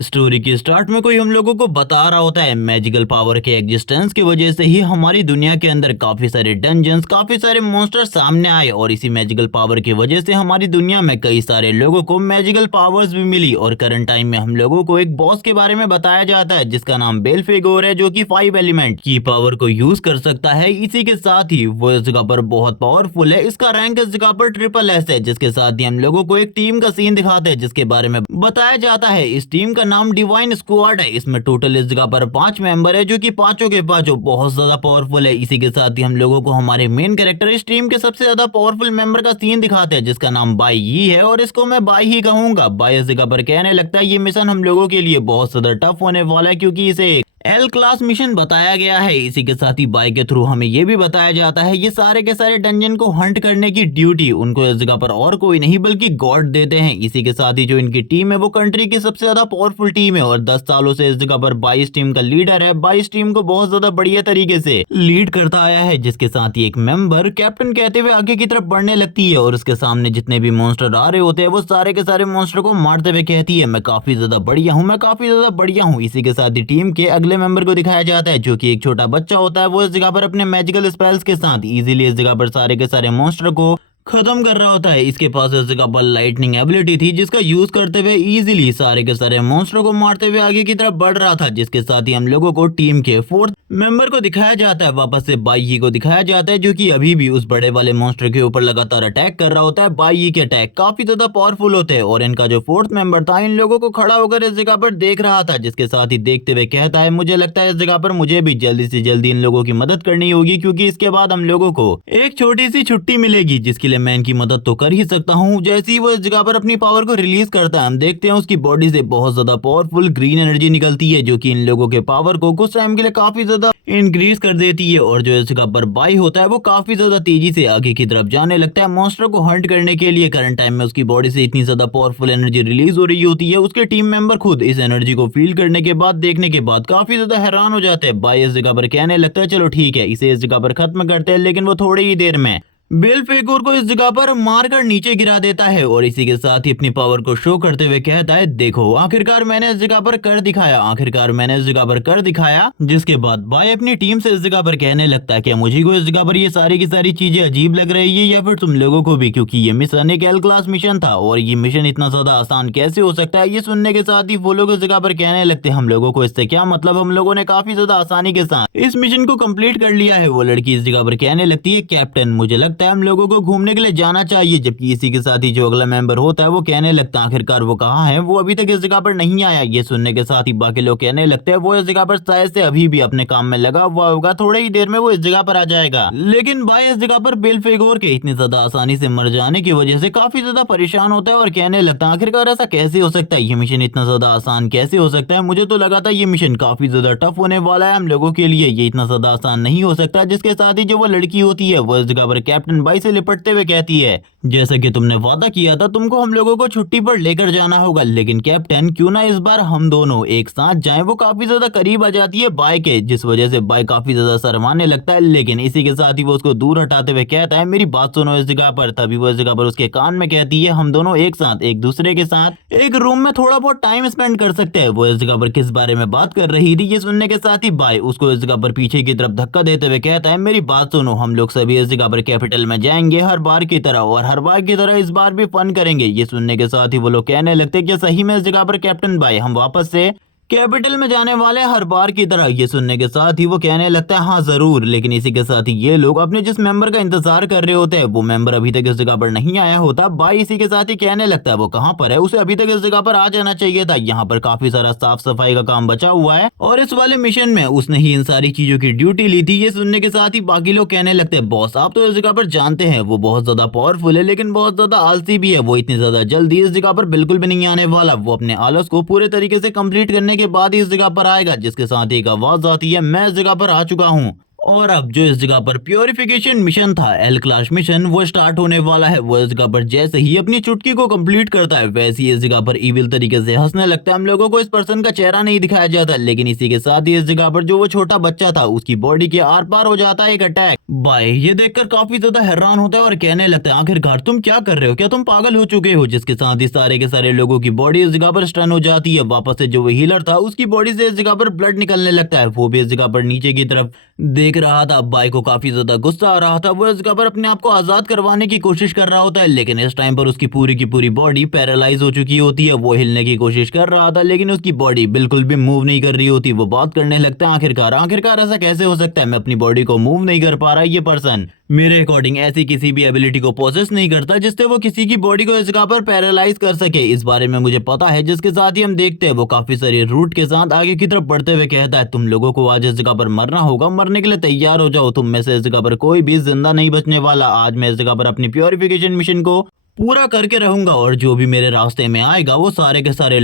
Story के start में कोई हम लोगों को बता रहा होता है मैजिकल पावर के एग्जिस्टेंस की वजह से ही हमारी दुनिया के अंदर काफी सारे डंजन्स काफी सारे मॉन्स्टर सामने आए और इसी मैजिकल पावर की वजह से हमारी दुनिया में कई सारे लोगों को मैजिकल पावर्स भी मिली। और करंट टाइम में हम लोगों को एक बॉस के बारे में बताया जाता है जिसका नाम बेल्फेगोर है, जो कि 5 एलिमेंट की पावर को यूज कर सकता है। इसी के साथ ही वो इस जगह पर बहुत पावरफुल है। इसका रैंक इस जगह पर ट्रिपल एस है, जिसके साथ ही हम लोगों को एक टीम का सीन दिखाते हैं जिसके बारे में बताया जाता है। इस टीम का नाम डिवाइन स्क्वाड है। इसमें टोटल इस जगह पर 5 मेंबर है, जो कि पांचों के पांचों बहुत ज्यादा पावरफुल है। इसी के साथ ही हम लोगों को हमारे मेन कैरेक्टर इस टीम के सबसे ज्यादा पावरफुल मेंबर का सीन दिखाते हैं जिसका नाम बाई ही है, और इसको मैं बाई ही कहूंगा। बाई इस जगह पर कहने लगता है ये मिशन हम लोगों के लिए बहुत ज्यादा टफ होने वाला है, क्योंकि इसे एल क्लास मिशन बताया गया है। इसी के साथ ही बाई के थ्रू हमें यह भी बताया जाता है ये सारे के सारे डंजन को हंट करने की ड्यूटी उनको इस जगह पर और कोई नहीं बल्कि गॉड देते हैं। इसी के साथ ही जो इनकी टीम है वो कंट्री की सबसे ज्यादा पावरफुल टीम है और 10 सालों से इस जगह पर 22 टीम का लीडर है। 22 टीम को बहुत ज्यादा बढ़िया तरीके से लीड करता आया है, जिसके साथ ही एक मेंबर कैप्टन कहते हुए आगे की तरफ बढ़ने लगती है और उसके सामने जितने भी मॉन्स्टर आ रहे होते हैं वो सारे के सारे मॉन्स्टर को मारते हुए कहती है मैं काफी ज्यादा बढ़िया हूँ, मैं काफी ज्यादा बढ़िया हूँ। इसी के साथ ही टीम के अगले मेंबर को दिखाया जाता है जो कि एक छोटा बच्चा होता है। वो इस जगह पर अपने मैजिकल स्पेल्स के साथ इजीली इस जगह पर सारे के सारे मॉन्स्टर को खत्म कर रहा होता है। इसके पास इस जगह पर लाइटनिंग एबिलिटी थी जिसका यूज करते हुए इजीली सारे के सारे मॉन्स्टर को मारते हुए आगे की तरफ बढ़ रहा था। जिसके साथ ही हम लोगों को टीम के 4th मेंबर को दिखाया जाता है, वापस से बाई ही को दिखाया जाता है, जो कि अभी भी उस बड़े वाले मॉन्स्टर के ऊपर लगातार अटैक कर रहा होता है। बाई ही के अटैक काफी ज्यादा पावरफुल होते हैं और इनका जो 4th मेंबर था इन लोगों को खड़ा होकर इस जगह पर देख रहा था, जिसके साथ ही देखते हुए कहता है मुझे लगता है इस जगह पर मुझे भी जल्दी से जल्दी इन लोगों की मदद करनी होगी, क्योंकि इसके बाद हम लोगों को एक छोटी सी छुट्टी मिलेगी जिसके लिए मैं इनकी मदद तो कर ही सकता हूँ। जैसे ही वो इस जगह पर अपनी पावर को रिलीज करता है हम देखते हैं उसकी बॉडी से बहुत ज्यादा पावरफुल ग्रीन एनर्जी निकलती है, जो कि इन लोगों के पावर को कुछ टाइम के लिए काफी ज्यादा इंक्रीज कर देती है। और जो इस जगह पर बाई होता है वो काफी ज्यादा तेजी से आगे की तरफ जाने लगता है मॉन्स्टर को हंट करने के लिए। करंट टाइम में उसकी बॉडी से इतनी ज्यादा पावरफुल एनर्जी रिलीज हो रही होती है, उसके टीम मेंबर खुद इस एनर्जी को फील करने के बाद देखने के बाद काफी ज्यादा हैरान हो जाते हैं। बाई इस जगह पर कहने लगता है चलो ठीक है इसे इस जगह पर खत्म करते हैं, लेकिन वो थोड़ी ही देर में बेल्फेगोर को इस जगह पर मारकर नीचे गिरा देता है और इसी के साथ ही अपनी पावर को शो करते हुए कहता है देखो आखिरकार मैंने इस जगह पर कर दिखाया, आखिरकार मैंने इस जगह पर कर दिखाया। जिसके बाद बाई अपनी टीम से इस जगह पर कहने लगता है कि मुझे को इस जगह पर ये सारी की सारी चीजें अजीब लग रही है या फिर तुम लोगों को भी, क्योंकि ये मिशन एक एल क्लास मिशन था और ये मिशन इतना ज्यादा आसान कैसे हो सकता है। ये सुनने के साथ ही वो लोग इस जगह पर कहने लगते हम लोगों को इससे क्या मतलब, हम लोगों ने काफी ज्यादा आसानी के साथ इस मिशन को कंप्लीट कर लिया है। वो लड़की इस जगह पर कहने लगती है कैप्टन मुझे लगता है हम लोगों को घूमने के लिए जाना चाहिए, जबकि इसी के साथ ही जो अगला मेंबर होता है वो कहने लगता है आखिरकार वो कहाँ है, वो अभी तक इस जगह पर नहीं आया। ये सुनने के साथ ही बाकी लोग कहने लगते हैं वो इस जगह पर शायद से अभी भी अपने काम में लगा हुआ होगा, थोड़ी ही देर में वो इस जगह पर आ जाएगा। लेकिन बाई इस जगह पर बेल्फेगोर के इतनी ज्यादा आसानी से मर जाने की वजह से काफी ज्यादा परेशान होता है और कहने लगता है आखिरकार ऐसा कैसे हो सकता है, ये मिशन इतना ज्यादा आसान कैसे हो सकता है, मुझे तो लगा था ये मिशन काफी ज्यादा टफ होने वाला है हम लोगों के लिए, ये इतना ज्यादा आसान नहीं हो सकता। जिसके साथ ही जो वो लड़की होती है वो इस जगह पर कैप्टन बाई से लिपटते हुए कहती है जैसा कि तुमने वादा किया था तुमको हम लोगों को छुट्टी पर लेकर जाना होगा, लेकिन कैप्टन क्यों ना इस बार हम दोनों एक साथ जाएं। वो काफी ज्यादा करीब आ जाती है बाई के, जिस वजह से बाई काफी ज्यादा शर्माने लगता है, लेकिन इसी के साथ ही वो उसको दूर हटाते हुए कहता है मेरी बात सुनो इस जगह पर। तभी वो इस जगह पर उसके कान में कहती है हम दोनों एक साथ एक दूसरे के साथ एक रूम में थोड़ा बहुत टाइम स्पेंड कर सकते हैं। वो इस जगह पर किस बारे में बात कर रही थी ये सुनने के साथ ही बाई उसको इस जगह पर पीछे की तरफ धक्का देते हुए कहता है मेरी बात सुनो, हम लोग सभी इस जगह पर कैपिटल में जाएंगे हर बार की तरह, और हर बार की तरह इस बार भी फन करेंगे। ये सुनने के साथ ही वो लोग कहने लगते कि सही में इस जगह पर कैप्टन बाई हम वापस से कैपिटल में जाने वाले हर बार की तरह। ये सुनने के साथ ही वो कहने लगता है हाँ जरूर, लेकिन इसी के साथ ही ये लोग अपने जिस मेंबर का इंतजार कर रहे होते हैं वो मेंबर अभी तक इस जगह पर नहीं आया होता। बाई इसी के साथ ही कहने लगता है वो कहाँ पर है, उसे अभी तक इस जगह पर आ जाना चाहिए था, यहाँ पर काफी सारा साफ सफाई का काम बचा हुआ है और इस वाले मिशन में उसने ही इन सारी चीजों की ड्यूटी ली थी। ये सुनने के साथ ही बाकी लोग कहने लगते हैं बॉस आप तो इस जगह पर जानते हैं वो बहुत ज्यादा पावरफुल है लेकिन बहुत ज्यादा आलसी भी है, वो इतनी ज्यादा जल्दी इस जगह पर बिल्कुल भी नहीं आने वाला, वो अपने आलस को पूरे तरीके से कंप्लीट करने के बाद ही इस जगह पर आएगा। जिसके साथ एक आवाज आती है मैं इस जगह पर आ चुका हूँ। और अब जो इस जगह पर प्योरिफिकेशन मिशन था एल क्लास मिशन वो स्टार्ट होने वाला है। वो इस जगह पर जैसे ही अपनी चुटकी को कंप्लीट करता है वैसे ही इस जगह पर इविल तरीके से हंसने लगता है। हम लोगों को इस पर्सन का चेहरा नहीं दिखाया जाता, लेकिन इसी के साथ ही इस जगह पर जो वो छोटा बच्चा था उसकी बॉडी के आर पार हो जाता है एक अटैक भाई ये देखकर काफी ज्यादा हैरान होता है और कहने लगता है आखिरकार तुम क्या कर रहे हो, क्या तुम पागल हो चुके हो। जिसके साथ ही सारे के सारे लोगों की बॉडी इस जगह पर स्टन हो जाती है। वापस से जो वो हीलर था उसकी बॉडी से इस जगह पर ब्लड निकलने लगता है। वो भी इस जगह पर नीचे की तरफ देख रहा था। भाई को काफी ज्यादा गुस्सा आ रहा था। वो इस जगह पर अपने आप को आजाद करवाने की कोशिश कर रहा होता है, लेकिन इस टाइम पर उसकी पूरी की पूरी बॉडी पैरालाइज हो चुकी होती है। वो हिलने की कोशिश कर रहा था लेकिन उसकी बॉडी बिल्कुल भी मूव नहीं कर रही होती। वो बात करने लगता है आखिरकार आखिरकार ऐसा कैसे हो सकता है, मैं अपनी बॉडी को मूव नहीं कर पा रहा। ये पर्सन मेरे अकॉर्डिंग ऐसी किसी भी एबिलिटी को पोसेस नहीं करता जिससे वो किसी की बॉडी को इस जगह पर पैरालाइज कर सके। इस बारे में मुझे पता है। जिसके साथ ही हम देखते हैं वो काफी सारी रूट के साथ आगे की तरफ बढ़ते हुए कहता है तुम लोगों को आज इस जगह पर मरना होगा, मरने के लिए तैयार हो जाओ। तुम में से इस जगह पर कोई भी जिंदा नहीं बचने वाला। आज मैं इस जगह पर अपनी प्योरिफिकेशन मिशन को पूरा करके रहूंगा और जो भी मेरे रास्ते में आएगा वो सारे के सारे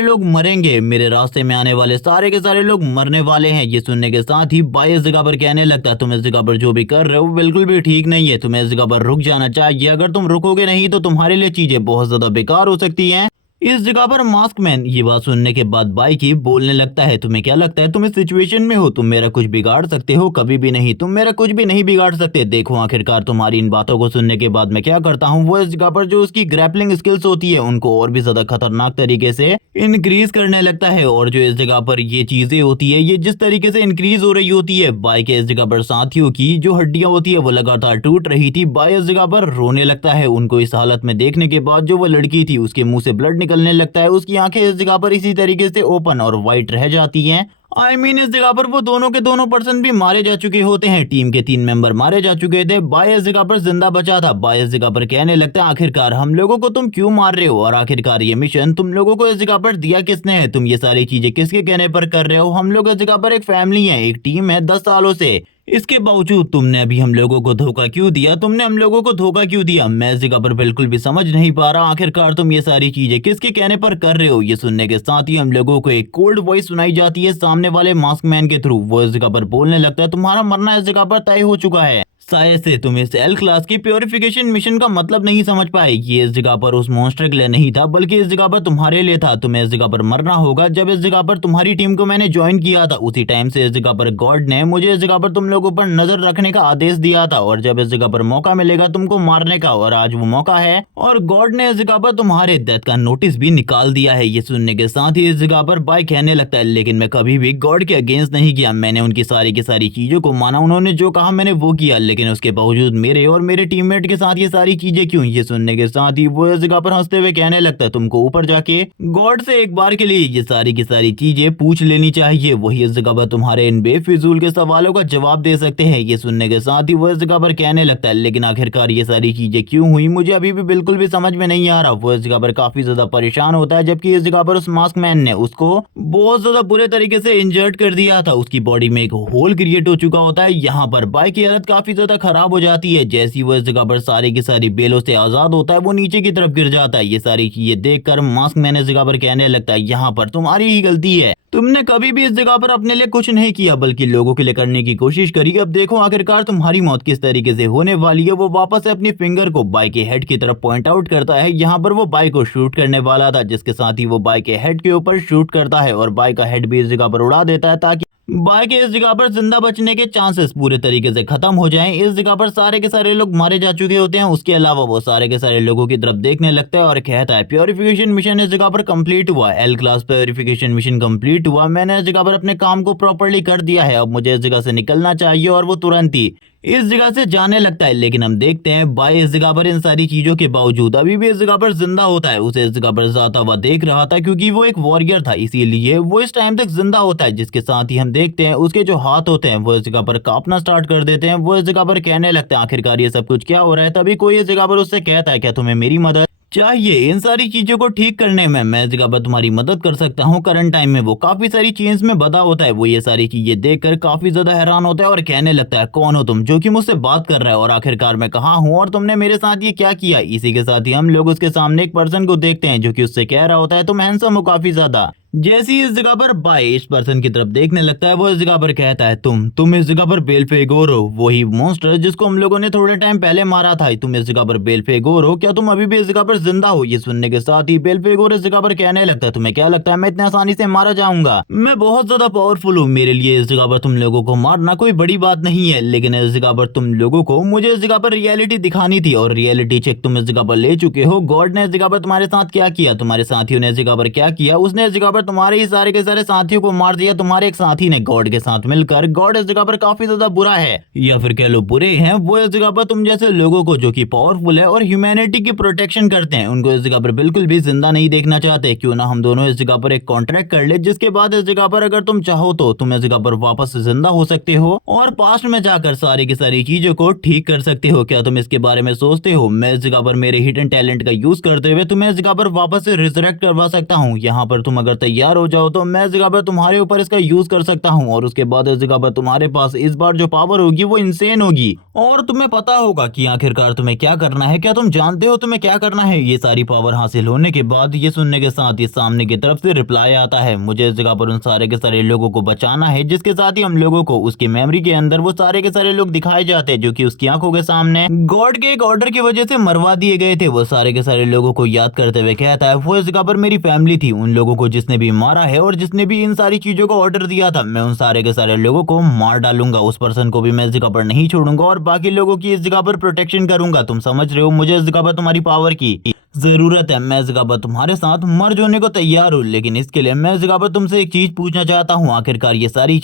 लोग मरेंगे। मेरे रास्ते में आने वाले सारे के सारे लोग मरने वाले हैं। ये सुनने के साथ ही भाई इस जगह पर कहने लगता है तुम इस जगह पर जो भी कर रहे हो बिल्कुल भी ठीक नहीं है। तुम्हें इस जगह पर रुक जाना चाहिए। अगर तुम रुकोगे नहीं तो तुम्हारे लिए चीजें बहुत ज्यादा बेकार हो सकती हैं। इस जगह पर मास्क मैन ये बात सुनने के बाद बाई की बोलने लगता है तुम्हें क्या लगता है तुम इस सिचुएशन में हो, तुम मेरा कुछ बिगाड़ सकते हो? कभी भी नहीं, तुम मेरा कुछ भी नहीं बिगाड़ सकते। देखो आखिरकार तुम्हारी इन बातों को सुनने के बाद मैं क्या करता हूँ। वो इस जगह पर जो उसकी ग्रैपलिंग स्किल्स होती है उनको और भी ज्यादा खतरनाक तरीके से इंक्रीज करने लगता है। और जो इस जगह पर ये चीजें होती है ये जिस तरीके से इंक्रीज हो रही होती है, बाई के इस जगह पर साथियों की जो हड्डियां होती है वो लगातार टूट रही थी। बाई इस जगह पर रोने लगता है। उनको इस हालत में देखने के बाद जो वो लड़की थी उसके मुंह से ब्लड निकलने लगता है। उसकी आंखें इस जगह पर इसी तरीके से ओपन और वाइट रह जाती हैं। इस जगह पर वो दोनों के दोनों पर्सन भी मारे जा चुके होते हैं। टीम के 3 मेंबर मारे जा चुके थे। बाय इस जगह पर जिंदा बचा था। बाय इस जगह पर कहने लगता है आखिरकार हम लोगों को तुम क्यों मार रहे हो और आखिरकार ये मिशन तुम लोगों को इस जगह पर दिया किसने है? तुम ये सारी चीजें किसके कहने पर कर रहे हो? हम लोग इस जगह पर एक फैमिली है, एक टीम है 10 सालों से। इसके बावजूद तुमने अभी हम लोगों को धोखा क्यों दिया? तुमने हम लोगों को धोखा क्यों दिया? मैं इस जगह पर बिल्कुल भी समझ नहीं पा रहा। आखिरकार तुम ये सारी चीजें किसके कहने पर कर रहे हो? ये सुनने के साथ ही हम लोगों को एक कोल्ड वॉइस सुनाई जाती है सामने वाले मास्क मैन के थ्रू। वो इस जगह पर बोलने लगता है तुम्हारा मरना इस जगह पर तय हो चुका है। शायद से तुम इस एल क्लास की प्योरिफिकेशन मिशन का मतलब नहीं समझ पाए। ये इस जगह पर उस मॉन्स्टर के लिए नहीं था बल्कि इस जगह पर तुम्हारे लिए था। तुम्हें इस जगह पर मरना होगा। जब इस जगह पर तुम्हारी टीम को मैंने ज्वाइन किया था उसी टाइम से इस जगह पर गॉड ने मुझे इस जगह पर तुम लोगों पर नजर रखने का आदेश दिया था और जब इस जगह पर मौका मिलेगा तुमको मारने का और आज वो मौका है और गॉड ने इस जगह पर तुम्हारे डेथ का नोटिस भी निकाल दिया है। ये सुनने के साथ ही इस जगह पर बाय कहने लगता है लेकिन मैं कभी भी गॉड के अगेंस्ट नहीं किया। मैंने उनकी सारी की सारी चीजों को माना। उन्होंने जो कहा मैंने वो किया, लेकिन उसके बावजूद मेरे और मेरे टीममेट के साथ ये सारी चीजें क्यों? ये सुनने के साथ ही वो इस जगह पर हंसते हुए कहने लगता है तुमको ऊपर जाके गॉड से एक बार के लिए ये सारी की सारी चीजें पूछ लेनी चाहिए। वही इस जगह पर तुम्हारे इन बेफिजूल के सवालों का जवाब दे सकते हैं। ये सुनने के साथ ही वो इस जगह पर कहने लगता है लेकिन आखिरकार ये सारी चीजें क्यों हुई मुझे अभी भी बिल्कुल भी समझ में नहीं आ रहा। वो इस जगह पर काफी ज्यादा परेशान होता है जबकि इस जगह पर उस मास्क मैन ने उसको बहुत ज्यादा बुरे तरीके से इंजर्ड कर दिया था। उसकी बॉडी में एक होल क्रिएट हो चुका होता है। यहाँ पर बाय की हालत काफी ज्यादा खराब हो जाती है। जैसी वो इस जगह पर सारी की सारी बेलों से आजाद होता है वो नीचे की तरफ गिर जाता है। ये सारी चीजें देखकर मास्क मैन इस जगह पर कहने लगता है यहाँ पर तुम्हारी ही गलती है। तुमने कभी भी इस जगह पर अपने लिए कुछ नहीं किया बल्कि लोगों के लिए करने की कोशिश करी। अब देखो आखिरकार तुम्हारी मौत किस तरीके से होने वाली है। वो वापस से अपनी फिंगर को बाय के हेड की तरफ पॉइंट आउट करता है। यहाँ पर वो बाय को शूट करने वाला था जिसके साथ ही वो बाय के हेड के ऊपर शूट करता है और बाय का हेड भी इस जगह पर उड़ा देता है ताकि बाय के इस जगह पर जिंदा बचने के चांसेस पूरे तरीके से खत्म हो जाएं। इस जगह पर सारे के सारे लोग मारे जा चुके होते हैं। उसके अलावा वो सारे के सारे लोगों की तरफ देखने लगता है और कहता है प्योरिफिकेशन मिशन इस जगह पर कंप्लीट हुआ। L class purification mission complete हुआ। मैंने इस जगह पर अपने काम को प्रॉपर्ली कर दिया है। अब मुझे इस जगह से निकलना चाहिए और वो तुरंत ही इस जगह से जाने लगता है। लेकिन हम देखते हैं बाय इस जगह पर इन सारी चीजों के बावजूद अभी भी इस जगह पर जिंदा होता है। उसे इस जगह पर जाता हुआ देख रहा था क्योंकि वो एक वॉरियर था, इसीलिए वो इस टाइम तक जिंदा होता है। जिसके साथ ही हम देखते हैं उसके जो हाथ होते हैं वो इस जगह पर कांपना स्टार्ट कर देते हैं। वो इस जगह पर कहने लगते हैं आखिरकार ये सब कुछ क्या हो रहा है। तभी कोई इस जगह पर उससे कहता है क्या तुम्हें मेरी मदद चाहिए इन सारी चीजों को ठीक करने में? मैं इस जगह पर तुम्हारी मदद कर सकता हूँ। करंट टाइम में वो काफी सारी चेंज में बधा होता है। वो ये सारी चीजें देखकर काफी ज्यादा हैरान होता है और कहने लगता है कौन हो तुम जो कि मुझसे बात कर रहा है और आखिरकार मैं कहाँ हूँ और तुमने मेरे साथ ये क्या किया? इसी के साथ ही हम लोग उसके सामने एक पर्सन को देखते हैं जो कि उससे कह रहा होता है तुम हैंडसम हो काफी ज्यादा। जैसे ही इस जगह पर बाई इस पर्सन की तरफ देखने लगता है, वो इस जगह पर कहता है तुम इस जगह पर बेल्फेगोर हो, वही मॉन्स्टर जिसको हम लोगों ने थोड़े टाइम पहले मारा था। तुम इस जगह पर बेल्फेगोर हो, क्या तुम अभी भी इस जगह पर जिंदा हो? ये सुनने के साथ ही बेल्फेगोर इस जगह पर कहने लगता है तुम्हें क्या लगता है मैं इतनी आसानी से मारा जाऊंगा? मैं बहुत ज्यादा पावरफुल हूँ, मेरे लिए इस जगह पर तुम लोगों को मारना कोई बड़ी बात नहीं है, लेकिन इस जगह पर तुम लोगों को मुझे इस जगह पर रियलिटी दिखानी थी और रियलिटी चेक तुम इस जगह पर ले चुके हो। गॉड ने इस जगह पर तुम्हारे साथ क्या किया, तुम्हारे साथियों ने इस जगह पर क्या किया? उसने इस जगह पर तुम्हारे ही सारे के सारे साथियों को मार दिया। तुम्हारे एक साथी ने गॉड के साथ मिलकर, गॉड इस जगह पर काफी ज्यादा बुरा है या फिर कह लो बुरे हैं, वो इस जगह पर तुम जैसे लोगों को जो कि पावरफुल है और ह्यूमैनिटी की प्रोटेक्शन करते हैं उनको इस जगह पर बिल्कुल भी जिंदा नहीं देखना चाहते। क्यों ना हम दोनों इस जगह पर एक कॉन्ट्रैक्ट कर ले, जिसके बाद इस जगह पर अगर तुम चाहो तो तुम इस जगह पर वापस से जिंदा हो सकते हो और पास्ट में जाकर सारी की सारी चीजों को ठीक कर सकते हो। क्या तुम इसके बारे में सोचते हो? मैं इस जगह पर मेरे हिडन टैलेंट का यूज करते हुए तुम्हें इस जगह पर वापस से रिजरेक्ट करवा सकता हूँ। यहाँ पर तुम अगर तैयार हो जाओ तो मैं इस जगह पर तुम्हारे ऊपर इसका यूज कर सकता हूँ और उसके बाद इस जगह पर तुम्हारे पास इस बार जो पावर होगी वो इंसेन होगी और तुम्हें पता होगा कि आखिरकार तुम्हें क्या करना है। क्या तुम जानते हो तुम्हें क्या करना है? ये सारी पावर हासिल होने के बाद ये सुनने के साथ ही सामने की तरफ से रिप्लाई आता है, मुझे इस जगह पर उन सारे के सारे लोगों को बचाना है, जिसके साथ ही हम लोगों को उसकी मेमोरी के अंदर वो सारे के सारे लोग दिखाए जाते हैं जो कि उसकी आंखों के सामने गॉड के एक ऑर्डर की वजह से मरवा दिए गए थे। वो सारे के सारे लोगों को याद करते हुए कहता है वो इस जगह पर मेरी फैमिली थी, उन लोगों को जिसने भी मारा है और जिसने भी इन सारी चीजों का ऑर्डर दिया था, मैं उन सारे के सारे लोगों को मार डालूंगा। उस पर्सन को भी मैं इस जगह पर नहीं छोड़ूंगा और बाकी लोगों की इस जगह पर प्रोटेक्शन करूंगा। तुम समझ रहे हो? मुझे इस जगह पर तुम्हारी पावर की जरूरत है। मैं इस जगह पर तुम्हारे साथ मर जाने को तैयार हूँ, लेकिन इसके लिए मैं इस जगह पर तुमसे एक चीज पूछना चाहता हूँ। आखिरकार ये सारी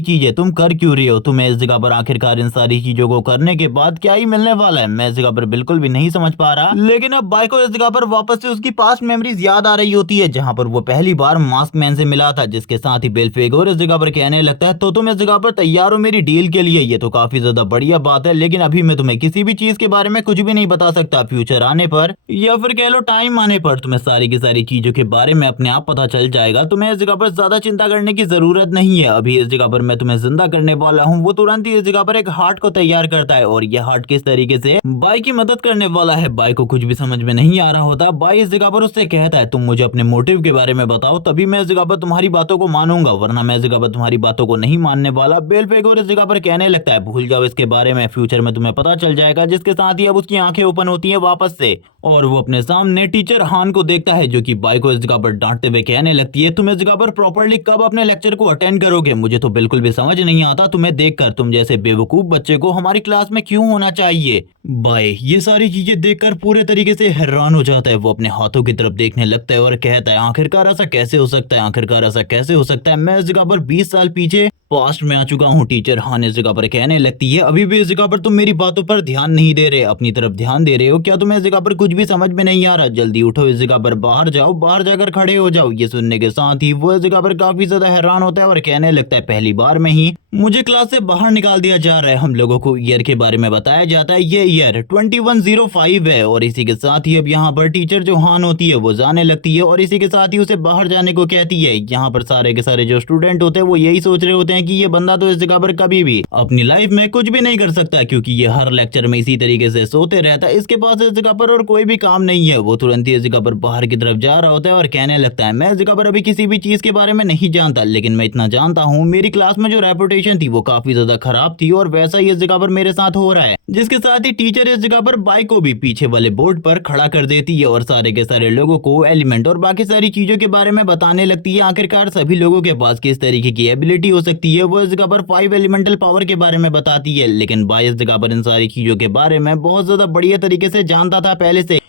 चीजें तुम कर क्यों रही हो? तुम्हें इस जगह पर आखिरकार इन सारी चीजों को करने के बाद क्या ही मिलने वाला है? मैं इस जगह पर बिल्कुल भी नहीं समझ पा रहा। लेकिन अब बाई को इस जगह पर वापस से उसकी पास्ट मेमोरीज याद आ रही होती है, जहाँ पर वो पहली बार मास्क मैन से मिला था, जिसके साथ ही बेल्फेगोर इस जगह पर कहने लगता है तो तुम इस जगह पर तैयार हो मेरी डील के लिए? ये तो काफी ज्यादा बढ़िया बात है, लेकिन अभी मैं तुम्हें किसी भी चीज के बारे में कुछ भी नहीं बता सकता। फ्यूचर आने पर या फिर कह लो टाइम आने पर तुम्हें सारी की सारी चीजों के बारे में अपने आप पता चल जाएगा। तुम्हें इस जगह पर ज्यादा चिंता करने की जरूरत नहीं है। अभी इस जगह पर मैं तुम्हें जिंदा करने वाला हूँ। वो तुरंत ही इस जगह पर एक हार्ट को तैयार करता है और यह हार्ट किस तरीके से बाई की मदद करने वाला है, बाई को कुछ भी समझ में नहीं आ रहा होता। बाई इस जगह पर उससे कहता है तुम मुझे अपने मोटिव के बारे में बताओ, तभी मैं इस जगह पर तुम्हारी बातों को मानूंगा, वरना मैं इस जगह पर तुम्हारी बातों को नहीं मानने वाला। बेल्फेगोर इस जगह पर कहने लगता है भूल जाओ इसके बारे में, फ्यूचर में तुम्हें पता चल जाएगा। जिसके साथ ही अब उसकी आंखें ओपन होती है वापस से और वो अपने सामने टीचर हान को देखता है, जो कि बाई को इस जगह पर डांटते हुए कहने लगती है तुम इस जगह पर प्रॉपर्ली कब अपने लेक्चर को अटेंड करोगे? मुझे तो बिल्कुल भी समझ नहीं आता तुम्हें देखकर, तुम जैसे बेवकूफ बच्चे को हमारी क्लास में क्यों होना चाहिए? बाई ये सारी चीजें देखकर पूरे तरीके से हैरान हो जाता है। वो अपने हाथों की तरफ देखने लगता है और कहता है आखिरकार ऐसा कैसे हो सकता है? आखिरकार ऐसा कैसे हो सकता है? मैं इस जगह पर 20 साल पीछे पास्ट में आ चुका हूँ। टीचर हान इस जगह पर कहने लगती है अभी भी इस जगह पर तुम मेरी बातों पर ध्यान नहीं दे रहे, अपनी तरफ ध्यान दे रहे हो। क्या तुम्हें इस जगह पर कुछ भी समझ में नहीं आ रहा? जल्दी उठो, इस जगह पर बाहर जाओ, बाहर जाकर खड़े हो जाओ। ये सुनने के साथ ही वो इस जगह पर काफी ज्यादा हैरान होता है और कहने लगता है पहली बार में ही मुझे क्लास से बाहर निकाल दिया जा रहा है। हम लोगों को ईयर के बारे में बताया जाता है, ये ईयर 2105 है और इसी के साथ ही अब यहाँ पर टीचर जो हान होती है वो जाने लगती है और इसी के साथ ही उसे बाहर जाने को कहती है। यहाँ पर सारे के सारे जो स्टूडेंट होते हैं वो यही सोच रहे होते हैं कि ये बंदा तो इस जगह पर कभी भी अपनी लाइफ में कुछ भी नहीं कर सकता, क्योंकि ये हर लेक्चर में इसी तरीके से सोते रहता है। इसके पास इस जगह पर और कोई भी काम नहीं है। वो तुरंत ही इस जगह पर बाहर की तरफ जा रहा होता है और कहने लगता है मैं इस जगह पर अभी किसी भी चीज के बारे में नहीं जानता, लेकिन मैं इतना जानता हूँ मेरी क्लास में जो रेपुटेशन थी वो काफी ज्यादा खराब थी और वैसा ही इस जगह पर मेरे साथ हो रहा है। जिसके साथ ही टीचर इस जगह पर बाई को भी पीछे वाले बोर्ड पर खड़ा कर देती है और सारे के सारे लोगों को एलिमेंट और बाकी सारी चीजों के बारे में बताने लगती है। आखिरकार सभी लोगों के पास किस तरीके की एबिलिटी हो सकती है। वो इस जगह पर 5 एलिमेंटल पावर के बारे में बताती है, लेकिन बाई इस जगह पर इन सारी चीजों के बारे में बहुत ज्यादा बढ़िया तरीके से जानता था पहले से,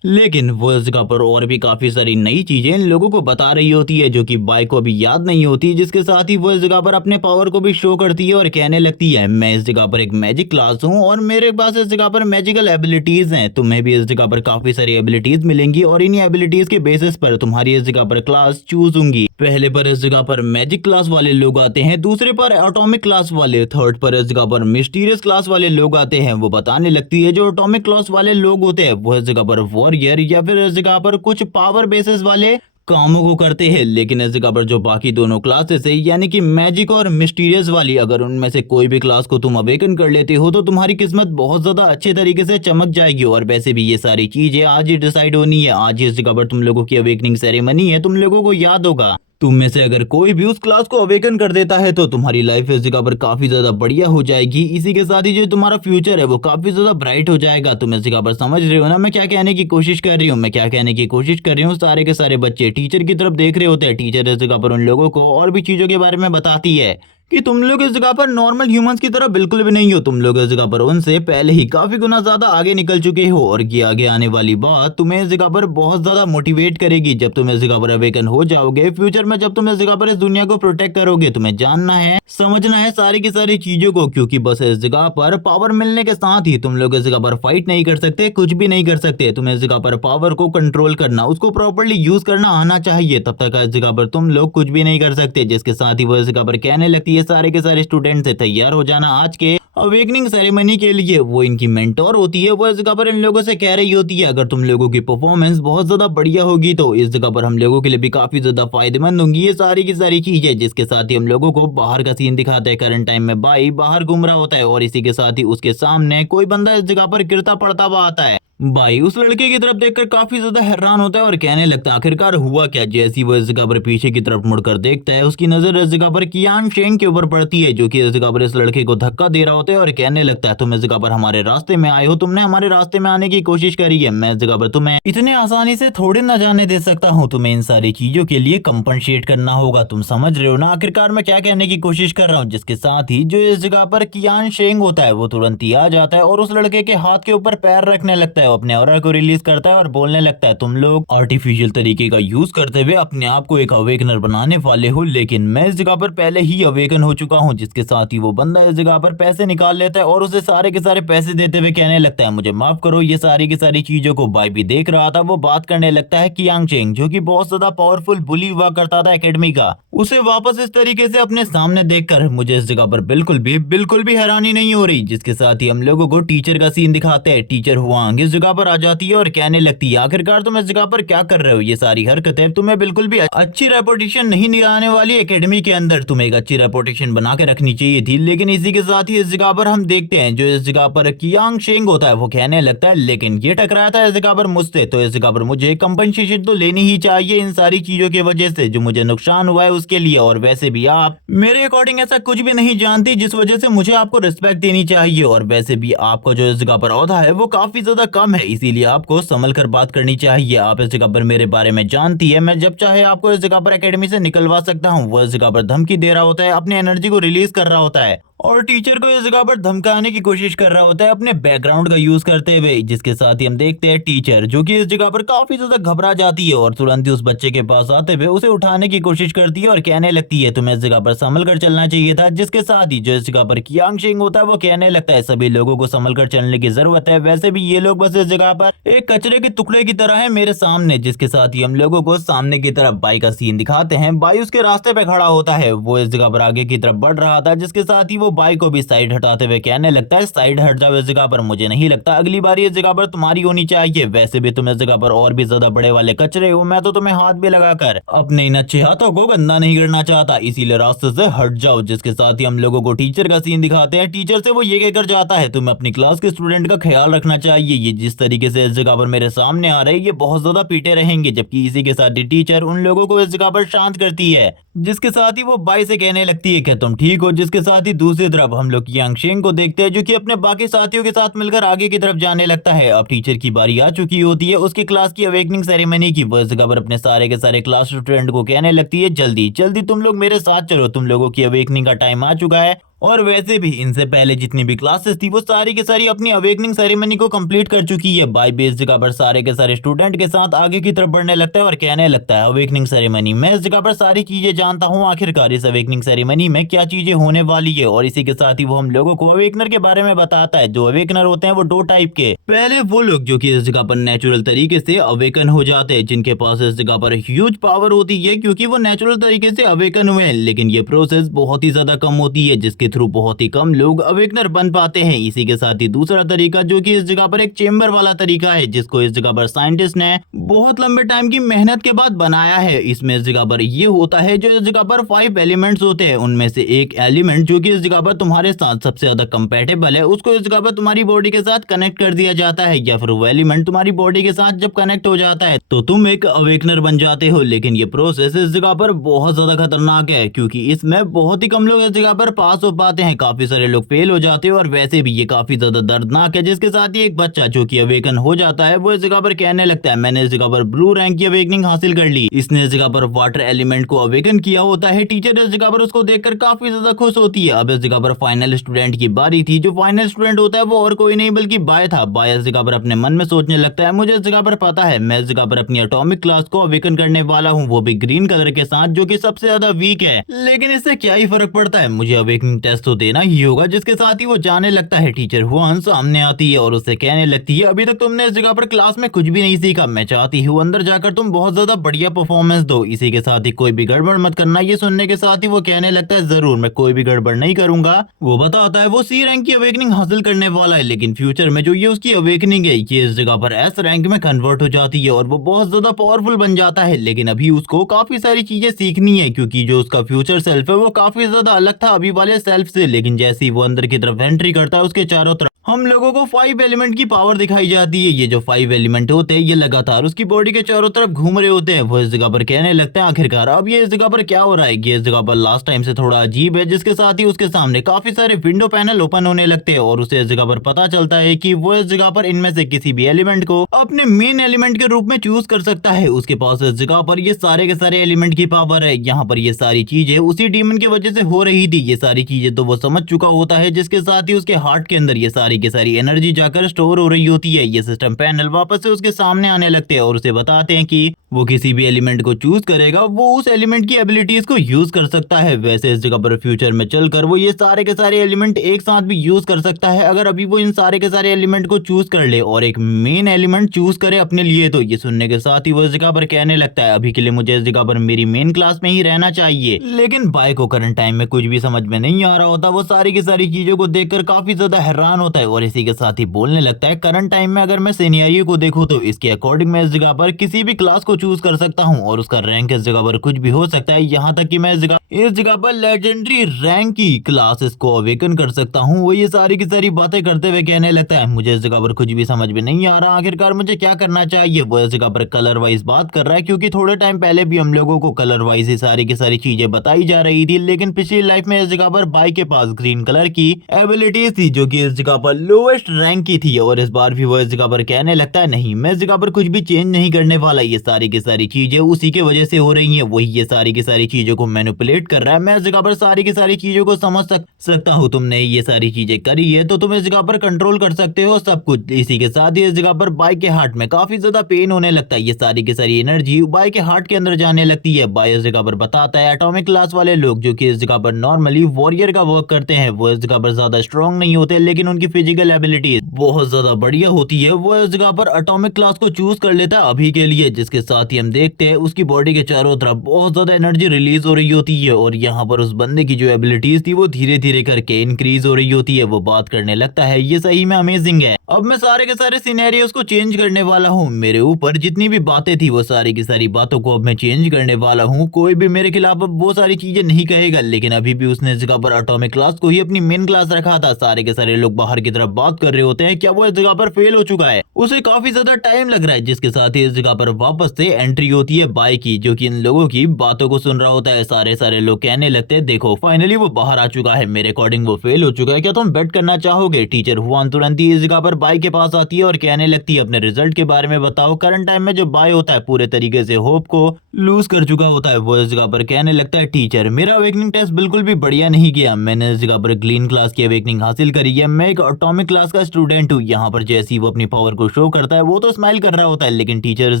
लेकिन वो इस जगह पर और भी काफी सारी नई चीजें इन लोगों को बता रही होती है, जो कि बाई को अभी याद नहीं होती। जिसके साथ ही वो इस जगह पर अपने पावर को भी शो करती है और कहने लगती है मैं इस जगह पर एक मैजिक क्लास हूँ और मेरे पास इस जगह पर मैजिकल एबिलिटीज हैं। तुम्हें भी इस जगह पर काफी सारी एबिलिटीज मिलेंगी और इन्हीं एबिलिटीज के बेसिस पर तुम्हारी इस जगह पर क्लास चूज होंगी। पहले पर इस जगह पर मैजिक क्लास वाले लोग आते हैं, दूसरे पर एटॉमिक क्लास वाले, थर्ड पर इस जगह पर मिस्टीरियस क्लास वाले लोग आते हैं। वो बताने लगती है जो एटॉमिक क्लास वाले लोग होते हैं वो इस जगह पर वॉरियर या फिर इस जगह पर कुछ पावर बेसिस वाले कामों को करते हैं, लेकिन इस जगह पर जो बाकी दोनों क्लासेस है यानी कि मैजिक और मिस्टीरियस वाली, अगर उनमें से कोई भी क्लास को तुम अवेकन कर लेते हो तो तुम्हारी किस्मत बहुत ज्यादा अच्छे तरीके से चमक जाएगी। और वैसे भी ये सारी चीजें आज ही डिसाइड होनी है। आज ही इस जगह पर तुम लोगों की अवेकनिंग सेरेमनी है। तुम लोगों को याद होगा, तुम में से अगर कोई भी उस क्लास को अवेकन कर देता है तो तुम्हारी लाइफ इस जगह पर काफी ज्यादा बढ़िया हो जाएगी। इसी के साथ ही जो तुम्हारा फ्यूचर है वो काफी ज्यादा ब्राइट हो जाएगा। तुम इस जगह पर समझ रहे हो ना मैं क्या कहने की कोशिश कर रही हूँ? मैं क्या कहने की कोशिश कर रही हूँ, सारे के सारे बच्चे टीचर की तरफ देख रहे होते हैं। टीचर इस जगह पर उन लोगों को और भी चीजों के बारे में बताती है कि तुम लोग इस जगह पर नॉर्मल ह्यूमंस की तरह बिल्कुल भी नहीं हो। तुम लोग इस जगह पर उनसे पहले ही काफी गुना ज्यादा आगे निकल चुके हो। और ये आगे आने वाली बात तुम्हें इस जगह पर बहुत ज्यादा मोटिवेट करेगी। जब तुम इस जगह पर अवेकन हो जाओगे फ्यूचर में, जब तुम इस जगह पर इस दुनिया को प्रोटेक्ट करोगे, तुम्हें जानना है, समझना है सारी की सारी चीजों को। क्योंकि बस इस जगह पर पावर मिलने के साथ ही तुम लोग इस जगह पर फाइट नहीं कर सकते, कुछ भी नहीं कर सकते। तुम्हें इस जगह पर पावर को कंट्रोल करना, उसको प्रॉपर्ली यूज करना आना चाहिए। तब तक इस जगह पर तुम लोग कुछ भी नहीं कर सकते। जिसके साथ ही वो इस जगह पर कहने लगती है सारे के सारे स्टूडेंट से तैयार हो जाना आज के अवेकनिंग सेरेमनी के लिए। वो इनकी मेंटोर होती है। वो इस जगह पर इन लोगों से कह रही होती है अगर तुम लोगों की परफॉर्मेंस बहुत ज्यादा बढ़िया होगी तो इस जगह पर हम लोगों के लिए भी काफी ज्यादा फायदेमंद होंगी ये सारी की सारी चीजें। जिसके साथ ही हम लोगों को बाहर का सीन दिखाते हैं। करंट टाइम में बाई बाहर घूम रहा होता है और इसी के साथ ही उसके सामने कोई बंदा इस जगह पर गिरता पड़ता हुआ आता है। भाई उस लड़के की तरफ देखकर काफी ज्यादा हैरान होता है और कहने लगता है आखिरकार हुआ क्या। जैसी वो इस जगह पर पीछे की तरफ मुड़कर देखता है, उसकी नजर इस जगह पर कियान शेंग के ऊपर पड़ती है, जो कि इस जगह पर इस लड़के को धक्का दे रहा होता है और कहने लगता है तुम इस जगह पर हमारे रास्ते में आए हो, तुमने हमारे रास्ते में आने की कोशिश करी है। मैं इस जगह पर तुम्हें इतने आसानी से थोड़े न जाने दे सकता हूँ। तुम्हें इन सारी चीजों के लिए कंपनसेट करना होगा। तुम समझ रहे हो ना आखिरकार मैं क्या कहने की कोशिश कर रहा हूँ। जिसके साथ ही जो इस जगह पर कियान शेंग होता है वो तुरंत ही आ जाता है और उस लड़के के हाथ के ऊपर पैर रखने लगता है, अपने ऑरा को रिलीज करता है और बोलने लगता है तुम लोग आर्टिफिशियल तरीके का यूज करते हुए अपने आप को एक अवेकनर बनाने वाले हो, लेकिन मैं इस जगह पर पहले ही अवेकन हो चुका हूँ। जिसके साथ ही वो बंदा इस जगह पर पैसे निकाल लेता है और उसे सारे के सारे पैसे देते हुए कहने लगता है मुझे माफ करो। ये सारी की सारी चीजों को बाई भी देख रहा था। वो बात करने लगता है कियांग चेंग, जो कि बहुत ज्यादा पावरफुल बुली हुआ करता था एकेडमी का, उसे वापस इस तरीके से अपने सामने देखकर मुझे इस जगह पर बिल्कुल भी हैरानी नहीं हो रही। जिसके साथ ही हम लोगों को टीचर का सीन दिखाते हैं। टीचर हुआंग इस जगह पर आ जाती है और कहने लगती है आखिरकार तुम इस जगह पर क्या कर रहे हो? ये सारी हरकतें तुम्हें बिल्कुल भी अच्छी रेपुटेशन नहीं दिलाने वाली। एकेडमी के अंदर तुम्हें एक अच्छी रेपुटेशन बना के रखनी चाहिए थी। लेकिन इसी के साथ ही इस जगह पर हम देखते हैं जो इस जगह पर कियांग शेंग होता है वो कहने लगता है लेकिन ये टकराया था इस जगह पर मुझसे, तो इस जगह पर मुझे कंपनसेशन तो लेनी ही चाहिए इन सारी चीजों की वजह से जो मुझे नुकसान हुआ है उसके लिए। और वैसे भी आप मेरे अकॉर्डिंग ऐसा कुछ भी नहीं जानती जिस वजह से मुझे आपको रिस्पेक्ट देनी चाहिए। और वैसे भी आपका जो इस जगह पर औहदा है वो काफी ज्यादा कम है, इसीलिए आपको संभल कर बात करनी चाहिए। आप इस जगह पर मेरे बारे में जानती है, मैं जब चाहे आपको इस जगह पर एकेडमी से निकलवा सकता हूँ। वो इस जगह पर धमकी दे रहा होता है, अपनी एनर्जी को रिलीज कर रहा होता है और टीचर को इस जगह पर धमकाने की कोशिश कर रहा होता है अपने बैकग्राउंड का यूज करते हुए। जिसके साथ ही हम देखते हैं टीचर जो कि इस जगह पर काफी ज्यादा घबरा जाती है और तुरंत ही उस बच्चे के पास आते हुए उसे उठाने की कोशिश करती है और कहने लगती है तुम्हें इस जगह पर संभल कर चलना चाहिए था। जिसके साथ ही जो इस जगह पर कियांग शेंग होता है वो कहने लगता है सभी लोगों को संभल कर चलने की जरूरत है, वैसे भी ये लोग बस इस जगह पर एक कचरे के टुकड़े की तरह है मेरे सामने। जिसके साथ ही हम लोगों को सामने की तरफ बाई का सीन दिखाते हैं। बाई उसके रास्ते पे खड़ा होता है, वो इस जगह पर आगे की तरफ बढ़ रहा था। जिसके साथ ही वो बाई को भी साइड हटाते हुए कहने लगता है साइड हट जाओ इस जगह पर, मुझे नहीं लगता अगली बार इस जगह पर तुम्हारी होनी चाहिए। वैसे भी तुम इस जगह पर और भी ज्यादा बड़े वाले कचरे हो, मैं तो तुम्हें हाथ भी लगाकर अपने इन अच्छे हाथों को गंदा नहीं करना चाहता, इसीलिए रास्ते से हट जाओ। जिसके साथ ही हम लोगों को टीचर का सीन दिखाते हैं। टीचर से वो ये कहकर जाता है तुम्हें अपनी क्लास के स्टूडेंट का ख्याल रखना चाहिए, ये जिस तरीके से इस जगह पर मेरे सामने आ रहे हैं ये बहुत ज्यादा पीटे रहेंगे। जबकि इसी के साथ ही टीचर उन लोगों को इस जगह पर शांत करती है। जिसके साथ ही वो बाई से कहने लगती है क्या तुम ठीक हो? जिसके साथ ही दूसरी तरफ हम लोग कियांग शेंग को देखते हैं जो कि अपने बाकी साथियों के साथ मिलकर आगे की तरफ जाने लगता है। अब टीचर की बारी आ चुकी होती है उसकी क्लास की अवेकनिंग सेरेमनी की। वो इस जगह पर अपने सारे के सारे क्लास स्टूडेंट को कहने लगती है जल्दी जल्दी तुम लोग मेरे साथ चलो, तुम लोगों की अवेकनिंग का टाइम आ चुका है। और वैसे भी इनसे पहले जितनी भी क्लासेस थी वो सारी के सारी अपनी अवेकनिंग सेरेमनी को कंप्लीट कर चुकी है। बाई भी इस जगह पर सारे के सारे स्टूडेंट के साथ आगे की तरफ बढ़ने लगता है और कहने लगता है अवेकनिंग सेरेमनी, मैं इस जगह पर सारी चीजें जानता हूँ, आखिरकार इस अवेकनिंग सेरेमनी में क्या चीजें होने वाली है। और इसी के साथ ही वो हम लोगों को अवेकनर के बारे में बताता है। जो अवेकनर होते हैं वो दो टाइप के, पहले वो लोग जो कि इस जगह पर नेचुरल तरीके से अवेकन हो जाते हैं, जिनके पास इस जगह पर ह्यूज पावर होती है क्योंकि वो नेचुरल तरीके से अवेकन हुए हैं, लेकिन ये प्रोसेस बहुत ही ज्यादा कम होती है जिसके थ्रू बहुत ही कम लोग अवेकनर बन पाते हैं। इसी के साथ ही दूसरा तरीका जो कि इस जगह पर एक चेम्बर वाला तरीका है, जिसको इस जगह पर साइंटिस्ट ने बहुत लंबे टाइम की मेहनत के बाद बनाया है। इसमें इस जगह पर ये होता है जो इस जगह पर 5 एलिमेंट्स होते हैं, उनमें से एक एलिमेंट जो कि इस जगह पर तुम्हारे साथ सबसे ज्यादा कंपेटेबल है उसको इस जगह पर तुम्हारी बॉडी के साथ कनेक्ट कर दिया जाता है, या फिर वो एलिमेंट तुम्हारी बॉडी के साथ जब कनेक्ट हो जाता है तो तुम एक अवेकनर बन जाते हो। लेकिन ये प्रोसेस इस जगह पर बहुत ज्यादा खतरनाक है, क्योंकि इसमें बहुत ही कम लोग इस जगह पर पास हो पाते हैं, काफी सारे लोग फेल हो जाते हैं। और वैसे भी ये काफी ज्यादा दर्दनाक है, जिसके साथ ही एक बच्चा जो कि अवेकन हो जाता है वो इस जगह पर कहने लगता है मैंने इस जगह पर ब्लू रैंक की अवेकनिंग हासिल कर ली। इसने इस जगह पर वाटर एलिमेंट को अवेकन किया होता है। टीचर इस जगह पर उसको देखकर काफी ज्यादा खुश होती है। अब इस जगह पर फाइनल स्टूडेंट की बारी थी। जो फाइनल स्टूडेंट होता है वो और कोई नहीं बल्कि बाय था। बाय इस जगह पर अपने मन में सोचने लगता है मुझे इस जगह पर पता है मैं इस जगह पर अपनी एटॉमिक क्लास को अवेकन करने वाला हूँ, वो भी ग्रीन कलर के साथ जो कि सबसे ज्यादा वीक है। लेकिन इससे क्या ही फर्क पड़ता है, मुझे अवेकनिंग टेस्ट तो देना ही होगा। जिसके साथ ही वो जाने लगता है। टीचर हुआन सामने आती है और उससे कहने लगती है अभी तक तुमने इस जगह पर क्लास में कुछ भी नहीं सीखा, मैं चाहती हूँ अंदर जाकर तुम बहुत ज्यादा बढ़िया परफॉर्मेंस दो। इसी के साथ ही कोई भी गड़बड़ मत करना। ये सुनने के साथ ही वो कहने लगता है जरूर, मैं कोई भी गड़बड़ नहीं करूंगा। वो बताता है वो सी रैंक की अवेकनिंग हासिल करने वाला है, लेकिन फ्यूचर में जो ये उसकी अवेकनिंग है ये इस जगह पर एस रैंक में कन्वर्ट हो जाती है और वो बहुत ज्यादा पावरफुल बन जाता है। लेकिन अभी उसको काफी सारी चीजें सीखनी है, क्योंकि जो उसका फ्यूचर सेल्फ है वो काफी ज्यादा अलग था अभी वाले सेल्फ से। लेकिन जैसे ही वो अंदर की तरफ एंट्री करता है उसके चारों तरफ हम लोगों को 5 एलिमेंट की पावर दिखाई जाती है। ये जो 5 एलिमेंट होते हैं ये लगातार उसकी बॉडी के चारों तरफ घूम रहे होते हैं। वो इस जगह पर कहने लगता है आखिरकार अब ये इस जगह पर क्या हो रहा है। ये इस जगह पर लास्ट टाइम से थोड़ा अजीब है। जिसके साथ ही उसके सामने काफी सारे विंडो पैनल ओपन होने लगते हैं और उसे इस जगह पर पता चलता है कि वो इस जगह पर इनमें से किसी भी एलिमेंट को अपने मेन एलिमेंट के रूप में चूज कर सकता है। उसके पास इस जगह पर ये सारे के सारे एलिमेंट की पावर है। यहाँ पर ये सारी चीजें उसी डीमन की वजह से हो रही थी। ये सारी चीजें तो वो समझ चुका होता है। जिसके साथ ही उसके हार्ट के अंदर ये सारी की सारी एनर्जी जाकर स्टोर हो रही होती है। ये सिस्टम पैनल वापस से उसके सामने आने लगते हैं और उसे बताते हैं कि वो किसी भी एलिमेंट को चूज करेगा वो उस एलिमेंट की एबिलिटीज को यूज कर सकता है। वैसे इस जगह पर फ्यूचर में चलकर वो ये सारे के सारे एलिमेंट एक साथ भी यूज कर सकता है। अगर अभी वो इन सारे के सारे एलिमेंट को चूज कर ले और एक मेन एलिमेंट चूज करे अपने लिए, तो ये सुनने के साथ ही वो इस जगह पर कहने लगता है अभी के लिए मुझे इस जगह पर मेरी मेन क्लास में ही रहना चाहिए। लेकिन बाय को करंट टाइम में कुछ भी समझ में नहीं आ रहा होता। वो सारी की सारी चीजों को देखकर काफी ज्यादा हैरान होता है और इसी के साथ ही बोलने लगता है करंट टाइम में अगर मैं सिनेरियो को देखूं तो इसके अकॉर्डिंग मैं इस जगह पर किसी भी क्लास को चूज कर सकता हूं और उसका रैंक इस जगह पर कुछ भी हो सकता है। यहाँ तक कि मैं इस जगह पर लेजेंडरी रैंक की क्लासेस को अवेकन कर सकता हूँ। वो ये सारी की सारी बातें करते हुए कहने लगता है मुझे इस जगह पर कुछ भी समझ में नहीं आ रहा, आखिरकार मुझे क्या करना चाहिए। वो इस जगह पर कलर वाइज बात कर रहा है, क्योंकि थोड़े टाइम पहले भी हम लोगों को कलर वाइज ही सारी की सारी चीजें बताई जा रही थी। लेकिन पिछली लाइफ में इस जगह पर बाई के पास ग्रीन कलर की एबिलिटीज थी जो कि इस जगह पर लोएस्ट रैंक की थी। और इस बार भी वो इस जगह पर कहने लगता है नहीं, मैं इस जगह पर कुछ भी चेंज नहीं करने वाला। ये सारी की सारी चीजें उसी के वजह से हो रही हैं, वही ये सारी की सारी चीजों को मैनिपुलेट कर रहा है। मैं इस जगह पर सारी की सारी चीजों को समझ सकता हूँ। तुमने ये सारी चीजें करी है तो तुम इस जगह पर कंट्रोल कर सकते हो सब कुछ। इसी के साथ ही इस जगह पर बाई के हार्ट में काफी ज्यादा पेन होने लगता है। ये सारी की सारी एनर्जी बाई के हार्ट के अंदर जाने लगती है। बाई इस जगह पर बताता है एटॉमिक क्लास वाले लोग जो कि इस जगह पर नॉर्मली वॉरियर का वर्क करते हैं, वो इस जगह पर ज्यादा स्ट्रॉन्ग नहीं होते, लेकिन उनकी फिजिकल एबिलिटी बहुत ज्यादा बढ़िया होती है। वो इस जगह पर एटॉमिक क्लास को चूज कर लेता है अभी के लिए। जिसके साथ ही हम देखते हैं उसकी बॉडी के चारों तरफ बहुत ज्यादा एनर्जी रिलीज हो रही होती है और यहाँ पर उस बंदे की जो एबिलिटीज थी वो धीरे धीरे करके इंक्रीज हो रही होती है। वो बात करने लगता है ये सही में अमेजिंग है, अब मैं सारे के सारे सिनेरियोस को चेंज करने वाला हूँ। मेरे ऊपर जितनी भी बातें थी वो सारी की सारी बातों को अब मैं चेंज करने वाला हूँ। कोई भी मेरे खिलाफ अब वो सारी चीजें नहीं कहेगा। लेकिन अभी भी उसने इस जगह पर एटॉमिक क्लास को ही अपनी मेन क्लास रखा था। सारे के सारे लोग बाहर की तरफ बात कर रहे होते हैं क्या वो इस जगह पर फेल हो चुका है, उसे काफी ज्यादा टाइम लग रहा है। जिसके साथ ही इस जगह पर वापस से एंट्री होती है बाई की, जो कि इन लोगों की बातों को सुन रहा होता है। सारे लोग कहने लगते हैं देखो फाइनली वो बाहर आ चुका है, मेरे अकॉर्डिंग वो फेल हो चुका है, क्या तुम बेट करना चाहोगे। टीचर हुआन तुरंत ही इस जगह पर बाई के पास आती है और कहने लगती है अपने रिजल्ट के बारे में बताओ। करंट टाइम में जो बाय होता है पूरे तरीके से होप को लूज कर चुका होता है। वो इस जगह पर कहने लगता है टीचर मेरा अवेकनिंग टेस्ट बिल्कुल भी बढ़िया नहीं गया, मैंने इस जगह पर ग्रीन क्लास की अवेकनिंग हासिल करी है, मैं एक एटॉमिक क्लास का स्टूडेंट हूँ। यहाँ पर जैसे ही वो अपनी पावर को शो करता है वो तो स्माइल कर रहा होता है, लेकिन टीचर इस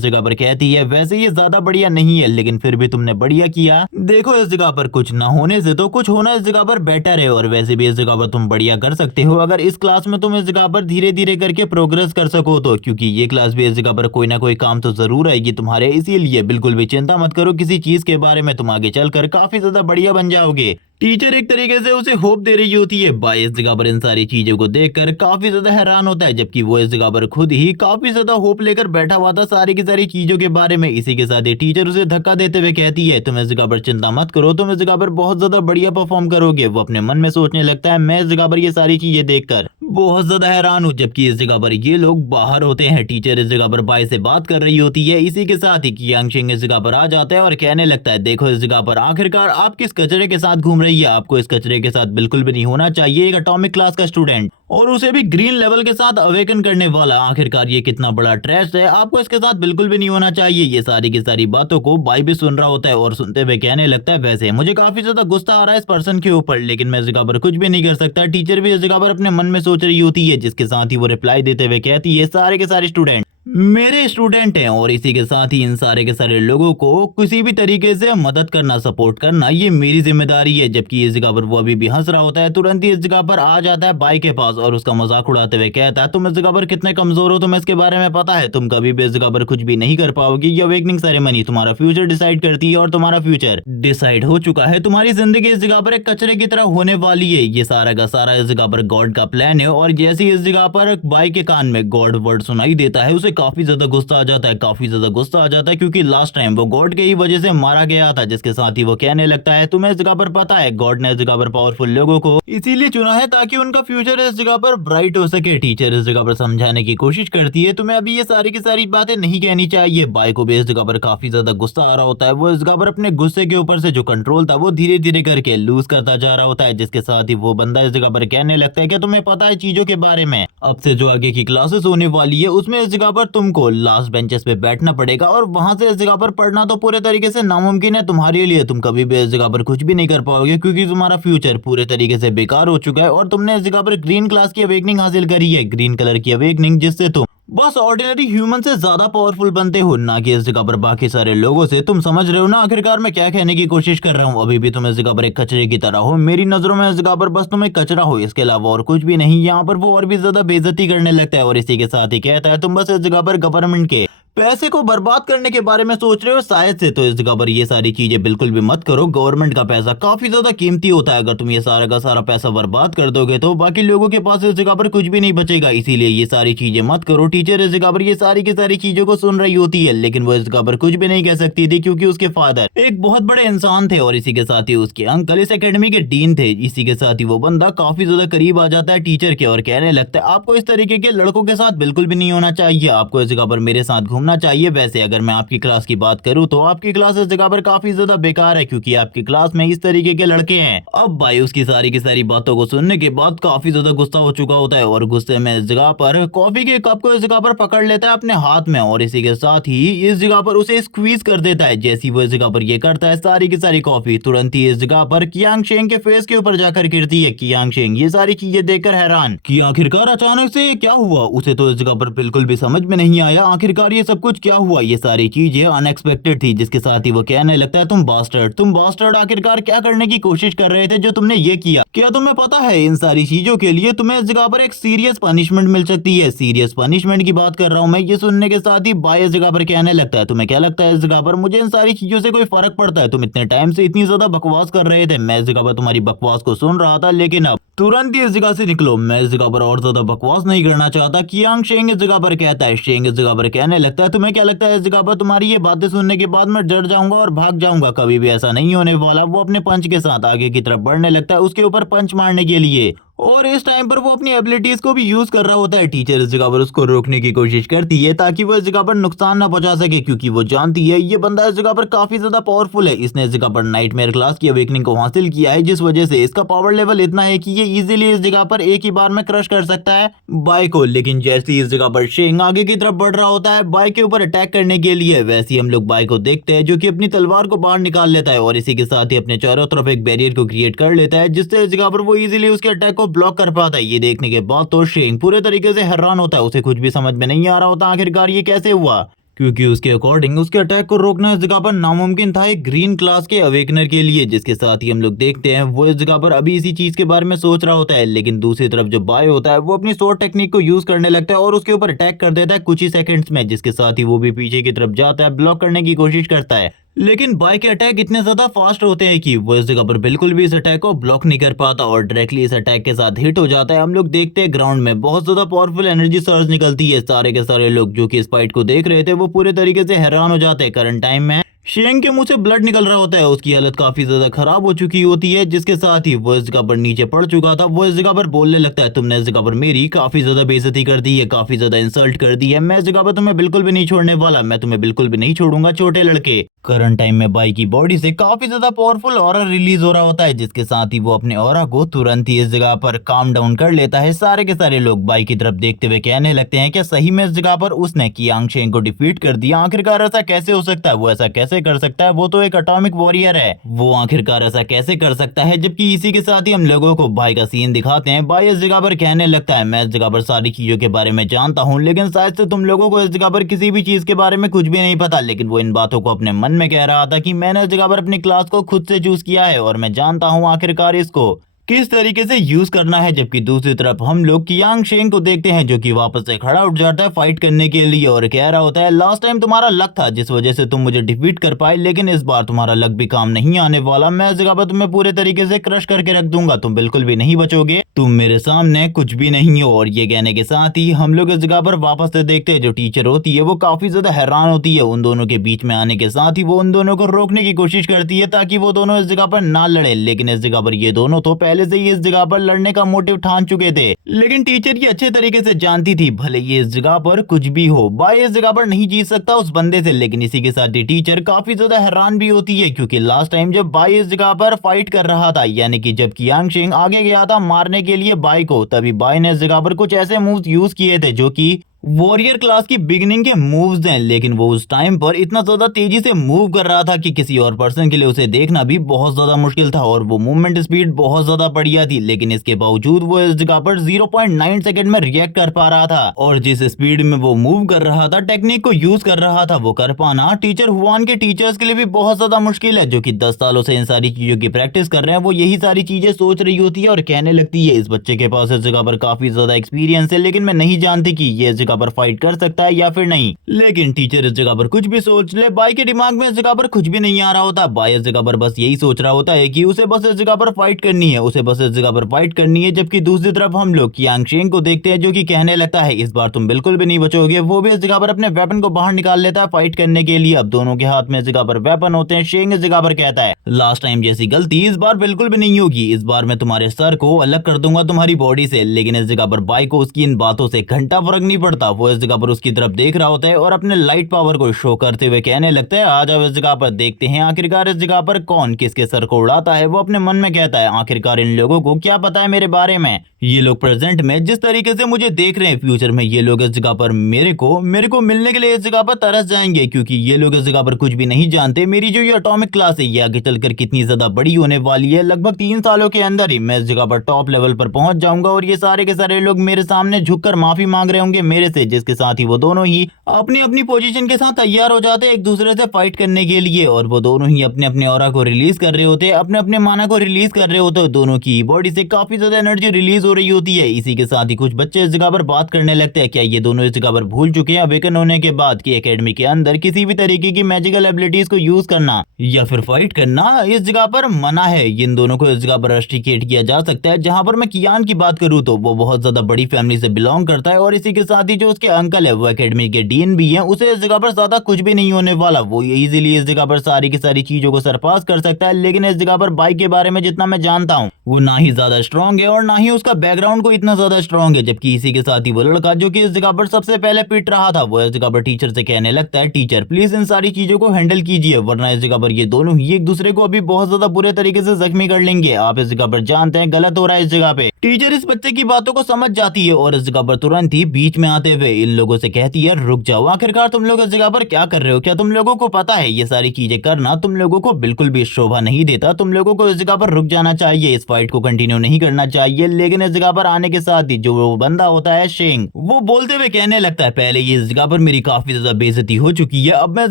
जगह पर कहती है वैसे ये ज्यादा बढ़िया नहीं है, लेकिन फिर भी तुमने बढ़िया किया। देखो इस जगह पर कुछ ना होने से तो कुछ होना इस जगह पर बेटर है, और वैसे भी इस जगह पर तुम बढ़िया कर सकते हो अगर इस क्लास में तुम इस जगह पर धीरे धीरे करके प्रोग्रेस कर सको तो, क्योंकि ये क्लास भी इस जगह पर कोई ना कोई काम तो जरूर आएगी तुम्हारे। इसीलिए बिल्कुल भी चिंता मत करो किसी चीज के बारे में, तुम आगे चलकर काफी ज्यादा बढ़िया बन जाओगे। टीचर एक तरीके से उसे होप दे रही होती है। बाय इस जगह पर इन सारी चीजों को देखकर काफी ज्यादा हैरान होता है, जबकि वो इस जगह पर खुद ही काफी ज्यादा होप लेकर बैठा हुआ था सारी की सारी चीजों के बारे में। इसी के साथ ही टीचर उसे धक्का देते हुए कहती है, तुम इस जगह पर चिंता मत करो, तुम इस जगह पर बहुत ज्यादा बढ़िया परफॉर्म करोगे। वो अपने मन में सोचने लगता है, मैं इस जगह पर ये सारी चीजें देखकर बहुत ज्यादा हैरान हूँ। जबकि इस जगह पर ये लोग बाहर होते हैं। टीचर इस जगह पर बाय से बात कर रही होती है। इसी के साथ ही कियांग शेंग इस जगह पर आ जाता है और कहने लगता है, देखो इस जगह पर आखिरकार आप किस कचरे के साथ घूम रही है। आपको इस कचरे के साथ बिल्कुल भी नहीं होना चाहिए। एक एटॉमिक क्लास का स्टूडेंट और उसे भी ग्रीन लेवल के साथ अवेकन करने वाला, आखिरकार ये कितना बड़ा ट्रैश है। आपको इसके साथ बिल्कुल भी नहीं होना चाहिए। ये सारी की सारी बातों को बाय भी सुन रहा होता है और सुनते हुए कहने लगता है, वैसे मुझे काफी ज्यादा गुस्सा आ रहा है इस पर्सन के ऊपर, लेकिन मैं इस जगह पर कुछ भी नहीं कर सकता। टीचर भी इस जगह पर अपने मन में सोच रही होती है, जिसके साथ ही वो रिप्लाई देते हुए कहती है, सारे के सारे स्टूडेंट मेरे स्टूडेंट हैं और इसी के साथ ही इन सारे के सारे लोगों को किसी भी तरीके से मदद करना, सपोर्ट करना, ये मेरी जिम्मेदारी है। जबकि इस जगह पर वो अभी भी हंस रहा होता है। तुरंत ही इस जगह पर आ जाता है बाय के पास और उसका मजाक उड़ाते हुए कहता है, तुम इस जगह पर कितने कमजोर हो, तुम्हें इसके बारे में पता है, तुम कभी भी इस जगह पर कुछ भी नहीं कर पाओगी। ये अवेकनिंग सेरेमनी तुम्हारा फ्यूचर डिसाइड करती है और तुम्हारा फ्यूचर डिसाइड हो चुका है। तुम्हारी जिंदगी इस जगह पर एक कचरे की तरह होने वाली है। ये सारा का सारा इस जगह पर गॉड का प्लान है। और जैसे ही इस जगह पर बाय के कान में गॉड वर्ड सुनाई देता है, उसे काफी ज्यादा गुस्सा आ जाता है, काफी ज्यादा गुस्सा आ जाता है, क्योंकि लास्ट टाइम वो गॉड के ही वजह से मारा गया था। जिसके साथ ही वो कहने लगता है, तुम्हें इस जगह पर पता है गॉड ने इस जगह पर पावरफुल लोगों को इसीलिए चुना है ताकि उनका फ्यूचर इस जगह पर ब्राइट हो सके। टीचर इस जगह पर समझाने की कोशिश करती है, तुम्हें अभी ये सारी की सारी बातें नहीं कहनी चाहिए। बाय को भी इस जगह पर काफी ज्यादा गुस्सा आ रहा होता है। वो इस जगह पर अपने गुस्से के ऊपर से जो कंट्रोल था वो धीरे धीरे करके लूज करता जा रहा होता है। जिसके साथ ही वो बंदा इस जगह पर कहने लगता है कि तुम्हें पता है चीजों के बारे में, अब से जो आगे की क्लासेस होने वाली है उसमें इस जगह पर तुमको लास्ट बेंचेस पे बैठना पड़ेगा और वहां से इस जगह पर पढ़ना तो पूरे तरीके से नामुमकिन है तुम्हारे लिए। तुम कभी भी इस जगह पर कुछ भी नहीं कर पाओगे, क्योंकि तुम्हारा फ्यूचर पूरे तरीके से बेकार हो चुका है और तुमने इस जगह पर ग्रीन क्लास की अवेकनिंग हासिल करी है, ग्रीन कलर की अवेकनिंग, जिससे तुम बस ऑर्डिनरी ह्यूमन से ज्यादा पावरफुल बनते हो, ना कि इस जगह पर बाकी सारे लोगों से। तुम समझ रहे हो ना आखिरकार मैं क्या कहने की कोशिश कर रहा हूँ। अभी भी तुम इस जगह पर एक कचरे की तरह हो। मेरी नजरों में इस जगह पर बस तुम एक कचरा हो, इसके अलावा और कुछ भी नहीं। यहाँ पर वो और भी ज्यादा बेइज्जती करने लगता है और इसी के साथ ही कहता है, तुम बस इस जगह पर गवर्नमेंट के पैसे को बर्बाद करने के बारे में सोच रहे हो शायद से, तो इस जगह पर ये सारी चीजें बिल्कुल भी मत करो। गवर्नमेंट का पैसा काफी ज्यादा कीमती होता है। अगर तुम ये सारा का सारा पैसा बर्बाद कर दोगे तो बाकी लोगों के पास इस जगह पर कुछ भी नहीं बचेगा, इसीलिए ये सारी चीजें मत करो। टीचर इस जगह पर ये सारी की सारी चीजों को सुन रही होती है, लेकिन वो इस जगह पर कुछ भी नहीं कह सकती थी, क्योंकि उसके फादर एक बहुत बड़े इंसान थे और इसी के साथ ही उसके अंकल इस एकेडमी के डीन थे। इसी के साथ ही वो बंदा काफी ज्यादा करीब आ जाता है टीचर के और कहने लगता है, आपको इस तरीके के लड़कों के साथ बिल्कुल भी नहीं होना चाहिए, आपको इस जगह पर मेरे साथ घूमना चाहिए। वैसे अगर मैं आपकी क्लास की बात करूं तो आपकी क्लास इस जगह पर काफी ज्यादा बेकार है, क्योंकि आपकी क्लास में इस तरीके के लड़के हैं। अब भाई उसकी सारी की सारी बातों को सुनने के बाद काफी ज्यादा गुस्सा हो चुका होता है और गुस्से में इस जगह पर कॉफी के कप को इस जगह पर पकड़ लेता है अपने हाथ में और इसी के साथ ही इस जगह पर उसे स्क्वीज कर देता है। जैसी वो इस जगह पर ये करता है, सारी की सारी कॉफी तुरंत ही इस जगह पर कियांग शेंग के फेस के ऊपर जाकर गिरती है। कियांग शेंग ये सारी चीजें देखकर हैरान कि आखिरकार अचानक से क्या हुआ। उसे तो इस जगह पर बिल्कुल भी समझ में नहीं आया आखिरकार ये सब कुछ क्या हुआ। ये सारी चीजें अनएक्सपेक्टेड थी। जिसके साथ ही वो कहने लगता है, तुम बास्टर्ड आखिरकार क्या करने की कोशिश कर रहे थे जो तुमने ये किया। क्या तुम्हें पता है इन सारी चीजों के लिए तुम्हें इस जगह पर एक सीरियस पनिशमेंट मिल सकती है। सीरियस पनिशमेंट की बात कर रहा हूँ मैं। ये सुनने के साथ ही बाय इस जगह पर कहने लगता है, तुम्हें क्या लगता है इस जगह पर मुझे इन सारी चीजों से कोई फर्क पड़ता है। तुम इतने टाइम से इतनी ज्यादा बकवास कर रहे थे, मैं इस जगह पर तुम्हारी बकवास को सुन रहा था, लेकिन अब तुरंत ही इस जगह से निकलो, मैं इस जगह पर और ज्यादा बकवास नहीं करना चाहता। कियांग शेंग इस जगह पर कहता है। शेंग इस जगह पर कहने लगता है, तुम्हें क्या लगता है इस जगह पर तुम्हारी ये बातें सुनने के बाद मैं डर जाऊंगा और भाग जाऊंगा। कभी भी ऐसा नहीं होने वाला। वो अपने पंच के साथ आगे की तरफ बढ़ने लगता है उसके ऊपर पंच मारने के लिए और इस टाइम पर वो अपनी एबिलिटीज को भी यूज कर रहा होता है। टीचर इस जगह पर उसको रोकने की कोशिश करती है ताकि वो इस जगह पर नुकसान ना पहुंचा सके, क्योंकि वो जानती है ये बंदा इस जगह पर काफी ज्यादा पावरफुल है। इसने इस जगह पर नाइटमेयर क्लास की अवेकनिंग को हासिल किया है, जिस वजह से इसका पावर लेवल इतना है कि ये इजीली इस जगह पर एक ही बार में क्रश कर सकता है बाय को। लेकिन जैसे ही इस जगह पर शेंग आगे की तरफ बढ़ रहा होता है बाय के ऊपर अटैक करने के लिए, वैसे ही हम लोग बाय को देखते हैं जो कि अपनी तलवार को बाहर निकाल लेता है और इसी के साथ ही अपने चारों तरफ एक बैरियर को क्रिएट कर लेता है, जिससे इस जगह पर वो इजीली उसके अटैक को ब्लॉक कर पाता है। ये देखने के बाद तो शेंग पूरे तरीके से हैरान होता है। उसे कुछ भी समझ में नहीं आ रहा होता आखिरकार ये कैसे हुआ, क्योंकि उसके अकॉर्डिंग उसके अटैक को रोकना इस जगह पर नामुमकिन था एक ग्रीन क्लास के अवेकनर के लिए। जिसके साथ ही हम लोग देखते हैं वो इस जगह पर अभी इसी चीज के बारे में सोच रहा होता है, लेकिन दूसरी तरफ जो बाय होता है वो अपनी स्वॉर्ड टेक्निक को यूज करने लगता है और उसके ऊपर अटैक कर देता है कुछ ही सेकंड्स में। जिसके साथ ही वो भी पीछे की तरफ जाता है, ब्लॉक करने की कोशिश करता है, लेकिन बाई के अटैक इतने ज्यादा फास्ट होते हैं कि वो इस जगह पर बिल्कुल भी इस अटैक को ब्लॉक नहीं कर पाता और डायरेक्टली इस अटैक के साथ हिट हो जाता है। हम लोग देखते हैं ग्राउंड में बहुत ज्यादा पावरफुल एनर्जी सर्ज निकलती है। सारे के सारे लोग जो कि इस फाइट को देख रहे थे वो पूरे तरीके से हैरान हो जाते हैं। करंट टाइम में शेंग के मुंह से ब्लड निकल रहा होता है, उसकी हालत काफी ज्यादा खराब हो चुकी होती है, जिसके साथ ही वो इस जगह पर नीचे पड़ चुका था। वो इस जगह पर बोलने लगता है, तुमने इस जगह पर मेरी काफी ज्यादा बेइज्जती कर दी है, काफी ज्यादा इंसल्ट कर दी है, मैं इस जगह पर तुम्हें बिल्कुल भी नहीं छोड़ने वाला, मैं तुम्हें बिल्कुल भी नहीं छोड़ूंगा छोटे लड़के। करंट टाइम में बाई की बॉडी से काफी ज्यादा पावरफुल ऑरा रिलीज हो रहा होता है, जिसके साथ ही वो अपने ऑरा को तुरंत ही इस जगह पर काम डाउन कर लेता है। सारे के सारे लोग बाई की तरफ देखते हुए कहने लगते हैं कि सही में इस जगह पर उसने कियांग शेंग को डिफीट कर दिया। आखिरकार ऐसा कैसे हो सकता है, वो ऐसा कैसे कर सकता है, वो तो एक एटॉमिक वॉरियर है, वो आखिरकार ऐसा कैसे कर सकता है। जबकि इसी के साथ ही हम लोगों को बाई का सीन दिखाते हैं। बाई इस जगह पर कहने लगता है, मैं इस जगह पर सारी चीजों के बारे में जानता हूँ, लेकिन शायद से तुम लोगों को इस जगह पर किसी भी चीज के बारे में कुछ भी नहीं पता। लेकिन वो इन बातों को अपने मन में कह रहा था कि मैंने इस जगह पर अपनी क्लास को खुद से चूज किया है और मैं जानता हूँ आखिरकार इसको किस तरीके से यूज करना है। जबकि दूसरी तरफ हम लोग कियांग शेंग को देखते हैं, जो कि वापस से खड़ा उठ जाता है फाइट करने के लिए और कह रहा होता है, लास्ट टाइम तुम्हारा लक था जिस वजह से तुम मुझे डिफीट कर पाए, लेकिन इस बार तुम्हारा लक भी काम नहीं आने वाला। मैं इस जगह पर तुम्हें पूरे तरीके से क्रश करके रख दूंगा, तुम बिल्कुल भी नहीं बचोगे, तुम मेरे सामने कुछ भी नहीं हो। और ये कहने के साथ ही हम लोग इस जगह पर वापस से देखते हैं, जो टीचर होती है वो काफी ज्यादा हैरान होती है उन दोनों के बीच में आने के साथ ही वो उन दोनों को रोकने की कोशिश करती है ताकि वो दोनों इस जगह पर ना लड़े। लेकिन इस जगह पर ये दोनों तो पहले से ही इस जगह पर लड़ने का मोटिव ठान चुके थे, लेकिन टीचर ये अच्छे तरीके से जानती थी भले ये इस जगह पर कुछ भी हो, बाई इस जगह पर नहीं जीत सकता उस बंदे से। लेकिन इसी के साथ ही टीचर काफी ज्यादा हैरान भी होती है, क्योंकि लास्ट टाइम जब बाई इस जगह पर फाइट कर रहा था, यानी कि जब कियांग शेंग आगे गया था मारने के लिए बाई को, तभी बाई ने इस जगह पर कुछ ऐसे मूव्स यूज किए थे जो कि वॉरियर क्लास की बिगिनिंग के मूव्स हैं। लेकिन वो उस टाइम पर इतना ज्यादा तेजी से मूव कर रहा था कि किसी और पर्सन के लिए उसे देखना भी बहुत ज्यादा मुश्किल था और वो मूवमेंट स्पीड बहुत ज्यादा बढ़िया थी। लेकिन इसके बावजूद वो इस जगह पर 0.9 सेकंड में रिएक्ट कर पा रहा था और जिस स्पीड में वो मूव कर रहा था, टेक्निक को यूज कर रहा था, वो कर पाना टीचर हुआन के टीचर्स के लिए भी बहुत ज्यादा मुश्किल है, जो कि 10 सालों से इन सारी चीजों की प्रैक्टिस कर रहे हैं। वो यही सारी चीजें सोच रही होती है और कहने लगती है, इस बच्चे के पास इस जगह पर काफी ज्यादा एक्सपीरियंस है, लेकिन मैं नहीं जानती कि ये इस जगह पर फाइट कर सकता है या फिर नहीं। लेकिन टीचर इस जगह पर कुछ भी सोच ले, बाई के दिमाग में इस जगह पर कुछ भी नहीं आ रहा होता। बाई इस जगह पर बस यही सोच रहा होता है कि उसे बस इस जगह पर फाइट करनी है, उसे बस इस जगह पर फाइट करनी है। जबकि दूसरी तरफ हम लोग कियांग शेंग को देखते हैं, जो कि कहने लगता है, इस बार तुम बिल्कुल भी नहीं बचोगे। वो भी इस जगह पर अपने वेपन को बाहर निकाल लेता है फाइट करने के लिए। अब दोनों के हाथ में इस जगह पर वेपन होते हैं। शेंग इस जगह पर कहता है, लास्ट टाइम जैसी गलती इस बार बिल्कुल भी नहीं होगी, इस बार मैं तुम्हारे सर को अलग कर दूंगा तुम्हारी बॉडी से। लेकिन इस जगह पर बाई को उसकी इन बातों से घंटा फर्क नहीं पड़ता। वो इस जगह पर उसकी तरफ देख रहा होता है और अपने लाइट पावर को शो करते हुए कहने लगता है, आ जाओ इस जगह पर देखते हैं आखिरकार इस जगह पर कौन किसके सर को उड़ाता है। वो अपने मन में कहता है, आखिरकार इन लोगों को क्या पता है मेरे बारे में, ये लोग प्रेजेंट में जिस तरीके से मुझे देख रहे हैं, फ्यूचर में ये लोग इस जगह पर मेरे को मिलने के लिए इस जगह पर तरस जाएंगे, क्योंकि ये लोग इस जगह पर कुछ भी नहीं जानते। मेरी जो ये एटॉमिक क्लास है ये आगे चलकर कितनी ज्यादा बड़ी होने वाली है। लगभग 3 सालों के अंदर ही मैं इस जगह पर टॉप लेवल पर पहुंच जाऊंगा और ये सारे के सारे लोग मेरे सामने झुककर माफी मांग रहे होंगे मेरे से। जिसके साथ ही वो दोनों ही अपनी अपनी पोजीशन के साथ तैयार हो जाते हैं एक दूसरे से फाइट करने के लिए और वो दोनों ही अपने अपने ऑरा को रिलीज कर रहे होते हैं, अपने अपने माना को रिलीज कर रहे होते हैं। दोनों की बॉडी से काफी ज्यादा एनर्जी रिलीज हो रही होती है। इसी के साथ ही कुछ बच्चे इस जगह पर बात करने लगते हैं, क्या ये दोनों इस जगह पर भूल चुके हैं अवेकन होने के बाद कि एकेडमी के अंदर किसी भी तरीके की मैजिकल एबिलिटीज को यूज करना या फिर फाइट करना इस जगह पर मना है। इन दोनों को इस जगह पर रस्टिकेट किया जा सकता है। जहां पर मैं कियान की बात करूं तो वो बहुत ज्यादा बड़ी फैमिली से बिलोंग करता है और इसी के साथ ही जो उसके अंकल है वो एकेडमी के डीन भी है, उसे इस जगह पर ज्यादा कुछ भी नहीं होने वाला। वो इजीली इस जगह पर सारी की सारी चीजों को सरपास कर सकता है। लेकिन इस जगह पर बाई के बारे में जितना मैं जानता हूँ वो ना ही ज्यादा स्ट्रांग है और ना ही उसका बैकग्राउंड को इतना ज्यादा स्ट्रांग है। जबकि इसी के साथ ही वो लड़का जो कि इस जगह पर सबसे पहले पिट रहा था वो इस जगह पर टीचर से कहने लगता है, टीचर प्लीज इन सारी चीजों को हैंडल कीजिए, वरना इस जगह पर ये दोनों ही एक दूसरे को अभी बहुत ज्यादा बुरे तरीके से जख्मी कर लेंगे। आप इस जगह पर जानते हैं गलत हो रहा है इस जगह पे। टीचर इस बच्चे की बातों को समझ जाती है और इस जगह पर तुरंत ही बीच में आते हुए इन लोगों से कहती है, रुक जाओ, आखिरकार तुम लोग इस जगह पर क्या कर रहे हो? क्या तुम लोगों को पता है ये सारी चीजें करना तुम लोगों को बिल्कुल भी शोभा नहीं देता? तुम लोगों को इस जगह पर रुक जाना चाहिए, इस फाइट को कंटिन्यू नहीं करना चाहिए। लेकिन इस जगह पर आने के साथ ही जो वो बंदा होता है शेंग, वो बोलते हुए कहने लगता है पहले ये इस जगह पर मेरी काफी ज्यादा बेइज्जती हो चुकी है, अब मैं इस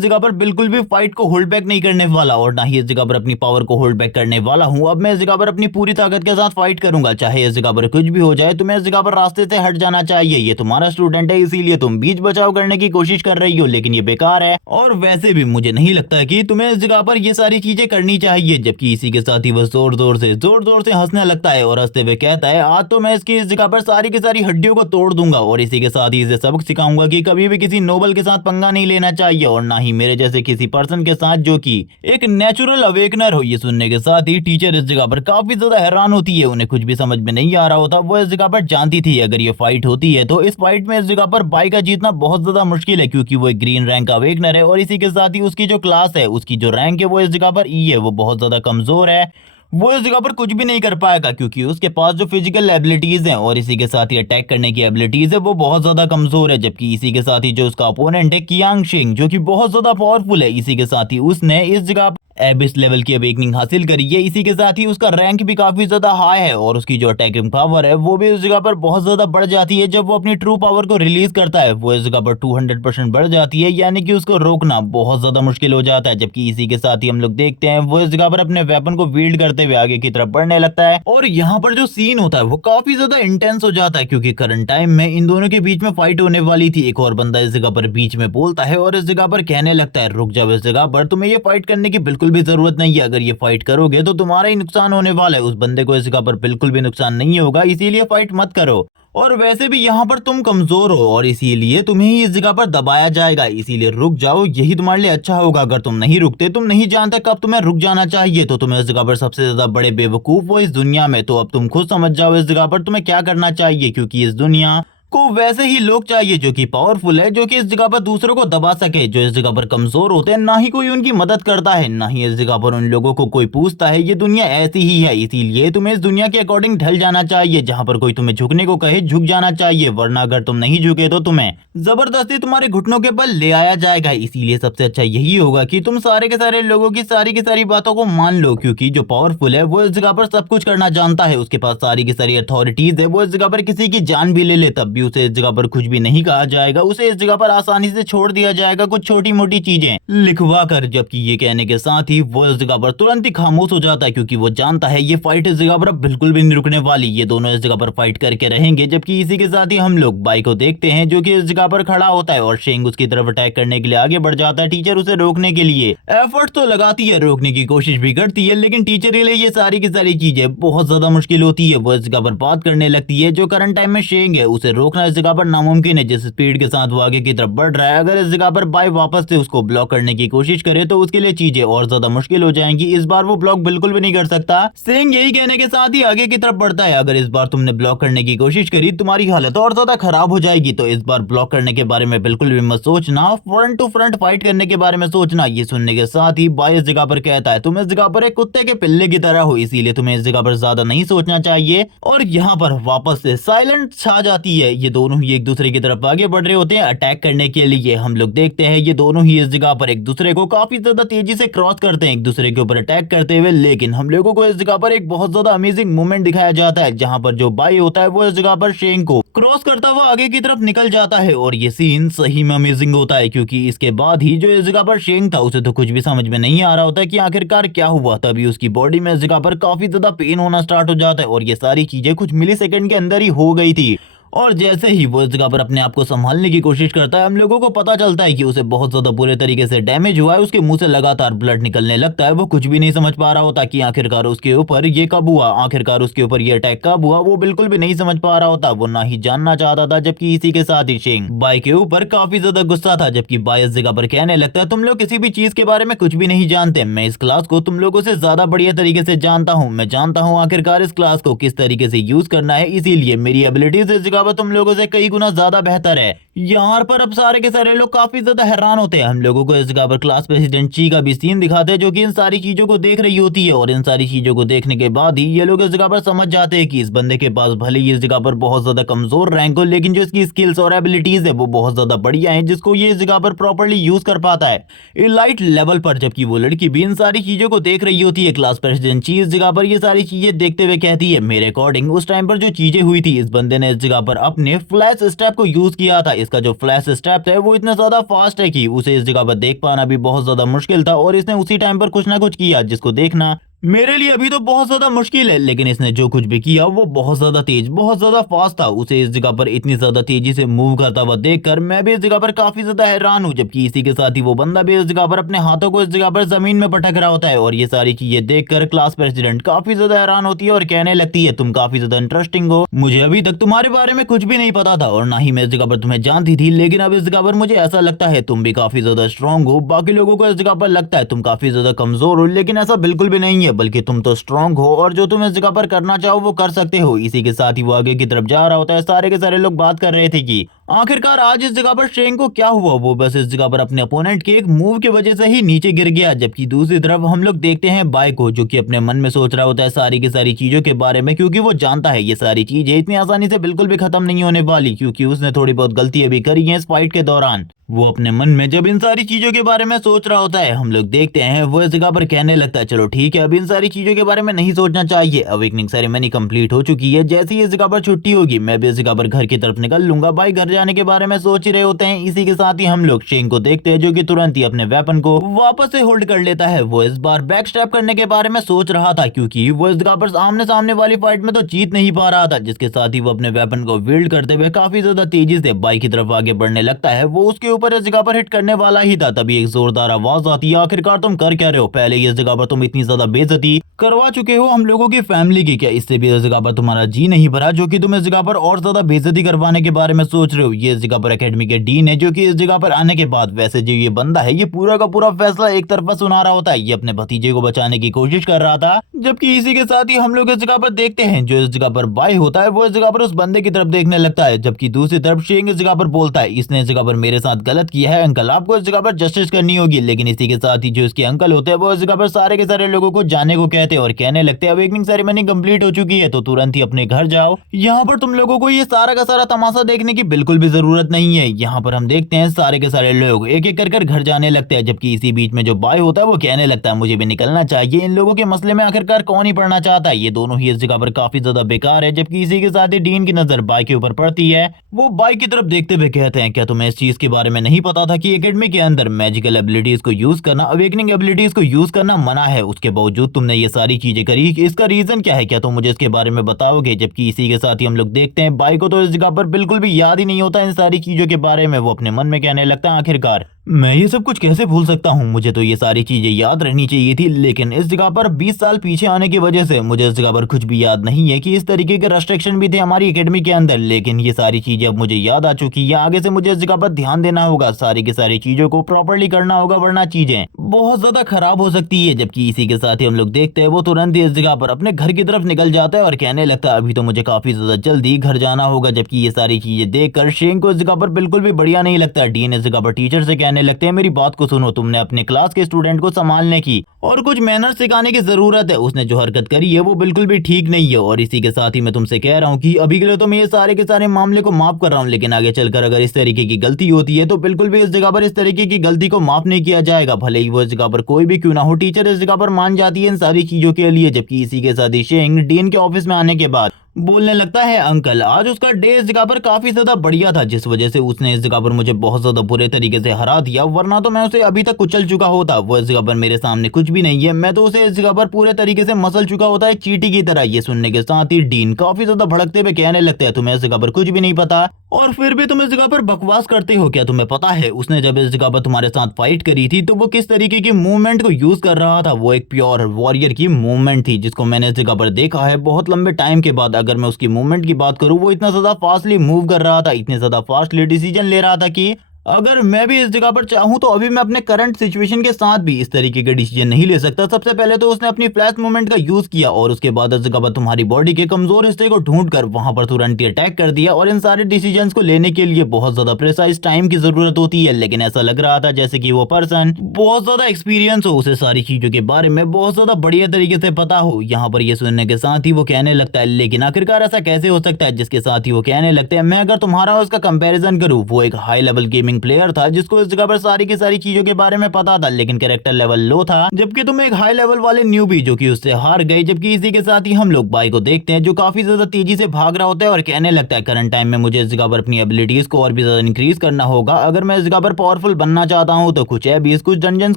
जगह पर बिल्कुल भी फाइट को होल्ड बैक नहीं करने वाला और ना ही इस जगह पर अपनी पावर को होल्ड बैक करने वाला हूँ। अब मैं इस जगह पर अपनी पूरी ताकत के साथ फाइट करूंगा, चाहे इस जगह पर कुछ भी हो जाए। तुम्हें इस जगह पर रास्ते से हट जाना चाहिए, ये तुम्हारा स्टूडेंट है इसीलिए तुम बीच बचाव करने की कोशिश कर रही हो, लेकिन ये बेकार है और वैसे भी मुझे नहीं लगता कि तुम्हें इस जगह पर ये सारी चीजें करनी चाहिए। जबकि इसी के साथ ही वह जोर जोर से हंसने लगता है और हंसते हुए कहता है आज तो मैं इसकी इस जगह पर सारी की सारी हड्डियों को तोड़ दूंगा और इसी के साथ ही इसे सबक सिखाऊंगा कि कभी भी किसी नोबल के साथ पंगा नहीं लेना चाहिए और ना ही मेरे जैसे किसी पर्सन के साथ जो कि एक नेचुरल अवेकनर हो। ये सुनने के साथ ही टीचर इस जगह पर काफी ज्यादा हैरान होती है, उन्हें कुछ भी समझ में नहीं आ रहा होता। वो इस जगह पर जानती थी अगर ये फाइट होती है तो इस फाइट में इस जगह पर बाई का जीतना बहुत ज्यादा मुश्किल है, क्योंकि वो एक ग्रीन रैंक का अवेकनर है और इसी के साथ ही उसकी जो क्लास है, उसकी जो रैंक है वो इस जगह पर ई है, वो बहुत ज्यादा कमजोर है। वो इस जगह पर कुछ भी नहीं कर पाएगा क्योंकि उसके पास जो फिजिकल एबिलिटीज हैं और इसी के साथ ही अटैक करने की एबिलिटीज है वो बहुत ज्यादा कमजोर है। जबकि इसी के साथ ही जो उसका अपोनेंट है कियांग शेंग, जो कि बहुत ज्यादा पावरफुल है, इसी के साथ ही उसने इस जगह एबिस लेवल की अवेकनिंग हासिल करी है। इसी के साथ ही उसका रैंक भी काफी ज्यादा हाई है और उसकी जो अटैकिंग पावर है वो भी इस जगह पर बहुत ज्यादा बढ़ जाती है। जब वो अपनी ट्रू पावर को रिलीज करता है वो इस जगह पर 200% बढ़ जाती है, यानी कि उसको रोकना बहुत ज्यादा मुश्किल हो जाता है। जबकि इसी के साथ ही हम लोग देखते हैं वो इस जगह पर अपने वेपन को वील्ड करते हुए आगे की तरफ बढ़ने लगता है और यहाँ पर जो सीन होता है वो काफी ज्यादा इंटेंस हो जाता है, क्योंकि करंट टाइम में इन दोनों के बीच में फाइट होने वाली थी। एक और बंदा इस जगह पर बीच में बोलता है और इस जगह पर कहने लगता है रुक जाओ, इस जगह पर तुम्हें ये फाइट करने की बिल्कुल भी जरूरत नहीं है, अगर ये फाइट करोगे तो तुम्हारा ही नुकसान होने वाला है, उस बंदे को इस जगह पर बिल्कुल भी नुकसान नहीं होगा, इसीलिए फाइट मत करो। और वैसे भी यहाँ पर तुम कमजोर हो और इसीलिए तुम्हें ही इस जगह पर दबाया जाएगा, इसीलिए रुक जाओ, यही तुम्हारे लिए अच्छा होगा। अगर तुम नहीं रुकते, तुम नहीं जानते कब तुम्हें रुक जाना चाहिए, तो तुम्हें इस जगह पर सबसे ज्यादा बड़े बेवकूफ वो इस दुनिया में। तो अब तुम खुद समझ जाओ इस जगह पर तुम्हें क्या करना चाहिए, क्योंकि इस दुनिया को वैसे ही लोग चाहिए जो कि पावरफुल है, जो कि इस जगह पर दूसरों को दबा सके। जो इस जगह पर कमजोर होते हैं ना ही कोई उनकी मदद करता है, ना ही इस जगह पर उन लोगों को कोई पूछता है। ये दुनिया ऐसी ही है, इसीलिए तुम्हें इस दुनिया के अकॉर्डिंग ढल जाना चाहिए। जहां पर कोई तुम्हें झुकने को कहे झुक जाना चाहिए, वरना अगर तुम नहीं झुके तो तुम्हें जबरदस्ती तुम्हारे घुटनों के बल ले आया जाएगा। इसीलिए सबसे अच्छा यही होगा कि तुम सारे के सारे लोगों की सारी बातों को मान लो, क्योंकि जो पावरफुल है वो इस जगह पर सब कुछ करना जानता है, उसके पास सारी की सारी अथॉरिटीज है। वो इस जगह पर किसी की जान भी ले ले तब भी उसे इस जगह पर कुछ भी नहीं कहा जाएगा, उसे इस जगह पर आसानी से छोड़ दिया जाएगा कुछ छोटी मोटी चीजें लिखवा कर। जबकि ये कहने के साथ ही वो इस जगह पर तुरंत ही खामोश हो जाता है, क्योंकि वो जानता है ये फाइट इस जगह पर अब बिल्कुल भी नहीं रुकने वाली, ये दोनों इस जगह पर फाइट करके रहेंगे। जबकि इसी के साथ ही हम लोग बाई को देखते हैं जो कि इस जगह पर खड़ा होता है और शेंग उसकी तरफ अटैक करने के लिए आगे बढ़ जाता है। टीचर उसे रोकने के लिए एफर्ट तो लगाती है, रोकने की कोशिश भी करती है, लेकिन टीचर के लिए ये सारी की सारी चीजें बहुत ज्यादा मुश्किल होती है। वो इस जगह पर बात करने लगती है जो करंट टाइम में शेंग है, उसे रोकना इस जगह पर नामुमकिन है जिस स्पीड के साथ वो आगे की तरफ बढ़ रहा है। अगर इस जगह पर बाई वापस से उसको ब्लॉक करने की कोशिश करे तो उसके लिए चीजें और ज्यादा मुश्किल हो जाएंगी। इस बार वो ब्लॉक बिल्कुल भी नहीं कर सकता। शेंग यही कहने के साथ ही आगे की तरफ बढ़ता है, अगर इस बार तुमने ब्लॉक करने की कोशिश करी तुम्हारी हालत और ज्यादा खराब हो जाएगी, तो इस बार ब्लॉक करने के बारे में बिल्कुल भी मत सोचना, फ्रंट टू फ्रंट फाइट करने के बारे में सोचना। ये सुनने के साथ ही बाई इस जगह पर कहता है तुम इस जगह पर एक कुत्ते के पिल्ले की तरह हो, इसीलिए तुम्हें इस जगह पर ज्यादा नहीं सोचना चाहिए। और यहाँ पर वापस से साइलेंट छा जाती है। ये दोनों ही एक दूसरे की तरफ आगे बढ़ रहे होते हैं अटैक करने के लिए। हम लोग देखते हैं ये दोनों ही इस जगह पर एक दूसरे को काफी ज्यादा तेजी से क्रॉस करते हैं, एक दूसरे के ऊपर अटैक करते हुए। लेकिन हम लोगों को इस जगह पर एक बहुत ज्यादा अमेजिंग मूवमेंट दिखाया जाता है, जहां पर जो बाई होता है वो इस जगह पर शेंग को क्रॉस करता हुआ आगे की तरफ निकल जाता है। और ये सीन सही में अमेजिंग होता है, क्योंकि इसके बाद ही जो इस जगह पर शेंग था उसे तो कुछ भी समझ में नहीं आ रहा होता कि आखिरकार क्या हुआ। तभी उसकी बॉडी में इस जगह पर काफी ज्यादा पेन होना स्टार्ट हो जाता है और ये सारी चीजें कुछ मिली सेकेंड के अंदर ही हो गई थी। और जैसे ही वो इस जगह पर अपने आप को संभालने की कोशिश करता है, हम लोगों को पता चलता है कि उसे बहुत ज्यादा बुरे तरीके से डैमेज हुआ है, उसके मुंह से लगातार ब्लड निकलने लगता है। वो कुछ भी नहीं समझ पा रहा होता कि आखिरकार उसके ऊपर ये कब हुआ, आखिरकार उसके ऊपर ये अटैक कब हुआ, वो बिल्कुल भी नहीं समझ पा रहा होता, वो ना ही जानना चाहता था। जबकि इसी के साथ ही शेंग बाई के ऊपर काफी ज्यादा गुस्सा था, जबकि बाई इस जगह पर कहने लगता है तुम लोग किसी भी चीज के बारे में कुछ भी नहीं जानते, मैं इस क्लास को तुम लोगों से ज्यादा बढ़िया तरीके से जानता हूँ, मैं जानता हूँ आखिरकार इस क्लास को किस तरीके से यूज करना है, इसीलिए मेरी एबिलिटीज इस जगह पर तुम लोगों से कई गुना ज्यादा बेहतर है। यहाँ पर अब सारे के सारे लोग काफी ज्यादा हैरान होते हैं। हम लोगों को इस जगह पर क्लास प्रेसिडेंट ची का भी सीन दिखाते हैं, जो कि इन सारी चीजों को देख रही होती है। और इन सारी चीजों को देखने के बाद ही ये लोग इस जगह पर समझ जाते हैं कि इस बंदे के पास भले ही इस जगह पर बहुत ज्यादा कमजोर रैंक हो, लेकिन जो इसकी स्किल्स और एबिलिटीज है वो बहुत ज्यादा बढ़िया है, जिसको ये इस जगह पर प्रॉपर्ली यूज कर पाता है इलाइट लेवल पर। जबकि वो लड़की भी इन सारी चीजों को देख रही होती है। क्लास प्रेसिडेंट ची इस जगह पर ये सारी चीजें देखते हुए कहती है, मेरे अकॉर्डिंग उस टाइम पर जो चीजें हुई थी, इस बंदे ने इस जगह पर अपने फ्लैश स्टेप को यूज किया था। इसका जो फ्लैश स्टेप है वो इतना ज्यादा फास्ट है कि उसे इस जगह पर देख पाना भी बहुत ज्यादा मुश्किल था। और इसने उसी टाइम पर कुछ ना कुछ किया जिसको देखना मेरे लिए अभी तो बहुत ज्यादा मुश्किल है। लेकिन इसने जो कुछ भी किया वो बहुत ज्यादा तेज, बहुत ज्यादा फास्ट था। उसे इस जगह पर इतनी ज्यादा तेजी से मूव करता हुआ देखकर मैं भी इस जगह पर काफी ज्यादा हैरान हूँ। जबकि इसी के साथ ही वो बंदा भी इस जगह पर अपने हाथों को इस जगह पर जमीन में पटक रहा होता है। और ये सारी चीजें देखकर क्लास प्रेसिडेंट काफी ज्यादा हैरान होती है और कहने लगती है, तुम काफी ज्यादा इंटरेस्टिंग हो, मुझे अभी तक तुम्हारे बारे में कुछ भी नहीं पता था और ना ही मैं इस जगह पर तुम्हें जानती थी। लेकिन अब इस जगह पर मुझे ऐसा लगता है तुम भी काफी ज्यादा स्ट्रांग हो। बाकी लोगों को इस जगह पर लगता है तुम काफी ज्यादा कमजोर हो, लेकिन ऐसा बिल्कुल भी नहीं है, बल्कि तुम तो स्ट्रांग हो और जो तुम इस जगह पर करना चाहो वो कर सकते हो। इसी के साथ ही वो आगे की तरफ जा रहा होता है। सारे के सारे लोग बात कर रहे थे कि आखिरकार आज इस जगह पर शेंग को क्या हुआ। वो बस इस जगह पर अपने अपोनेंट के एक मूव की वजह से ही नीचे गिर गया। जबकि दूसरी तरफ हम लोग देखते हैं बाय को, जो कि अपने मन में सोच रहा होता है सारी की सारी चीजों के बारे में, क्योंकि वो जानता है ये सारी चीजें इतनी आसानी से बिल्कुल भी खत्म नहीं होने वाली, क्योंकि उसने थोड़ी बहुत गलतियां भी करी हैं इस फाइट के दौरान। वो अपने मन में जब इन सारी चीजों के बारे में सोच रहा होता है, हम लोग देखते हैं वो इस जगह पर कहने लगता है, चलो ठीक है अब इन सारी चीजों के बारे में नहीं सोचना चाहिए। अवेकनिंग सेरेमनी कंप्लीट हो चुकी है, जैसे ही इस जगह पर छुट्टी होगी मैं भी इस जगह पर घर की तरफ निकल लूंगा। भाई घर जाने के बारे में सोच ही रहे होते हैं। इसी के साथ ही हम लोग शेंग को देखते हैं, जो कि तुरंत ही अपने वेपन को वापस से होल्ड कर लेता है। वो इस बार बैक स्टेप करने के बारे में सोच रहा था, क्योंकि वो इस जगह पर आमने सामने वाली फाइट में तो जीत नहीं पा रहा था। जिसके साथ ही वो अपने वेपन को विल्ड करते हुए काफी ज्यादा तेजी से बाइक की तरफ आगे बढ़ने लगता है। वो उसके ऊपर इस जगह पर हिट करने वाला ही था, तभी एक जोरदार आवाज आती है, आखिरकार तुम कर क्या रहे हो? पहले इस जगह पर तुम इतनी ज्यादा बेइज्जती करवा चुके हो हम लोगों की फैमिली की, क्या इससे भी इस जगह पर तुम्हारा जी नहीं भरा जो कि तुम इस जगह पर और ज्यादा बेइज्जती करवाने के बारे में सोच रहे हो? ये इस जगह पर एकेडमी के डीन है, जो कि इस जगह पर आने के बाद वैसे जो ये बंदा है ये पूरा का पूरा फैसला एक तरफा सुना रहा होता है। ये अपने भतीजे को बचाने की कोशिश कर रहा था। जबकि इसी के साथ ही हम लोग इस जगह पर देखते हैं जो इस जगह पर बाय होता है वो इस जगह पर उस बंदे की तरफ देखने लगता है। जबकि दूसरी तरफ शेंग इस जगह पर बोलता है, इसने इस जगह पर मेरे साथ गलत किया है अंकल, आपको इस जगह पर जस्टिस करनी होगी। लेकिन इसी के साथ ही जो इसके अंकल होते हैं वो इस जगह पर सारे के सारे लोगों को जाने को कहते हैं और कहने लगते हैं अवेकनिंग सेरेमनी कंप्लीट हो चुकी है तो तुरंत ही अपने घर जाओ। यहाँ पर तुम लोगों को ये सारा का सारा तमाशा देखने की बिल्कुल भी जरूरत नहीं है। यहाँ पर हम देखते हैं सारे के सारे लोग एक एक कर घर जाने लगते हैं। जबकि इसी बीच में जो बाय होता है वो कहने लगता है मुझे भी निकलना चाहिए, इन लोगों के मसले में आखिरकार कौन ही पढ़ना चाहता है, ये दोनों ही इस जगह पर काफी ज्यादा बेकार है। जबकि इसी के साथ ही डीन की नजर बाय के ऊपर पड़ती है। वो बाय की तरफ देखते हुए कहते हैं, क्या तुम्हें इस चीज के बारे में नहीं पता था कि एकेडमी के अंदर मैजिकल एबिलिटीज को यूज करना, अवेकनिंग एबिलिटीज को यूज करना मना है, उसके बावजूद तुमने ये सारी चीजें करी, इसका रीजन क्या है, क्या तुम मुझे इसके बारे में बताओगे? जबकि इसी के साथ ही हम लोग देखते हैं बाय को तो इस जगह पर बिल्कुल भी याद ही नहीं होता इन सारी चीजों के बारे में। वो अपने मन में कहने लगता है आखिरकार मैं ये सब कुछ कैसे भूल सकता हूँ, मुझे तो ये सारी चीजें याद रहनी चाहिए थी। लेकिन इस जगह पर 20 साल पीछे आने की वजह से मुझे इस जगह पर कुछ भी याद नहीं है कि इस तरीके के रेस्ट्रिक्शन भी थे हमारी एकेडमी के अंदर। लेकिन ये सारी चीजें अब मुझे याद आ चुकी है, आगे से मुझे इस जगह पर ध्यान देना होगा, सारी की सारी चीजों को प्रॉपर्ली करना होगा, वरना चीजें बहुत ज्यादा खराब हो सकती है। जबकि इसी के साथ ही हम लोग देखते हैं वो तुरंत ही इस जगह पर अपने घर की तरफ निकल जाता है और कहने लगता है अभी तो मुझे काफी ज्यादा जल्दी घर जाना होगा। जबकि ये सारी चीजें देखकर शेंग को इस जगह पर बिल्कुल भी बढ़िया नहीं लगता। डीन इस जगह पर टीचर से कहने लगते हैं मेरी बात को सुनो, तुमने अपने क्लास के स्टूडेंट को संभालने की और कुछ मैनर्स सिखाने की जरूरत है, उसने जो हरकत करी है वो बिल्कुल भी ठीक नहीं है। और इसी के साथ ही मैं तुमसे कह रहा हूँ कि अभी के लिए तो मैं ये सारे के सारे मामले को माफ कर रहा हूँ, लेकिन आगे चलकर अगर इस तरीके की गलती होती है तो बिल्कुल भी इस जगह पर इस तरीके की गलती को माफ नहीं किया जाएगा, भले ही वो इस जगह पर कोई भी क्यों ना हो। टीचर इस जगह पर मान जाती है इन सारी चीजों के लिए। जबकि इसी के साथ ही शेंग डीन के ऑफिस में आने के बाद बोलने लगता है अंकल आज उसका डे इस जगह पर काफी ज्यादा बढ़िया था, जिस वजह से उसने इस जगह पर मुझे बहुत ज्यादा बुरे तरीके से हरा दिया, वरना तो मैं उसे अभी तक कुचल चुका होता। वो इस जगह पर मेरे सामने कुछ भी नहीं है, मैं तो उसे इस जगह पर पूरे तरीके से मसल चुका होता है चींटी की तरह। ये सुनने के साथ ही डीन काफी ज्यादा भड़कते हुए कहने लगते हैं तुम्हें इस जगह पर कुछ भी नहीं पता और फिर भी तुम इस जगह पर बकवास करते हो। क्या तुम्हें पता है उसने जब इस जगह पर तुम्हारे साथ फाइट करी थी तो वो किस तरीके की मूवमेंट को यूज कर रहा था? वो एक प्योर वॉरियर की मूवमेंट थी जिसको मैंने इस जगह पर देखा है बहुत लंबे टाइम के बाद। अगर मैं उसकी मूवमेंट की बात करूं वो इतना ज्यादा फास्टली मूव कर रहा था, इतने ज्यादा फास्टली डिसीजन ले रहा था कि अगर मैं भी इस जगह पर चाहूँ तो अभी मैं अपने करंट सिचुएशन के साथ भी इस तरीके का डिसीजन नहीं ले सकता। सबसे पहले तो उसने अपनी फ्लैश मूवमेंट का यूज किया और उसके बाद इस जगह पर तुम्हारी बॉडी के कमजोर हिस्से को ढूंढ कर वहां पर तुरंत ही अटैक कर दिया। और इन सारे डिसीजंस को लेने के लिए बहुत ज्यादा प्रिसाइज टाइम की जरूरत होती है, लेकिन ऐसा लग रहा था जैसे कि वो पर्सन बहुत ज्यादा एक्सपीरियंस हो, उसे सारी चीजों के बारे में बहुत ज्यादा बढ़िया तरीके से पता हो। यहाँ पर ये सुनने के साथ ही वो कहने लगता है, लेकिन आखिरकार ऐसा कैसे हो सकता है? जिसके साथ ही वो कहने लगते हैं, मैं अगर तुम्हारा उसका कंपैरिजन करूं, वो एक हाई लेवल गेमिंग प्लेयर था जिसको इस जगह पर सारी की सारी चीजों के बारे में पता था, लेकिन कैरेक्टर लेवल लो था, जबकि तुम एक हाई लेवल वाले न्यूबी जो कि उससे हार गए। जबकि इसी के साथ ही हम लोग बाई को देखते हैं जो काफी ज्यादा तेजी से भाग रहा होता है और कहने लगता है, करंट टाइम में मुझे इस जगह पर अपनी एबिलिटीज को और भी ज्यादा इंक्रीज करना होगा। अगर मैं इस जगह पर पावरफुल बनना चाहता हूँ तो कुछ एबीज कुछ डंजन्स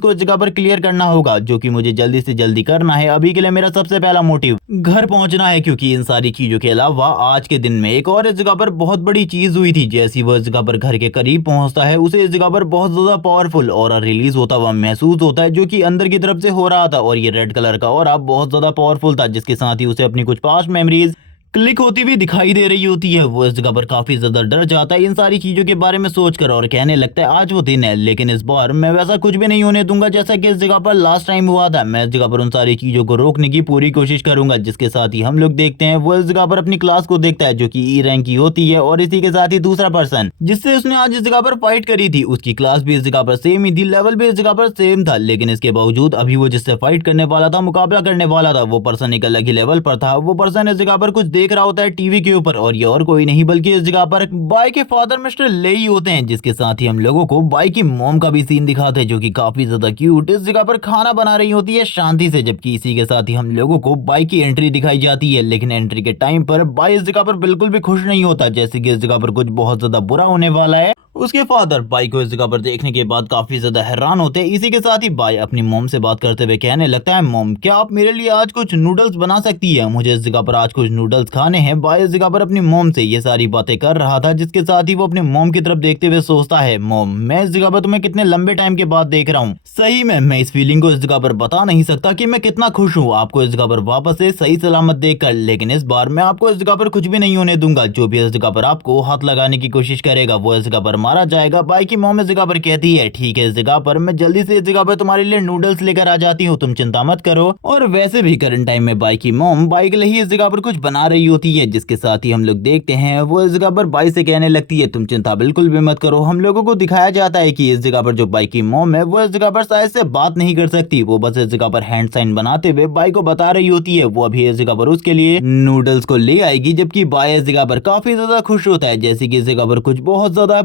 को इस जगह पर क्लियर करना होगा, जो कि मुझे जल्दी से जल्दी करना है। अभी के लिए मेरा सबसे पहला मोटिव घर पहुंचना है, क्योंकि इन सारी चीजों के अलावा आज के दिन में एक और इस जगह पर बहुत बड़ी चीज हुई थी। जैसी वो इस जगह पर घर के करीब पहुंचता है, उसे इस जगह पर बहुत ज्यादा पावरफुल और रिलीज होता हुआ महसूस होता है, जो कि अंदर की तरफ से हो रहा था। और ये रेड कलर का और बहुत ज्यादा पावरफुल था, जिसके साथ ही उसे अपनी कुछ पास्ट मेमोरीज क्लिक होती हुई दिखाई दे रही होती है। वो इस जगह पर काफी ज्यादा डर जाता है इन सारी चीजों के बारे में सोचकर और कहने लगता है, आज वो दिन है, लेकिन इस बार मैं वैसा कुछ भी नहीं होने दूंगा जैसा कि इस जगह पर लास्ट टाइम हुआ था। मैं इस जगह पर उन सारी चीजों को रोकने की पूरी कोशिश करूंगा। जिसके साथ ही हम लोग देखते हैं वो इस जगह पर अपनी क्लास को देखता है जो कि ई रैंक की होती है, और इसी के साथ ही दूसरा पर्सन जिससे उसने आज इस जगह पर फाइट करी थी, उसकी क्लास भी इस जगह पर सेम ही थी, लेवल भी इस जगह पर सेम था, लेकिन इसके बावजूद अभी वो जिससे फाइट करने वाला था, मुकाबला करने वाला था, वो पर्सन एक अलग ही लेवल पर था। वो पर्सन इस जगह पर कुछ देख रहा होता है टीवी के ऊपर, और ये और कोई नहीं बल्कि इस जगह पर बाई के फादर मिस्टर लेई होते हैं। जिसके साथ ही हम लोगों को बाई की मॉम का भी सीन दिखाते हैं जो कि काफी ज्यादा क्यूट इस जगह पर खाना बना रही होती है शांति से। जबकि इसी के साथ ही हम लोगों को बाई की एंट्री दिखाई जाती है, लेकिन एंट्री के टाइम पर बाई इस जगह पर बिल्कुल भी खुश नहीं होता, जैसे कि इस जगह पर कुछ बहुत ज्यादा बुरा होने वाला है। उसके फादर बाई को इस जगह पर देखने के बाद काफी ज्यादा हैरान होते हैं। इसी के साथ ही बाई अपनी मॉम से बात करते हुए कहने लगता है, मॉम क्या आप मेरे लिए आज कुछ नूडल्स बना सकती है? मुझे इस जगह पर आज कुछ नूडल्स खाने हैं। बाई इस जगह पर अपनी मॉम से ये सारी बातें कर रहा था, जिसके साथ ही वो अपनी मॉम की तरफ देखते हुए सोचता है, मॉम मैं इस जगह पर तुम्हें कितने लंबे टाइम के बाद देख रहा हूँ। सही में मैं इस फीलिंग को इस जगह पर बता नहीं सकता कि मैं कितना खुश हूँ आपको इस जगह पर वापस से सही सलामत देखकर, लेकिन इस बार मैं आपको इस जगह पर कुछ भी नहीं होने दूंगा। जो भी इस जगह पर आपको हाथ लगाने की कोशिश करेगा वो इस जगह पर मारा जाएगा। बाई की मॉम इस जगह पर कहती है, ठीक है इस जगह पर मैं जल्दी से इस जगह पर तुम्हारे लिए नूडल्स लेकर आ जाती हूँ, तुम चिंता मत करो। और वैसे भी करंट टाइम में बाई की मॉम बाई के लिए ही इस जगह पर कुछ बना रही होती है। जिसके साथ ही हम लोग देखते हैं वो इस जगह पर बाई से कहने लगती है, तुम चिंता बिल्कुल भी मत करो। हम लोगों को दिखाया जाता है कि इस जगह पर जो बाई की मॉम है वो इस जगह पर शायद से बात नहीं कर सकती, वो बस इस जगह पर हैंड साइन बनाते हुए बाई को बता रही होती है वो अभी इस जगह पर उसके लिए नूडल्स को ले आएगी। जबकि बाई इस जगह पर काफी ज्यादा खुश होता है, जैसे कि इस जगह पर कुछ बहुत ज्यादा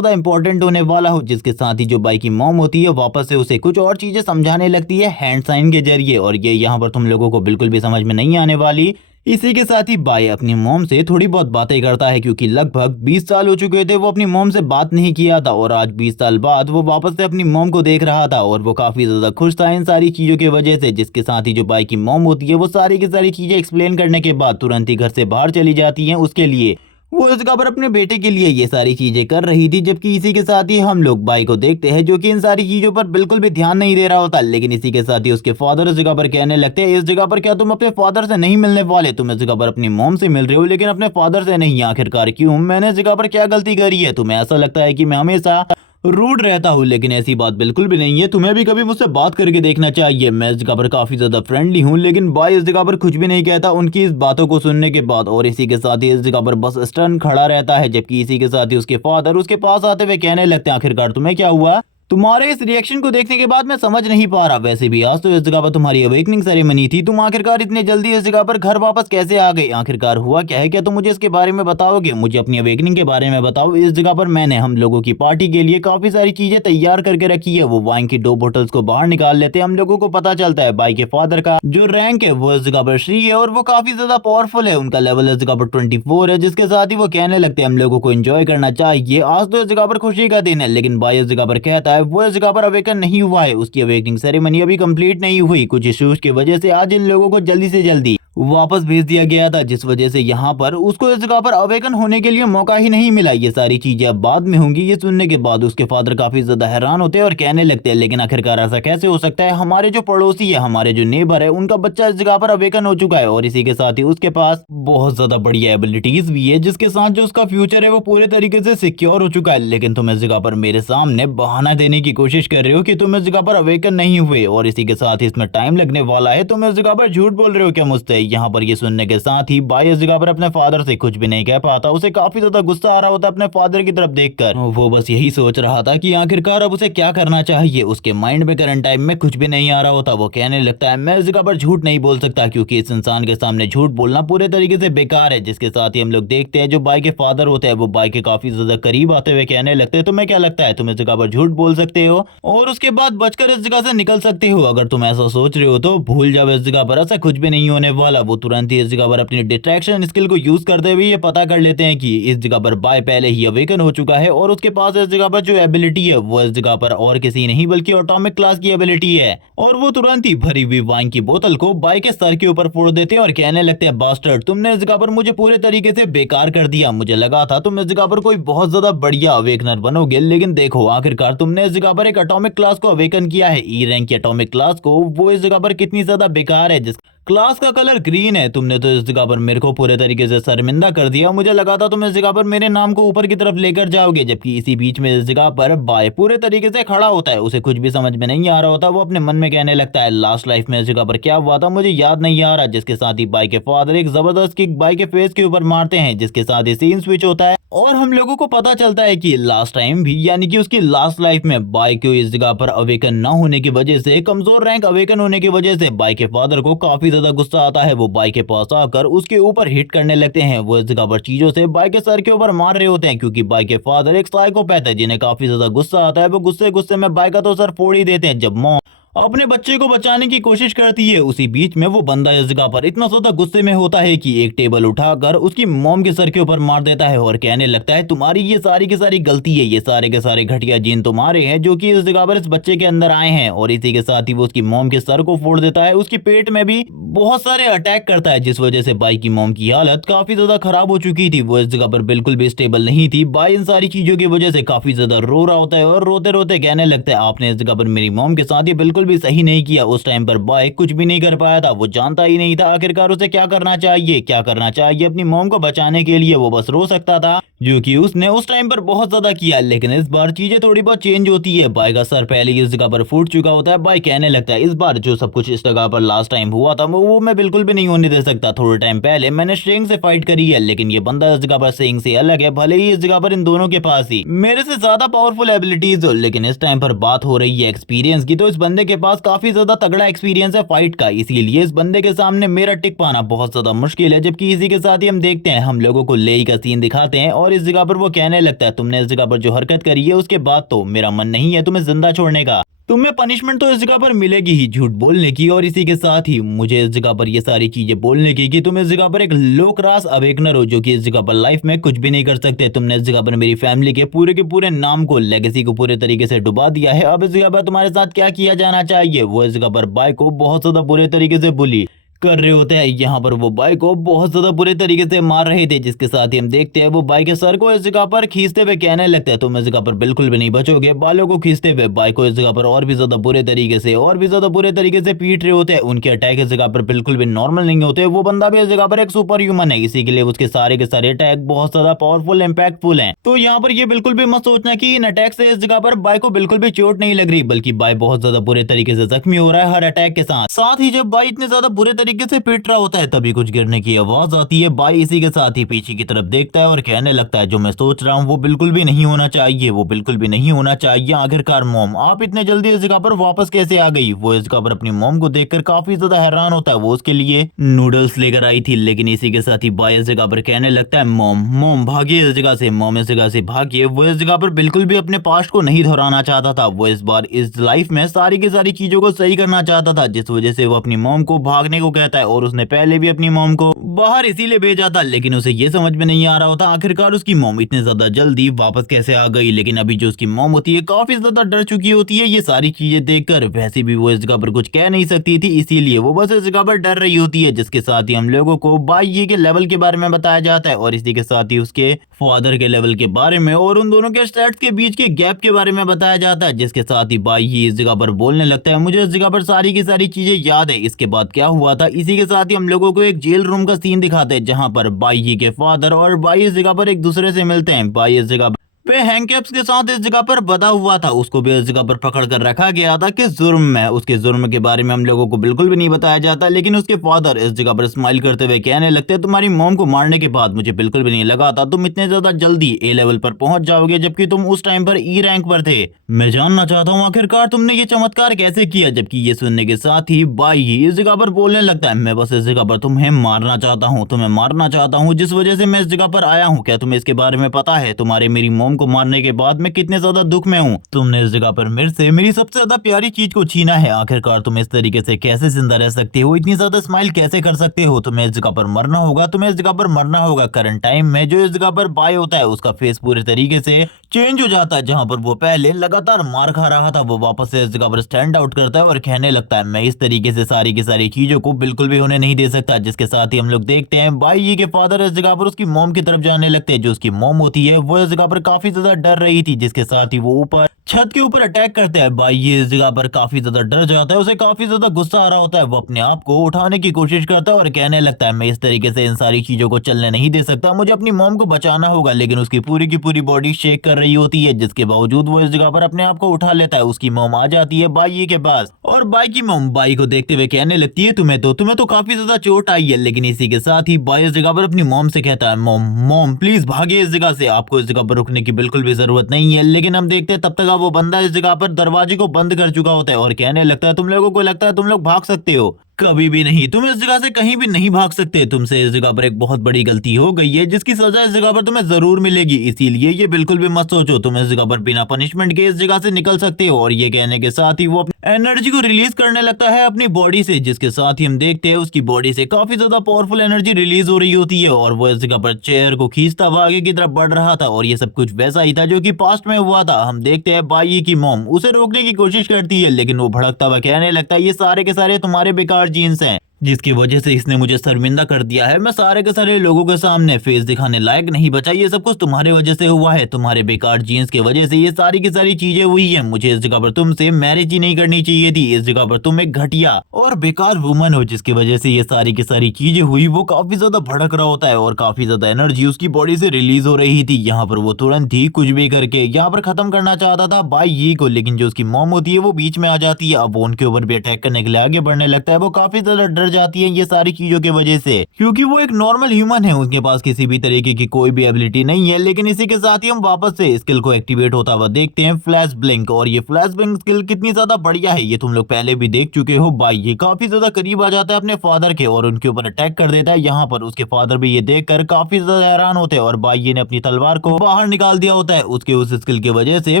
इंपॉर्टेंट होने वाला हो। जिसके साथ ही जो बाई की मॉम होती है वापस से उसे कुछ और चीजें समझाने लगती है हैंड साइन के जरिए, और ये यहाँ पर तुम लोगों को बिल्कुल भी समझ में नहीं आने वाली। इसी के साथ ही बाई अपनी मॉम से थोड़ी बहुत बातें करता है, क्योंकि लगभग 20 साल हो चुके थे वो अपनी मॉम से बात नहीं किया था, और आज 20 साल बाद वो वापस से अपनी मॉम को देख रहा था, और वो काफी ज्यादा खुश था इन सारी चीजों की वजह से। जिसके साथ ही जो बाई की मॉम होती है वो सारी की सारी चीजें एक्सप्लेन करने के बाद तुरंत ही घर से बाहर चली जाती है उसके लिए। वो इस जगह पर अपने बेटे के लिए ये सारी चीजें कर रही थी। जबकि इसी के साथ ही हम लोग बाई को देखते हैं जो कि इन सारी चीजों पर बिल्कुल भी ध्यान नहीं दे रहा होता, लेकिन इसी के साथ ही उसके फादर इस जगह पर कहने लगते हैं, इस जगह पर क्या तुम अपने फादर से नहीं मिलने वाले? तुम इस जगह पर अपनी मॉम से मिल रहे हो लेकिन अपने फादर से नहीं, आखिरकार क्यों? मैंने इस जगह पर क्या गलती करी है? तुम्हें ऐसा लगता है कि मैं हमेशा रूड रहता हूँ, लेकिन ऐसी बात बिल्कुल भी नहीं है। तुम्हें भी कभी मुझसे बात करके देखना चाहिए। मैं इस जगह पर काफी ज्यादा फ्रेंडली हूँ, लेकिन बाई इस जगह पर कुछ भी नहीं कहता उनकी इस बातों को सुनने के बाद, और इसी के साथ ही इस जगह पर बस स्टन खड़ा रहता है। जबकि इसी के साथ ही उसके फादर उसके पास आते हुए कहने लगते हैं, आखिरकार तुम्हें क्या हुआ? तुम्हारे इस रिएक्शन को देखने के बाद मैं समझ नहीं पा रहा। वैसे भी आज तो इस जगह पर तुम्हारी अवेकनिंग सेरेमनी थी, तुम आखिरकार इतने जल्दी इस जगह पर घर वापस कैसे आ गए? आखिरकार हुआ क्या है? क्या तुम मुझे इसके बारे में बताओगे? मुझे अपनी अवेकनिंग के बारे में बताओ। इस जगह पर मैंने हम लोगों की पार्टी के लिए काफी सारी चीजें तैयार करके रखी है। वो वाइन की 2 बोतल्स को बाहर निकाल लेते हैं। हम लोगों को पता चलता है बाई के फादर का जो रैंक है वो इस जगह पर 3 है, और वो काफी ज्यादा पावरफुल है। उनका लेवल इस जगह पर 24 है। जिसके साथ ही वो कहने लगते हैं, हम लोगों को एंजॉय करना चाहिए, आज तो इस जगह पर खुशी का दिन है। लेकिन बाई इस जगह पर कहता है वो इस जगह पर अवेकन नहीं हुआ है, उसकी अवेकनिंग सेरेमनी अभी कंप्लीट नहीं हुई। कुछ इश्यूज की वजह से आज इन लोगों को जल्दी से जल्दी वापस भेज दिया गया था, जिस वजह से यहाँ पर उसको इस जगह पर अवेकन होने के लिए मौका ही नहीं मिला। ये सारी चीजें अब बाद में होंगी। ये सुनने के बाद उसके फादर काफी ज्यादा हैरान होते हैं और कहने लगते हैं लेकिन आखिरकार ऐसा कैसे हो सकता है, हमारे जो पड़ोसी है, हमारे जो नेबर है, उनका बच्चा इस जगह पर अवेकन हो चुका है और इसी के साथ ही उसके पास बहुत ज्यादा बढ़िया एबिलिटीज भी है, जिसके साथ जो उसका फ्यूचर है वो पूरे तरीके से सिक्योर हो चुका है। लेकिन तुम इस जगह पर मेरे सामने बहाना देने की कोशिश कर रहे हो कि तुम इस जगह पर अवेकन नहीं हुए और इसी के साथ ही इसमें टाइम लगने वाला है। तुम इस जगह पर झूठ बोल रहे हो क्या मुझसे? यहाँ पर ये सुनने के साथ ही बाई इस जगह पर अपने फादर से कुछ भी नहीं कह पाता। उसे काफी ज्यादा गुस्सा आ रहा होता अपने फादर की तरफ देखकर। वो बस यही सोच रहा था कि आखिरकार अब उसे क्या करना चाहिए। उसके माइंड में करंट टाइम में कुछ भी नहीं आ रहा होता। वो कहने लगता है मैं इस जगह पर झूठ नहीं बोल सकता, क्योंकि इस इंसान के सामने झूठ बोलना पूरे तरीके से बेकार है। जिसके साथ ही हम लोग देखते हैं जो बाई के फादर होते हैं वो बाई के काफी ज्यादा करीब आते हुए कहने लगते हैं तुम्हें क्या लगता है तुम इस जगह पर झूठ बोल सकते हो और उसके बाद बचकर इस जगह से निकल सकते हो? अगर तुम ऐसा सोच रहे हो तो भूल जाओ, इस जगह पर ऐसा कुछ भी नहीं होने वाला। वो तुरंत ही इस जगह पर अपनी डिट्रैक्शन स्किल को यूज करते हुए ये पता कर लेते हैं कि इस जगह पर बाय पहले ही अवेकन हो चुका है और उसके पास इस जगह पर जो एबिलिटी है वो इस जगह पर और किसी नहीं बल्कि एटॉमिक क्लास की एबिलिटी है। और वो तुरंत ही भरी हुई वाइन की बोतल को बाय के सर के ऊपर फोड़ देते हैं और कहने लगते हैं बास्टर्ड, तुमने इस जगह पर मुझे पूरे तरीके से बेकार कर दिया। मुझे लगा था तुम इस जगह पर कोई बहुत ज्यादा बढ़िया अवेकनर बनोगे, लेकिन देखो आखिरकार तुमने इस जगह पर एक एटॉमिक क्लास को अवेकन किया है। ई रैंक की एटॉमिक क्लास को, वो इस जगह पर कितनी ज्यादा बेकार है। जिस क्लास का कलर ग्रीन है, तुमने तो इस जगह पर मेरे को पूरे तरीके से शर्मिंदा कर दिया। मुझे लगा था तुम इस जगह पर मेरे नाम को ऊपर की तरफ लेकर जाओगे। जबकि इसी बीच में इस जगह पर बाय पूरे तरीके से खड़ा होता है। उसे कुछ भी समझ में नहीं आ रहा होता। वो अपने मन में कहने लगता है लास्ट लाइफ में इस जगह पर क्या हुआ था मुझे याद नहीं आ रहा। जिसके साथ ही बाय के फादर एक जबरदस्त किक बाय के फेस के ऊपर मारते हैं, जिसके साथ ही सीन स्विच होता है और हम लोगों को पता चलता है कि लास्ट टाइम भी यानी कि उसकी लास्ट लाइफ में बाय को इस जगह पर अवेकन न होने की वजह से, कमजोर रैंक अवेकन होने की वजह से बाय के फादर को काफी ज्यादा गुस्सा आता है। वो बाय के पास आकर उसके ऊपर हिट करने लगते हैं। वो इस जगह पर चीजों से बाय के सर के ऊपर मार रहे होते हैं, क्योंकि बाय के फादर एक साइकोपैथ है जिन्हें काफी ज्यादा गुस्सा आता है। वो गुस्से गुस्से में बाय का तो सर फोड़ ही देते हैं। जब मॉम अपने बच्चे को बचाने की कोशिश करती है, उसी बीच में वो बंदा इस जगह पर इतना ज्यादा गुस्से में होता है कि एक टेबल उठाकर उसकी मॉम के सर के ऊपर मार देता है और कहने लगता है तुम्हारी ये सारी की सारी गलती है, ये सारे के सारे घटिया जीन तुम्हारे हैं जो कि इस जगह पर इस बच्चे के अंदर आए हैं। और इसी के साथ ही वो उसकी मॉम के सर को फोड़ देता है। उसकी पेट में भी बहुत सारे अटैक करता है, जिस वजह से बाई की मॉम की हालत काफी ज्यादा खराब हो चुकी थी। वो इस जगह पर बिल्कुल भी स्टेबल नहीं थी। बाई इन सारी चीजों की वजह से काफी ज्यादा रो रहा होता है और रोते रोते कहने लगता है आपने इस जगह पर मेरी मॉम के साथ ये बिल्कुल भी सही नहीं किया। उस टाइम पर बाय कुछ भी नहीं कर पाया था। वो जानता ही नहीं था आखिरकार उसे क्या करना चाहिए, क्या करना चाहिए अपनी मॉम को बचाने के लिए। वो बस रो सकता था, जो कि उसने उस टाइम पर बहुत ज्यादा किया। लेकिन इस बार चीजें थोड़ी बहुत चेंज होती है। बाय का सर पहले ही इस जगह पर फूट चुका होता है। बाय कहने लगता है इस बार जो सब कुछ इस जगह पर लास्ट टाइम हुआ था वो मैं बिल्कुल भी नहीं होने दे सकता। थोड़े टाइम पहले मैंने शेंग से फाइट करी है, लेकिन ये बंदा इस जगह पर शेंग से अलग है। भले ही इस जगह पर इन दोनों के पास ही मेरे से ज्यादा पावरफुल एबिलिटीज हो, लेकिन इस टाइम पर बात हो रही है एक्सपीरियंस की, तो इस बंदे के पास काफी ज्यादा तगड़ा एक्सपीरियंस है फाइट का। इसीलिए इस बंदे के सामने मेरा टिक पाना बहुत ज्यादा मुश्किल है। जबकि इसी के साथ ही हम देखते हैं हम लोगों को लेई का सीन दिखाते हैं और इस जगह पर वो कहने लगता है तुमने इस जगह पर जो हरकत करी है उसके बाद तो मेरा मन नहीं है तुम्हें जिंदा छोड़ने का। तुम्हें पनिशमेंट तो इस जगह पर मिलेगी ही झूठ बोलने की, और इसी के साथ ही मुझे इस जगह पर ये सारी चीजें बोलने की कि तुम इस जगह पर एक लो क्लास अवेकनर हो जो कि इस जगह पर लाइफ में कुछ भी नहीं कर सकते। तुमने इस जगह पर मेरी फैमिली के पूरे नाम को, लेगेसी को पूरे तरीके से डुबा दिया है। अब इस जगह पर तुम्हारे साथ क्या किया जाना चाहिए? वो इस जगह पर बाय को बहुत ज्यादा बुरे तरीके से बुली कर रहे होते हैं। यहाँ पर वो बाई को बहुत ज्यादा बुरे तरीके से मार रहे थे, जिसके साथ ही हम देखते हैं वो बाई के सर को इस जगह पर खींचते हुए कहने लगते हैं तुम इस जगह पर बिल्कुल भी नहीं बचोगे। बालों को खींचते हुए बाई को इस जगह पर और भी ज्यादा बुरे तरीके से पीट रहे होते हैं। उनके अटैक इस जगह पर बिल्कुल भी नॉर्मल नहीं होते। वो बंदा भी इस जगह पर एक सुपर ह्यूमन है, इसी के लिए उसके सारे के सारे अटैक बहुत ज्यादा पावरफुल इंपैक्टफुल है। तो यहाँ पर ये बिल्कुल भी मत सोचना की इन अटैक से इस जगह पर बाई को बिल्कुल भी चोट नहीं लग रही, बल्कि बाई बहुत ज्यादा बुरे तरीके से जख्मी हो रहा है हर अटैक के साथ ही जब बाई इतने ज्यादा बुरे तरीके से पीट रहा होता है तभी कुछ गिरने की आवाज आती है। बाई इसी के साथ ही पीछे की तरफ देखता है और कहने लगता है जो मैं सोच रहा हूँ वो बिल्कुल भी नहीं होना चाहिए, वो बिल्कुल भी नहीं होना चाहिए। आखिरकार मॉम आप इतने जल्दी इस जगह पर वापस कैसे आ गई? वो इस जगह पर अपनी मॉम को देखकर काफी ज्यादा हैरान होता है। वो उसके लिए नूडल्स लेकर आई थी, लेकिन इसी के साथ ही बाई इस जगह पर कहने लगता है मॉम भागिए इस जगह से, मॉम इस जगह से भागिए। वो इस जगह पर बिल्कुल भी अपने पास्ट को नहीं दोहराना चाहता था। वो इस बार इस लाइफ में सारी की सारी चीजों को सही करना चाहता था, जिस वजह से वो अपनी मॉम को भागने को कहता है। और उसने पहले भी अपनी मॉम को बाहर इसीलिए भेजा था, लेकिन उसे ये समझ में नहीं आ रहा होता आखिरकार उसकी मॉम इतने ज्यादा जल्दी वापस कैसे आ गई। लेकिन अभी जो उसकी मॉम होती है काफी ज्यादा डर चुकी होती है ये सारी चीजें देखकर। वैसे भी वो इस जगह पर कुछ कह नहीं सकती थी, इसीलिए वो बस इस जगह पर डर रही होती है। जिसके साथ ही हम लोगों को बाई के लेवल के बारे में बताया जाता है और इसी के साथ ही उसके फादर के लेवल के बारे में और उन दोनों के स्टैट्स के बीच के गैप के बारे में बताया जाता है। जिसके साथ ही बाई ही इस जगह पर बोलने लगता है, मुझे इस जगह पर सारी की सारी चीजें याद है, इसके बाद क्या हुआ था। इसी के साथ ही हम लोगों को एक जेल रूम का सीन दिखाते हैं जहां पर बाई के फादर और बाई इस जगह पर एक दूसरे से मिलते हैं। बाई इस जगह पे हैंडकैप्स के साथ इस जगह पर बधा हुआ था, उसको भी इस जगह पर पकड़ कर रखा गया था कि जुर्म में। उसके जुर्म के बारे में हम लोगों को बिल्कुल भी नहीं बताया जाता, लेकिन उसके फादर इस जगह पर स्माइल करते हुए कहने लगते, तुम्हारी मॉम को मारने के बाद मुझे बिल्कुल भी नहीं लगा था तुम इतने ज्यादा जल्दी ए लेवल पर पहुंच जाओगे, जबकि तुम उस टाइम पर ई रैंक पर थे। मैं जानना चाहता हूँ आखिरकार तुमने ये चमत्कार कैसे किया। जबकि ये सुनने के साथ ही बाई ही इस जगह पर बोलने लगता है, मैं बस इस जगह पर तुम्हें मारना चाहता हूँ, तुम्हें मारना चाहता हूँ जिस वजह से मैं इस जगह पर आया हूँ। क्या तुम्हें इसके बारे में पता है तुम्हारे मेरी मॉम को मारने के बाद मैं कितने ज्यादा दुख में हूँ। तुमने इस जगह पर मेरे से मेरी सबसे ज्यादा प्यारी चीज को छीना है। आखिरकार तुम इस तरीके से कैसे जिंदा रह सकते हो, इतनी ज्यादा स्माइल कैसे कर सकते हो। तुम्हें इस जगह पर मरना होगा, तुम्हें इस जगह पर मरना होगा। करंट टाइम में जो इस जगह पर बाय होता है उसका फेस पूरे तरीके से चेंज हो जाता है। जहां पर वो पहले लगातार मार खा रहा था वो वापस से इस जगह पर स्टैंड आउट करता है और कहने लगता है, मैं इस तरीके से सारी की सारी चीजों को बिल्कुल भी होने नहीं दे सकता। जिसके साथ ही हम लोग देखते हैं बाई जी के फादर इस जगह पर उसकी मॉम की तरफ जाने लगते हैं। जो उसकी मॉम होती है वो इस जगह पर काफी ज्यादा डर रही थी, जिसके साथ ही वो ऊपर छत के ऊपर अटैक करते हैं। बाई ये इस जगह पर काफी ज्यादा डर जाता है, उसे काफी ज्यादा गुस्सा आ रहा होता है। वो अपने आप को उठाने की कोशिश करता है और कहने लगता है, मैं इस तरीके से इन सारी चीजों को चलने नहीं दे सकता, मुझे अपनी मॉम को बचाना होगा। लेकिन उसकी पूरी की पूरी बॉडी शेक कर रही होती है, जिसके बावजूद वो इस जगह पर अपने आप को उठा लेता है। उसकी मॉम आ जाती है बाई के पास और बाई की मॉम बाई को देखते हुए कहने लगती है, तुम्हें तो काफी ज्यादा चोट आई है। लेकिन इसी के साथ ही बाई इस जगह पर अपनी मॉम से कहता है, मॉम प्लीज भागे इस जगह से, आपको इस जगह पर रुकने की बिल्कुल भी जरूरत नहीं है। लेकिन हम देखते हैं तब तक वो बंदा इस जगह पर दरवाजे को बंद कर चुका होता है और कहने लगता है, तुम लोगों को लगता है तुम लोग भाग सकते हो, कभी भी नहीं, तुम इस जगह से कहीं भी नहीं भाग सकते। तुमसे इस जगह पर एक बहुत बड़ी गलती हो गई है जिसकी सजा इस जगह पर तुम्हें जरूर मिलेगी, इसीलिए ये बिल्कुल भी मत सोचो तुम इस जगह पर बिना पनिशमेंट के इस जगह से निकल सकते हो। और ये कहने के साथ ही वो अपनी एनर्जी को रिलीज करने लगता है अपनी बॉडी से, जिसके साथ ही हम देखते हैं उसकी बॉडी से काफी ज्यादा पावरफुल एनर्जी रिलीज हो रही होती है और वो इस जगह पर चेयर को खींचता हुआ आगे की तरफ बढ़ रहा था। और ये सब कुछ वैसा ही था जो कि पास्ट में हुआ था। हम देखते हैं बाई की मॉम उसे रोकने की कोशिश करती है, लेकिन वो भड़कता हुआ कहने लगता है, ये सारे के सारे तुम्हारे बेकार जीन्स हैं, जिसकी वजह से इसने मुझे शर्मिंदा कर दिया है। मैं सारे के सारे लोगों के सामने फेस दिखाने लायक नहीं बचा, ये सब कुछ तुम्हारे वजह से हुआ है, तुम्हारे बेकार जीन्स की वजह से ये सारी की सारी चीजें हुई हैं। मुझे इस जगह पर तुमसे मैरिज ही नहीं करनी चाहिए थी, इस जगह पर तुम एक घटिया और बेकार वुमन हो, जिसकी वजह से ये सारी की सारी चीजें हुई। वो काफी ज्यादा भड़क रहा होता है और काफी ज्यादा एनर्जी उसकी बॉडी से रिलीज हो रही थी। यहाँ पर वो तुरंत ही कुछ भी करके यहाँ पर खत्म करना चाहता था बाई यी को, लेकिन जो उसकी मॉम होती है वो बीच में आ जाती है। अब वो उनके ऊपर भी अटैक करने के लिए आगे बढ़ने लगता है। वो काफी ज्यादा डर जाती है ये सारी चीजों की वजह से, क्योंकि वो एक नॉर्मल ह्यूमन है, उसके पास किसी भी तरीके की कोई भी एबिलिटी नहीं है। लेकिन इसी के साथ ही हम वापस से स्किल को एक्टिवेट होता हुआ देखते हैं, फ्लैश ब्लिंक। और ये फ्लैश ब्लिंक स्किल कितनी ज्यादा बढ़िया है ये तुम लोग पहले भी देख चुके हो। बाई ये काफी ज्यादा करीब आ जाता है अपने फादर के और उनके ऊपर अटैक कर देता है। यहाँ पर उसके फादर भी ये देखकर काफी ज्यादा हैरान होते हैं और बाई ने अपनी तलवार को बाहर निकाल दिया होता है। उसके उस स्किल की वजह से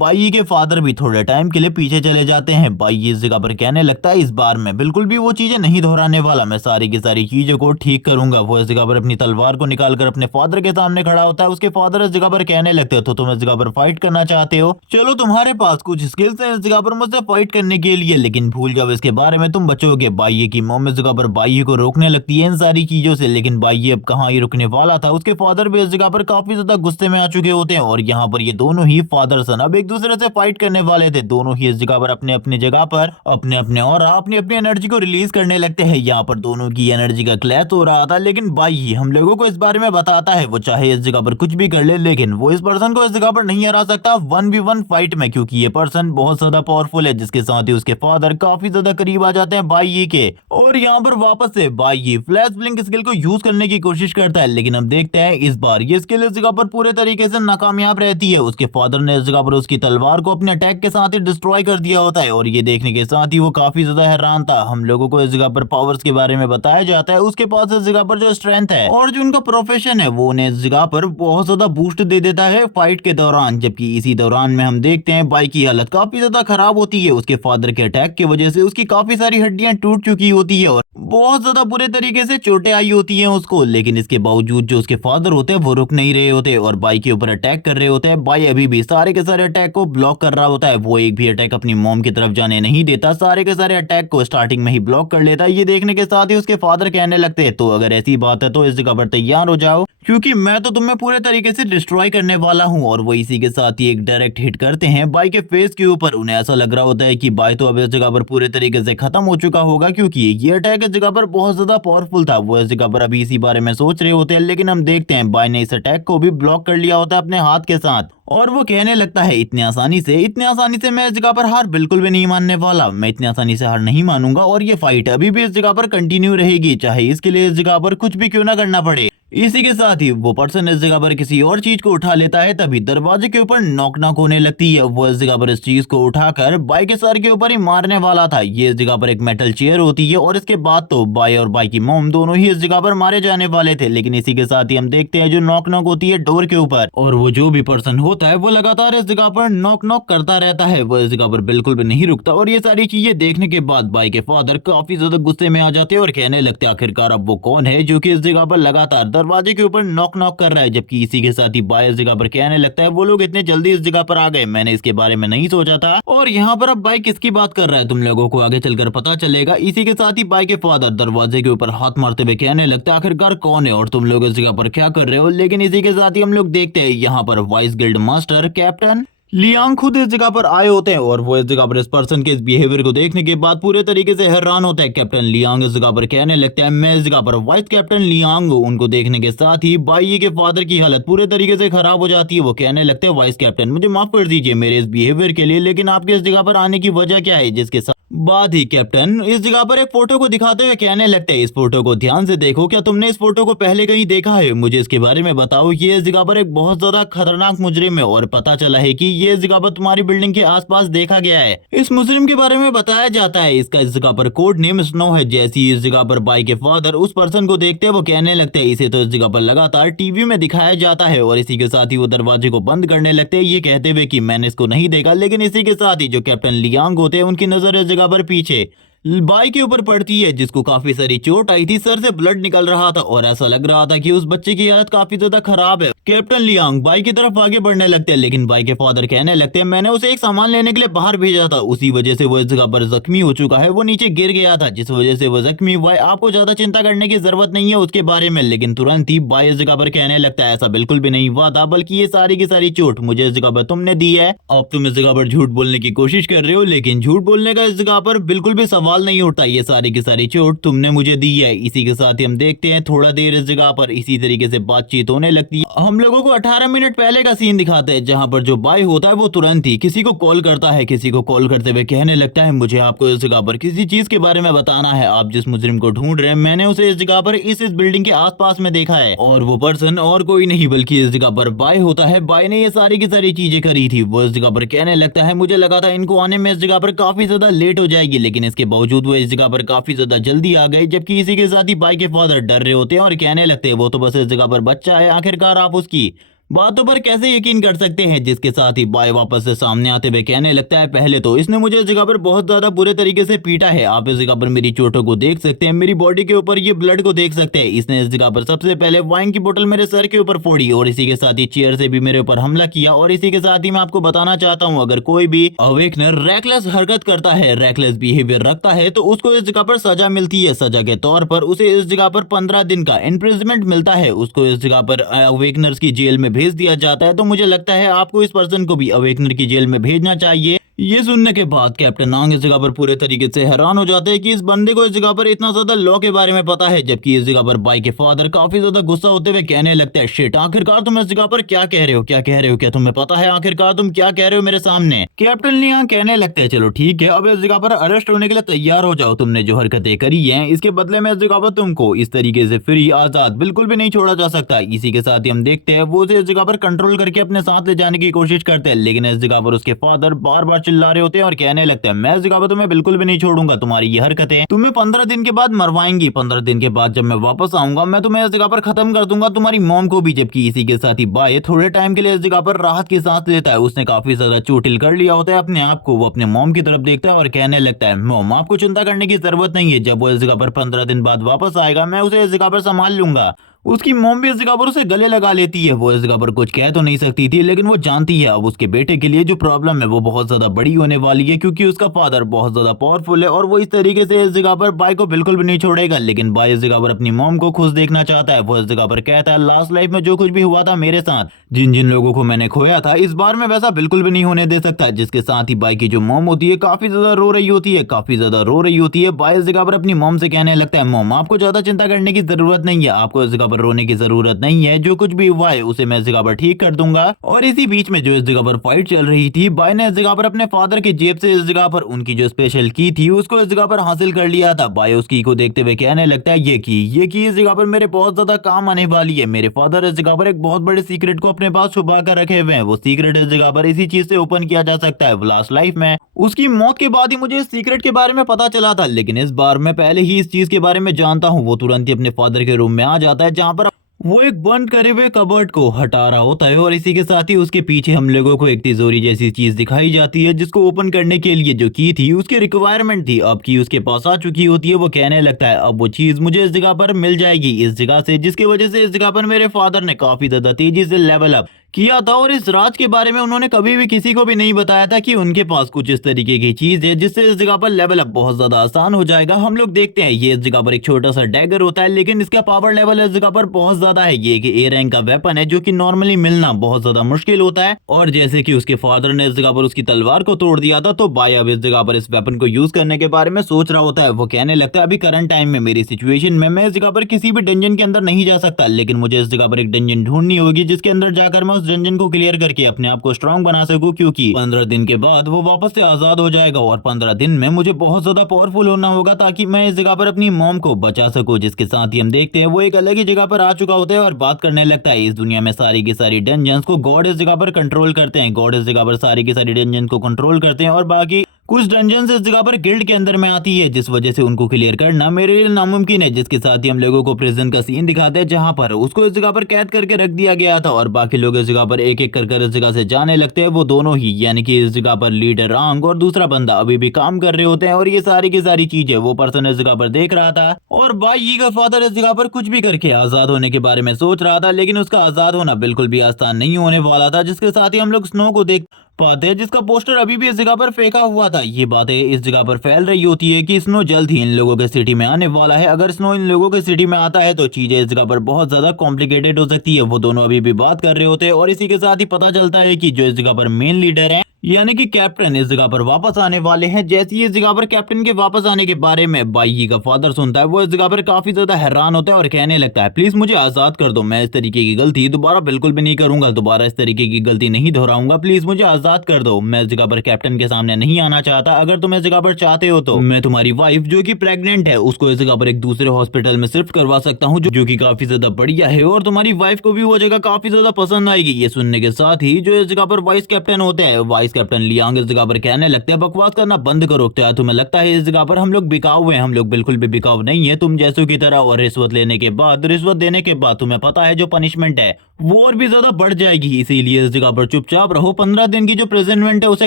बाई के फादर भी थोड़े टाइम के लिए पीछे चले जाते हैं। बाई इस जगह पर कहने लगता है, इस बार मैं बिल्कुल भी वो चीजें नहीं दोहराने वाला, मैं सारी की सारी चीजों को ठीक करूंगा। वो इस जगह पर अपनी तलवार को निकालकर अपने फादर के सामने खड़ा होता है। उसके फादर इस जगह पर कहने लगते हो, तो तुम इस जगह पर फाइट करना चाहते हो, चलो तुम्हारे पास कुछ स्किल्स हैं इस जगह पर मुझसे फाइट करने के लिए, लेकिन भूल जाओ इसके बारे में तुम बचोगे। बाई की मॉम इस जगह पर बाई को रोकने लगती है इन सारी चीजों से, लेकिन बाई अब कहाँ ही रुकने वाला था। उसके फादर भी इस जगह पर काफी ज्यादा गुस्से में आ चुके होते हैं और यहाँ पर ये दोनों ही फादर सन अब एक दूसरे से फाइट करने वाले थे। दोनों ही इस जगह पर अपने अपने जगह पर अपने अपने और अपनी अपनी एनर्जी को रिलीज करने लगते हैं। यहाँ पर दोनों की एनर्जी का क्लैश हो रहा था, लेकिन बाई ही हम लोगों को इस बारे में बताता है, वो चाहे इस जगह पर कुछ भी कर ले, लेकिन वो इस पर्सन को इस जगह पर नहीं हरा सकता 1v1 फाइट में, क्योंकि ये पर्सन बहुत ज्यादा पावरफुल है। जिसके साथ ही उसके फादर काफी ज्यादा करीब आ जाते हैं बाई के और यहाँ पर वापस से बाई फ्लैश ब्लिंक स्किल को यूज करने की कोशिश करता है, लेकिन हम देखते हैं इस बार ये स्किल इस जगह पर पूरे तरीके से नाकामयाब रहती है। उसके फादर ने इस जगह पर उसकी तलवार को अपने अटैक के साथ ही डिस्ट्रॉय कर दिया होता है और ये देखने के साथ ही वो काफी ज्यादा हैरान था। हम लोगों को इस जगह पर पावर पावर्स के बारे में बताया जाता है उसके पास इस जगह पर जो स्ट्रेंथ है और जो उनका प्रोफेशन है वो उन्हें इस जगह पर बहुत ज्यादा बूस्ट दे देता है फाइट के दौरान। जबकि इसी दौरान में हम देखते हैं बाई की हालत काफी ज्यादा खराब होती है। उसके फादर के अटैक की वजह से उसकी काफी सारी हड्डियां टूट चुकी होती है और बहुत ज्यादा बुरे तरीके से चोटें आई होती हैं उसको। लेकिन इसके बावजूद जो उसके फादर होते हैं वो रुक नहीं रहे होते और बाई के ऊपर अटैक कर रहे होते हैं। बाई अभी भी सारे के सारे अटैक को ब्लॉक कर रहा होता है। वो एक भी अटैक अपनी मॉम की तरफ जाने नहीं देता, सारे के सारे अटैक को स्टार्टिंग में ही ब्लॉक कर लेता है। ये देखने के साथ ही उसके फादर कहने लगते हैं तो अगर ऐसी बात है तो इस जगह पर तैयार हो जाओ क्योंकि मैं तो तुम्हें पूरे तरीके से डिस्ट्रॉय करने वाला हूँ। और वो इसी के साथ ही एक डायरेक्ट हिट करते हैं बाई के फेस के ऊपर। उन्हें ऐसा लग रहा होता है कि बाई तो अब इस जगह पर पूरे तरीके से खत्म हो चुका होगा क्योंकि ये अटैक इस जगह पर बहुत ज्यादा पावरफुल था। वो इस जगह पर अभी इसी बारे में सोच रहे होते हैं लेकिन हम देखते हैं बाई ने इस अटैक को भी ब्लॉक कर लिया होता है अपने हाथ के साथ और वो कहने लगता है इतनी आसानी से मैं इस जगह पर हार बिल्कुल भी नहीं मानने वाला। मैं इतनी आसानी से हार नहीं मानूंगा और ये फाइट अभी भी इस जगह पर कंटिन्यू रहेगी, चाहे इसके लिए इस जगह पर कुछ भी क्यों ना करना पड़े। इसी के साथ ही वो पर्सन इस जगह पर किसी और चीज को उठा लेता है। तभी दरवाजे के ऊपर नॉक नॉक होने लगती है। वो इस जगह पर इस चीज को उठाकर बाई के सर के ऊपर ही मारने वाला था। ये इस जगह पर एक मेटल चेयर होती है और इसके बाद तो बाई और बाई की मॉम दोनों ही इस जगह पर मारे जाने वाले थे। लेकिन इसी के साथ ही हम देखते हैं जो नॉक नॉक होती है डोर के ऊपर और वो जो भी पर्सन होता है वो लगातार इस जगह पर नॉक नॉक करता रहता है। वो इस जगह पर बिल्कुल भी नहीं रुकता और ये सारी चीजें देखने के बाद बाई के फादर काफी ज्यादा गुस्से में आ जाते हैं और कहने लगते हैं आखिरकार अब वो कौन है जो कि इस जगह पर लगातार दरवाजे के ऊपर नॉक नॉक कर रहा है। जबकि इसी के साथ ही बाई इस जगह पर कहने लगता है वो लोग इतने जल्दी इस जगह पर आ गए, मैंने इसके बारे में नहीं सोचा था। और यहाँ पर अब बाई किसकी बात कर रहा है तुम लोगों को आगे चलकर पता चलेगा। इसी के साथ ही बाई के फादर दरवाजे के ऊपर हाथ मारते हुए कहने लगता है आखिरकार कौन है और तुम लोग इस जगह पर क्या कर रहे हो। लेकिन इसी के साथ ही हम लोग देखते हैं यहाँ पर vice guild master captain Liang खुद इस जगह पर आए होते हैं और वो इस जगह पर इस पर्सन के इस बिहेवियर को देखने के बाद पूरे तरीके से हैरान होता है। कैप्टन लियांग इस जगह पर कहने लगता है मैं इस जगह पर वाइस कैप्टन लियांग हूँ। उनको देखने के साथ ही बाई के फादर की हालत पूरे तरीके से खराब हो जाती है। वो कहने लगते हैं वाइस कैप्टन मुझे माफ कर दीजिए मेरे इस बिहेवियर के लिए, लेकिन आपके इस जगह पर आने की वजह क्या है। जिसके साथ बाद ही कैप्टन इस जगह पर एक फोटो को दिखाते हुए कहने लगते हैं इस फोटो को ध्यान से देखो, क्या तुमने इस फोटो को पहले कहीं देखा है, मुझे इसके बारे में बताओ। ये इस जगह पर एक बहुत ज्यादा खतरनाक मुजरिम है और पता चला है कि ये इस जगह पर तुम्हारी बिल्डिंग के आसपास देखा गया है। इस मुजरिम के बारे में बताया जाता है इसका इस जगह पर कोड नेम स्नो है। जैसी इस जगह पर बाई के फादर उस पर्सन को देखते हैं वो कहने लगते हैं इसे तो इस जगह पर लगातार टीवी में दिखाया जाता है। और इसी के साथ ही वो दरवाजे को बंद करने लगते हैं ये कहते हुए कि मैंने इसको नहीं देखा। लेकिन इसी के साथ ही जो कैप्टन लियांग होते हैं उनकी नजर इस जगह पर पीछे बाई के ऊपर पड़ती है जिसको काफी सारी चोट आई थी, सर से ब्लड निकल रहा था और ऐसा लग रहा था कि उस बच्चे की हालत काफी ज्यादा खराब है। कैप्टन लियांग बाई की तरफ आगे बढ़ने लगते हैं लेकिन बाई के फादर कहने लगते हैं मैंने उसे एक सामान लेने के लिए बाहर भेजा था, उसी वजह से वो इस जगह पर जख्मी हो चुका है, वो नीचे गिर गया था जिस वजह से वो जख्मी हुआ है। आपको ज्यादा चिंता करने की जरूरत नहीं है उसके बारे में। लेकिन तुरंत ही बाई इस जगह पर कहने लगता है ऐसा बिल्कुल भी नहीं हुआ था, बल्कि ये सारी की सारी चोट मुझे इस जगह पर तुमने दी है। अब तुम इस जगह पर झूठ बोलने की कोशिश कर रहे हो लेकिन झूठ बोलने का इस जगह पर बिल्कुल भी सवाल नहीं उठता, ये सारी की सारी चोट तुमने मुझे दी है। इसी के साथ ही हम देखते हैं थोड़ा देर इस जगह पर इसी तरीके से बातचीत होने लगती है। हम लोगों को 18 मिनट पहले का सीन दिखाते हैं जहां पर जो बाई होता है वो तुरंत ही किसी को कॉल करता है। किसी को कॉल करते हुए कहने लगता है मुझे आपको इस जगह पर किसी चीज के बारे में बताना है। आप जिस मुजरिम को ढूंढ रहे हैं मैंने उसे इस जगह पर इस बिल्डिंग के आसपास में देखा है और वो पर्सन और कोई नहीं बल्कि इस जगह पर बाई होता है। बाई ने ये सारी की सारी चीजें करी थी। वो इस जगह पर कहने लगता है मुझे लगा था इनको आने में इस जगह पर काफी ज्यादा लेट हो जाएगी, लेकिन इसके बावजूद वो इस जगह पर काफी ज्यादा जल्दी आ गए। जबकि इसी के साथ ही बाई के फादर डर रहे होते हैं और कहने लगते हैं वो तो बस इस जगह पर बच्चा है, आखिरकार आप उसकी बातों पर कैसे यकीन कर सकते हैं। जिसके साथ ही बाई वापस से सामने आते हुए कहने लगता है पहले तो इसने मुझे इस जगह पर बहुत ज्यादा बुरे तरीके से पीटा है, आप इस जगह पर मेरी चोटों को देख सकते हैं, मेरी बॉडी के ऊपर ये ब्लड को देख सकते हैं। इसने इस जगह पर सबसे पहले वाइन की बोतल मेरे सर के ऊपर फोड़ी और इसी के साथ ही चेयर से भी मेरे ऊपर हमला किया। और इसी के साथ ही मैं आपको बताना चाहता हूँ अगर कोई भी अवेकनर रैकलेस हरकत करता है, रैकलेस बिहेवियर रखता है तो उसको इस जगह पर सजा मिलती है। सजा के तौर पर उसे इस जगह पर 15 दिन का इम्प्रिजमेंट मिलता है, उसको इस जगह पर अवेकनर्स की जेल में भेज दिया जाता है। तो मुझे लगता है आपको इस पर्सन को भी अवेकनर की जेल में भेजना चाहिए। ये सुनने के बाद कैप्टन नांग इस जगह पर पूरे तरीके से हैरान हो जाते हैं कि इस बंदे को इस जगह पर इतना ज्यादा लॉ के बारे में पता है। जबकि इस जगह पर बाई के फादर काफी ज्यादा गुस्सा होते हुए कहने लगते हैं शिट, आखिरकार तुम इस जगह पर क्या कह रहे हो, क्या कह रहे हो, क्या तुम्हें पता है आखिरकार तुम क्या कह रहे हो मेरे सामने। कैप्टन लियांग कहने लगते हैं चलो ठीक है, अब इस जगह पर अरेस्ट होने के लिए तैयार हो जाओ, तुमने जो हरकतें करी है इसके बदले में इस जगह पर तुमको इस तरीके से फ्री आजाद बिल्कुल भी नहीं छोड़ा जा सकता। इसी के साथ ही हम देखते हैं वो उसे इस जगह पर कंट्रोल करके अपने साथ ले जाने की कोशिश करते हैं, लेकिन इस जगह पर उसके फादर बार बार चिल्ला रहे होते हैं और कहने लगते हैं मैं इस जगह पर तुम्हें बिल्कुल भी नहीं छोड़ूंगा, तुम्हारी ये हरकतें तुम्हें 15 दिन के बाद मरवाएंगी। 15 दिन के बाद जब मैं वापस आऊंगा मैं तुम्हें इस जगह पर खत्म कर दूंगा, तुम्हारी मॉम को भी। जबकि इसी के साथ ही बाय थोड़े टाइम के लिए इस जगह पर राहत की सांस लेता है। उसने काफी ज्यादा चोटिल कर लिया होता है अपने आप को। वो अपने मॉम की तरफ देखता है और कहने लगता है मॉम आपको चिंता करने की जरूरत नहीं है, जब वो इस जगह पर 15 दिन बाद वापस आएगा मैं उसे इस जगह पर संभाल लूंगा। उसकी मॉम भी इस जगह पर उसे गले लगा लेती है। वो इस जगह पर कुछ कह तो नहीं सकती थी, लेकिन वो जानती है अब उसके बेटे के लिए जो प्रॉब्लम है वो बहुत ज्यादा बड़ी होने वाली है, क्योंकि उसका फादर बहुत ज्यादा पावरफुल है और वो इस तरीके से इस जगह पर बाय को बिल्कुल भी नहीं छोड़ेगा। लेकिन बाय इस जगह पर अपनी मॉम को खुश देखना चाहता है। वो इस जगह पर कहता है लास्ट लाइफ में जो कुछ भी हुआ था मेरे साथ, जिन जिन लोगों को मैंने खोया था, इस बार मैं वैसा बिल्कुल भी नहीं होने दे सकता। जिसके साथ ही बाय की जो मॉम होती है काफी ज्यादा रो रही होती है, काफी ज्यादा रो रही होती है। बाय इस जगह पर अपनी मॉम से कहने लगता है मॉम आपको ज्यादा चिंता करने की जरूरत नहीं है, आपको इस जगह पर रोने की जरूरत नहीं है, जो कुछ भी हुआ है उसे मैं इस जगह पर ठीक कर दूंगा। और इसी बीच में जो इस जगह पर फाइट चल रही थी, बाय ने इस जगह पर अपने फादर की जेब से इस जगह पर उनकी जो स्पेशल की थी उसको इस जगह पर हासिल कर लिया था। बाय उस की को देखते हुए कहने लगता है ये की इस जगह पर मेरे बहुत ज्यादा काम आने वाली है। मेरे फादर इस जगह पर एक बहुत बड़े सीक्रेट को अपने पास छुपा कर रखे हुए हैं, वो सीक्रेट इस जगह पर इसी चीज से ओपन किया जा सकता है। लास्ट लाइफ में उसकी मौत के बाद ही मुझे इस सीक्रेट के बारे में पता चला था, लेकिन इस बार मैं पहले ही इस चीज के बारे में जानता हूँ। वो तुरंत ही अपने फादर के रूम में आ जाता है, जहाँ पर वो एक बंद करे हुए कबर्ड को हटा रहा होता है और इसी के साथ ही उसके पीछे हम लोगों को एक तिजोरी जैसी चीज दिखाई जाती है, जिसको ओपन करने के लिए जो की थी उसकी रिक्वायरमेंट थी। अब की उसके पास आ चुकी होती है। वो कहने लगता है अब वो चीज मुझे इस जगह पर मिल जाएगी इस जगह से, जिसकी वजह से इस जगह पर मेरे फादर ने काफी ज्यादा तेजी से लेवल अप किया था। और इस राज के बारे में उन्होंने कभी भी किसी को भी नहीं बताया था कि उनके पास कुछ इस तरीके की चीज है जिससे इस जगह पर लेवल अप बहुत ज्यादा आसान हो जाएगा। हम लोग देखते हैं ये इस जगह पर एक छोटा सा डैगर होता है, लेकिन इसका पावर लेवल इस जगह पर बहुत ज्यादा है। ये एक ए रैंक का वेपन है जो कि नॉर्मली मिलना बहुत ज्यादा मुश्किल होता है। और जैसे कि उसके फादर ने इस जगह पर उसकी तलवार को तोड़ दिया था, तो बाय अब इस जगह पर इस वेपन को यूज करने के बारे में सोच रहा होता है। वो कहने लगता है अभी करंट टाइम में मेरी सिचुएशन में मैं इस जगह पर किसी भी डंजन के अंदर नहीं जा सकता, लेकिन मुझे इस जगह पर एक डंजन ढूंढनी होगी जिसके अंदर जाकर मैं उस डंजन को क्लियर करके अपने आप को स्ट्रांग बना सकूं, क्योंकि 15 दिन के बाद वो वापस से आजाद हो जाएगा और 15 दिन में मुझे बहुत ज्यादा पावरफुल होना होगा ताकि मैं इस जगह पर अपनी मॉम को बचा सकूं। जिसके साथ ही हम देखते हैं वो एक अलग ही जगह पर आ चुका होता है और बात करने लगता है इस दुनिया में सारी की सारी डंजन्स को गॉड इस जगह पर कंट्रोल करते हैं। गॉड इस जगह पर सारी की सारी डंजन को कंट्रोल करते हैं और बाकी कुछ डंजन इस जगह पर गिल्ड के अंदर में आती है, जिस वजह से उनको क्लियर करना मेरे लिए नामुमकिन है। जिसके साथ ही हम लोगों को प्रिजन का सीन दिखाते हैं जहां पर उसको इस जगह पर कैद करके रख दिया गया था और बाकी लोग इस जगह पर एक एक कर इस जगह से जाने लगते हैं। वो दोनों ही यानी कि इस जगह पर लीडर रांग और दूसरा बंदा अभी भी काम कर रहे होते हैं और ये सारी की सारी चीजें वो पर्सन इस जगह पर देख रहा था। और बाई का फादर इस जगह पर कुछ भी करके आजाद होने के बारे में सोच रहा था, लेकिन उसका आजाद होना बिल्कुल भी आसान नहीं होने वाला था। जिसके साथ ही हम लोग स्नो को देख पाते हैं जिसका पोस्टर अभी भी इस जगह पर फेंका हुआ था। ये बातें इस जगह पर फैल रही होती है कि स्नो जल्द ही इन लोगों के सिटी में आने वाला है। अगर स्नो इन लोगों के सिटी में आता है तो चीजें इस जगह पर बहुत ज्यादा कॉम्प्लिकेटेड हो सकती है। वो दोनों अभी भी बात कर रहे होते हैं और इसी के साथ ही पता चलता है कि जो इस जगह पर मेन लीडर है यानी कि कैप्टन इस जगह पर वापस आने वाले हैं। जैसे ही इस जगह पर कैप्टन के वापस आने के बारे में बाई का फादर सुनता है, वो इस जगह पर काफी ज्यादा हैरान होता है और कहने लगता है प्लीज मुझे आजाद कर दो, मैं इस तरीके की गलती दोबारा बिल्कुल भी नहीं करूंगा, दोबारा इस तरीके की गलती नहीं दोहराऊंगा, प्लीज मुझे आजाद कर दो। मैं इस जगह पर कैप्टन के सामने नहीं आना चाहता। अगर तुम इस जगह पर चाहते हो तो मैं तुम्हारी वाइफ जो की प्रेग्नेंट है उसको इस जगह पर एक दूसरे हॉस्पिटल में शिफ्ट करवा सकता हूँ, जो की काफी ज्यादा बढ़िया है और तुम्हारी वाइफ को भी वो जगह काफी ज्यादा पसंद आएगी। ये सुनने के साथ ही जो इस जगह पर वाइस कैप्टन होते हैं, वाइस कैप्टन लियांग इस जगह पर कहने लगते हैं बकवास करना बंद करो। क्या तुम्हें लगता है इस जगह पर हम लोग बिकाऊ हैं? हम लोग बिल्कुल भी बिकाऊ नहीं है तुम जैसों की तरह। और रिश्वत लेने के बाद तुम्हें पता है जो पनिशमेंट है वो और भी ज्यादा बढ़ जाएगी, इसीलिए इस जगह पर चुपचाप रहो। 15 दिन की जो प्रेजेंटमेंट है उसे